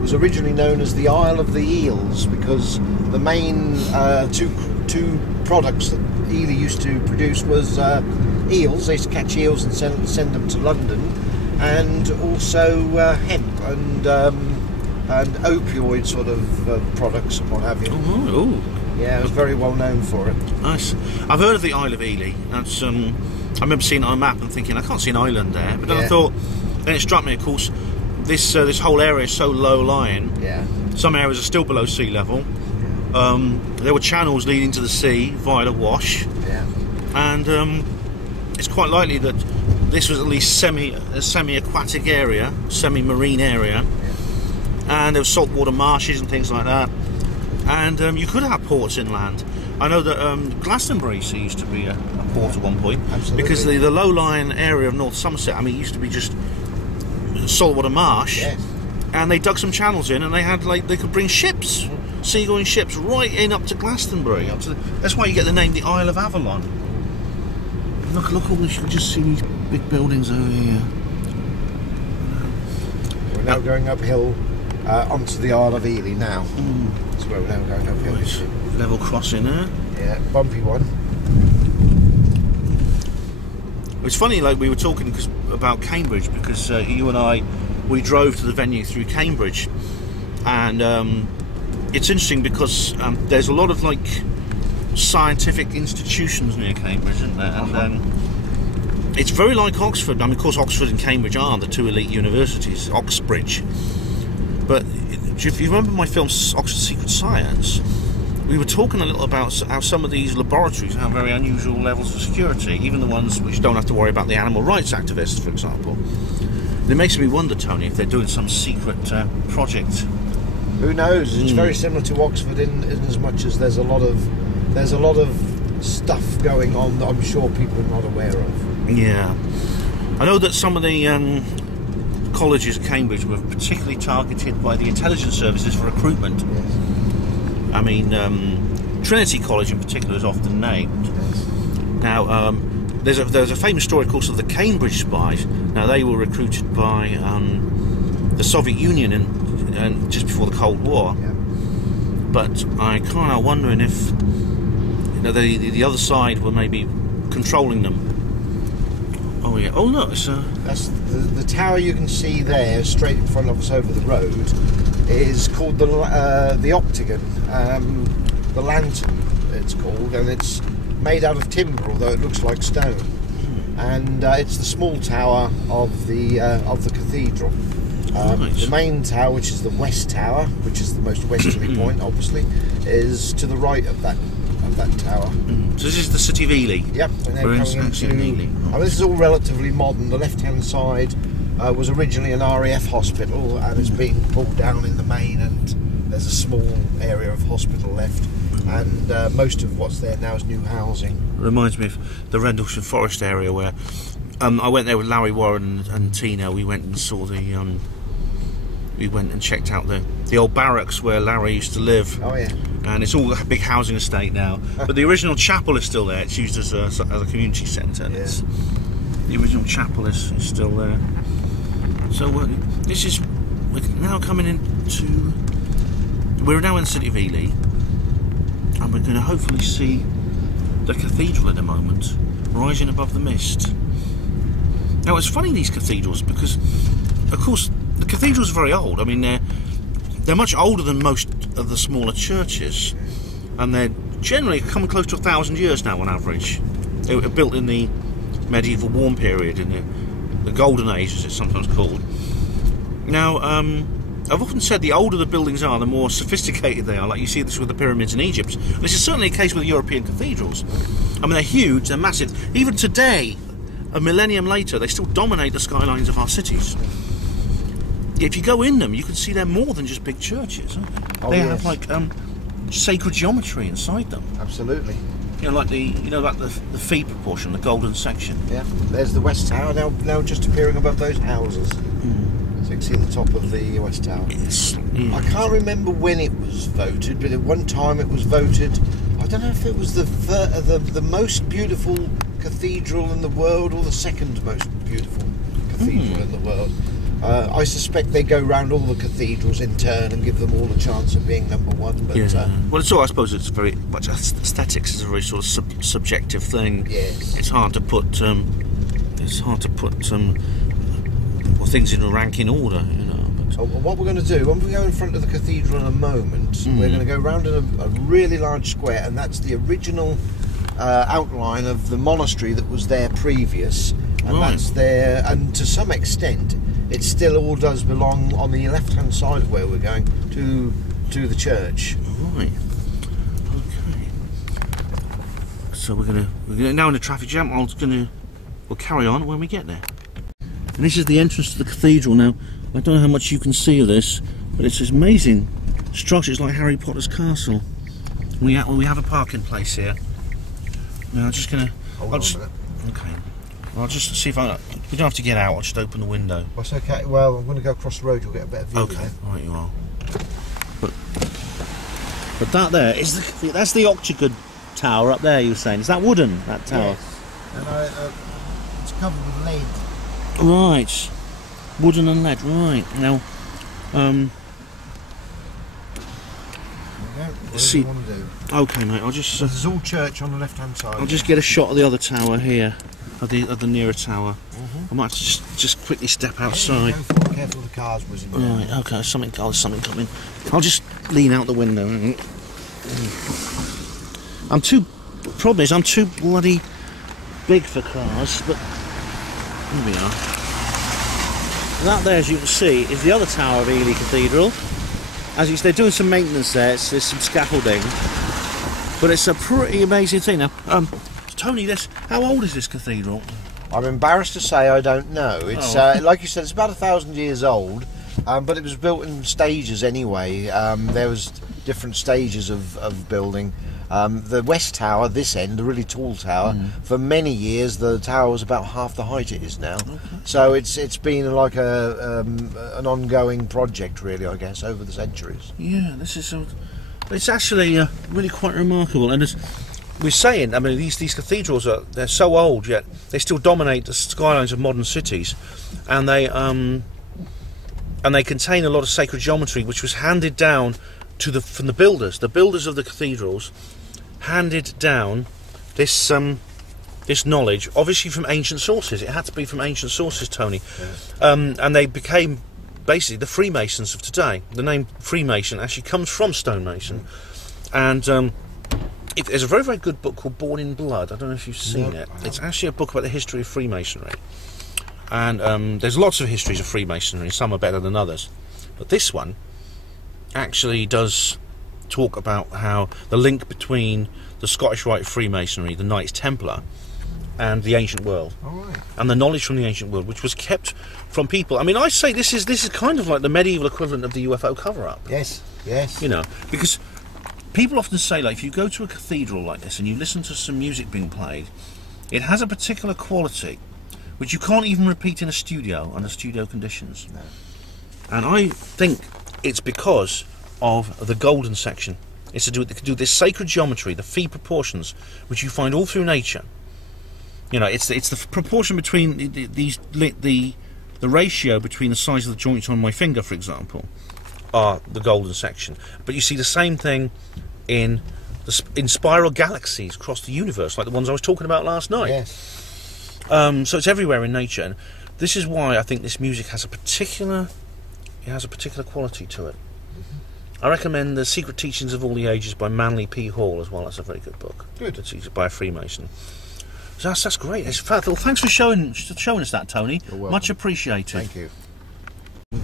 was originally known as the Isle of the Eels, because the main two products that Ely used to produce was eels. They used to catch eels and send them to London, and also hemp and opioid sort of products and what have you. Oh. Yeah, it was very well known for it. Nice. I've heard of the Isle of Ely. That's I remember seeing it on a map and thinking I can't see an island there. But then I thought, then it struck me, of course, this whole area is so low lying. Yeah. Some areas are still below sea level. There were channels leading to the sea via the wash. Yeah. And it's quite likely that this was at least a semi-aquatic area, semi-marine area. Yeah. And there were saltwater marshes and things like that. And you could have ports inland. I know that Glastonbury used to be a port at one point. Absolutely. Because the low-lying area of North Somerset, I mean, it used to be just saltwater marsh. Yes. And they dug some channels in, and they had they could bring ships, seagoing ships, right in up to Glastonbury. That's why you get the name the Isle of Avalon. Look! All this. You can just see these big buildings over here. We're now going uphill onto the Isle of Ely now. That's where we're now going uphill. Right. Level crossing there. Yeah, bumpy one. It's funny, like we were talking about Cambridge, because you and I, we drove to the venue through Cambridge, and it's interesting because there's a lot of like scientific institutions near Cambridge, isn't there? And it's very like Oxford. I mean, of course, Oxford and Cambridge are the two elite universities, Oxbridge. But if you remember my film Oxford Secret Science, we were talking a little about how some of these laboratories have very unusual levels of security, even the ones which don't have to worry about the animal rights activists, for example. It makes me wonder, Tony, if they're doing some secret project. Who knows? It's very similar to Oxford in as much as there's a lot of stuff going on that I'm sure people are not aware of. Yeah, I know that some of the colleges at Cambridge were particularly targeted by the intelligence services for recruitment. Yes. I mean, Trinity College in particular is often named. Yes. Now, there's a famous story, of course, of the Cambridge spies. Now, they were recruited by the Soviet Union and just before the Cold War. Yeah. But I kind of wondering if the other side were maybe controlling them. Oh yeah. Oh look, that's the tower you can see there, straight in front of us over the road, is called the Octagon, the Lantern. It's called, and it's made out of timber, although it looks like stone. And it's the small tower of the cathedral. The main tower, which is the West Tower, which is the most westerly point, obviously, is to the right of that tower. So this is the city of Ely? Yep. And We're actually in Ely. This is all relatively modern. The left-hand side was originally an RAF hospital, and it's been pulled down in the main, and there's a small area of hospital left, and most of what's there now is new housing. Reminds me of the Rendlesham Forest area where I went there with Larry Warren and Tina. We went and saw the we went and checked out the old barracks where Larry used to live. Oh yeah. And it's all a big housing estate now. But the original chapel is still there. It's used as a community centre. Yeah. The original chapel is still there. So we're now coming into. We're now in the city of Ely, and we're going to hopefully see the cathedral in a moment, rising above the mist. Now it's funny, these cathedrals, because of course the cathedrals are very old. I mean, they're much older than most of the smaller churches, and they're generally coming close to 1,000 years now on average. They were built in the medieval warm period, in the golden age as it's sometimes called. Now I've often said the older the buildings are, the more sophisticated they are. Like you see this with the pyramids in Egypt. This is certainly a case with the European cathedrals. I mean, they're huge, they're massive. Even today, a millennium later, they still dominate the skylines of our cities. If you go in them, you can see they're more than just big churches. They have like sacred geometry inside them. Absolutely. You know, like the fee proportion, the golden section. Yeah. There's the West Tower now just appearing above those houses. So you can see the top of the West Tower. Yes. I can't remember when it was voted, but at one time it was voted. I don't know if it was the most beautiful cathedral in the world or the second most beautiful cathedral in the world. I suspect they go round all the cathedrals in turn and give them all a chance of being number one. But well, it's all. I suppose it's very much aesthetics is a very sort of subjective thing. Yes. It's hard to put. Things in a ranking order. You know. So what we're going to do when we go in front of the cathedral in a moment, we're going to go round in a really large square, and that's the original outline of the monastery that was there previous, and that's there, and to some extent. It still all does belong on the left-hand side of where we're going to the church. Right. Okay. So we're gonna now in a traffic jam. We'll carry on when we get there. And this is the entrance to the cathedral. Now I don't know how much you can see of this, but it's this amazing structure. It's like Harry Potter's castle. We have a parking place here. Now I'm just gonna. Okay. Well, I'll just see if we don't have to get out. I'll just open the window. That's okay. Well, I'm going to go across the road. You'll get a better view. Okay, right, you are. But that there is that's the octagon tower up there. You were saying, is that wooden? That tower? Yes. And it's covered with lead. Right, wooden and lead. Right now, see. What do you want to do? Okay, mate. I'll just. There's all church on the left-hand side. I'll just get a shot of the other tower here. Of the nearer tower. I might have to just quickly step outside. Yeah, careful, the car's whizzing by. Right, okay, there's something coming. I'll just lean out the window. Problem is, I'm too bloody big for cars, but here we are. That there, as you can see, is the other tower of Ely Cathedral. As you see, they're doing some maintenance there, there's some scaffolding. But it's a pretty amazing thing. Now, Tony, how old is this cathedral? I'm embarrassed to say I don't know. It's like you said, it's about 1,000 years old, but it was built in stages anyway. There was different stages of building. The West Tower, this end, the really tall tower, for many years the tower was about half the height it is now. Okay. So it's been like an ongoing project, really, I guess, over the centuries. Yeah, it's actually really quite remarkable, and we're saying, I mean, these cathedrals they're so old, yet they still dominate the skylines of modern cities, and they contain a lot of sacred geometry, which was handed down from the builders. The builders of the cathedrals handed down this knowledge, obviously from ancient sources. It had to be from ancient sources, Tony. Yeah. And they became basically the Freemasons of today. The name Freemason actually comes from stonemason, and. There's a very, very good book called Born in Blood. I don't know if you've seen it. It's actually a book about the history of Freemasonry. And there's lots of histories of Freemasonry, some are better than others. But this one actually does talk about how the link between the Scottish Rite of Freemasonry, the Knights Templar, and the ancient world, and the knowledge from the ancient world, which was kept from people. I mean, I say this is kind of like the medieval equivalent of the UFO cover-up. Yes, yes. You know, because people often say, like, if you go to a cathedral like this and you listen to some music being played, it has a particular quality which you can't even repeat in a studio under studio conditions. No. And I think it's because of the golden section. It's to do with this sacred geometry, the phi proportions, which you find all through nature. You know, it's the proportion between the ratio between the size of the joints on my finger, for example, are the golden section. But you see the same thing in spiral galaxies across the universe, like the ones I was talking about last night. Yes. So it's everywhere in nature, and this is why I think this music has a particular quality to it. I recommend The Secret Teachings of All the Ages by Manly P. Hall as well. That's a very good book. Good. It's by a Freemason. So that's great. It's well, thanks for showing us that, Tony. You're welcome. Much appreciated. Thank you.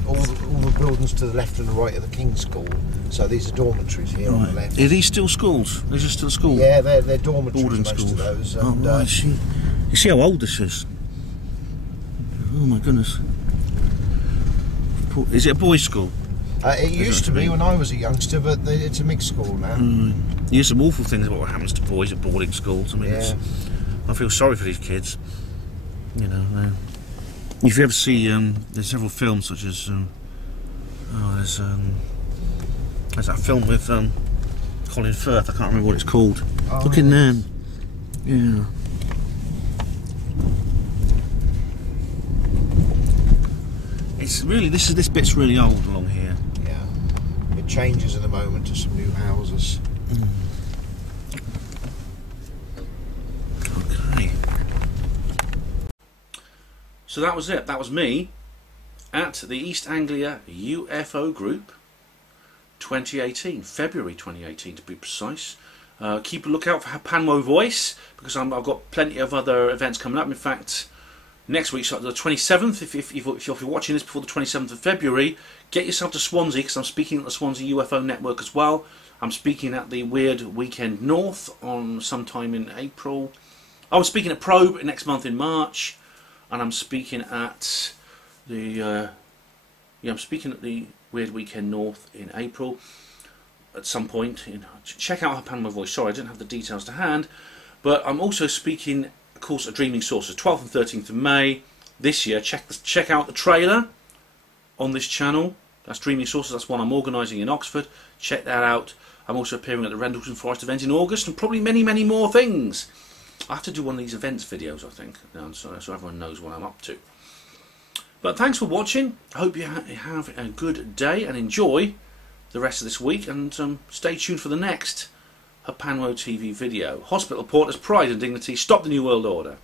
All the buildings to the left and the right of the King's School. So these are dormitories here on the left. Are these still schools? These are still schools? Yeah, they're dormitories, Boarding most schools. of those. Oh, And, right. You see how old this is? Oh my goodness. Is it a boys' school? It used to be when I was a youngster, but it's a mixed school now. You hear some awful things about what happens to boys at boarding schools. I mean, I feel sorry for these kids. You know, if you ever see, there's several films such as, there's that film with Colin Firth. I can't remember what it's called. Looking then, yeah. It's really this bit's really old along here. Yeah, it changes in a moment to some new houses. Okay. So that was it. That was me at the East Anglia UFO Group 2018, February 2018 to be precise. Keep a lookout for Panwo Voice, because I've got plenty of other events coming up. In fact, next week, so the 27th, if you're watching this before the 27th of February, get yourself to Swansea, because I'm speaking at the Swansea UFO Network as well. I'm speaking at the Weird Weekend North on sometime in April. I'm speaking at Probe next month in March, and I'm speaking at the Weird Weekend North in April at some point. Check out Panama Voice. Sorry, I didn't have the details to hand, but I'm also speaking, of course, at Dreaming Sources, 12th and 13th of May this year. Check out the trailer on this channel. That's Dreaming Sources. That's one I'm organising in Oxford. Check that out. I'm also appearing at the Rendlesham Forest event in August, and probably many, many more things. I have to do one of these events videos, I think, so everyone knows what I'm up to. But thanks for watching. I hope you have a good day and enjoy the rest of this week, and stay tuned for the next Panwo TV video. Hospital Porters, Pride and Dignity, Stop the New World Order.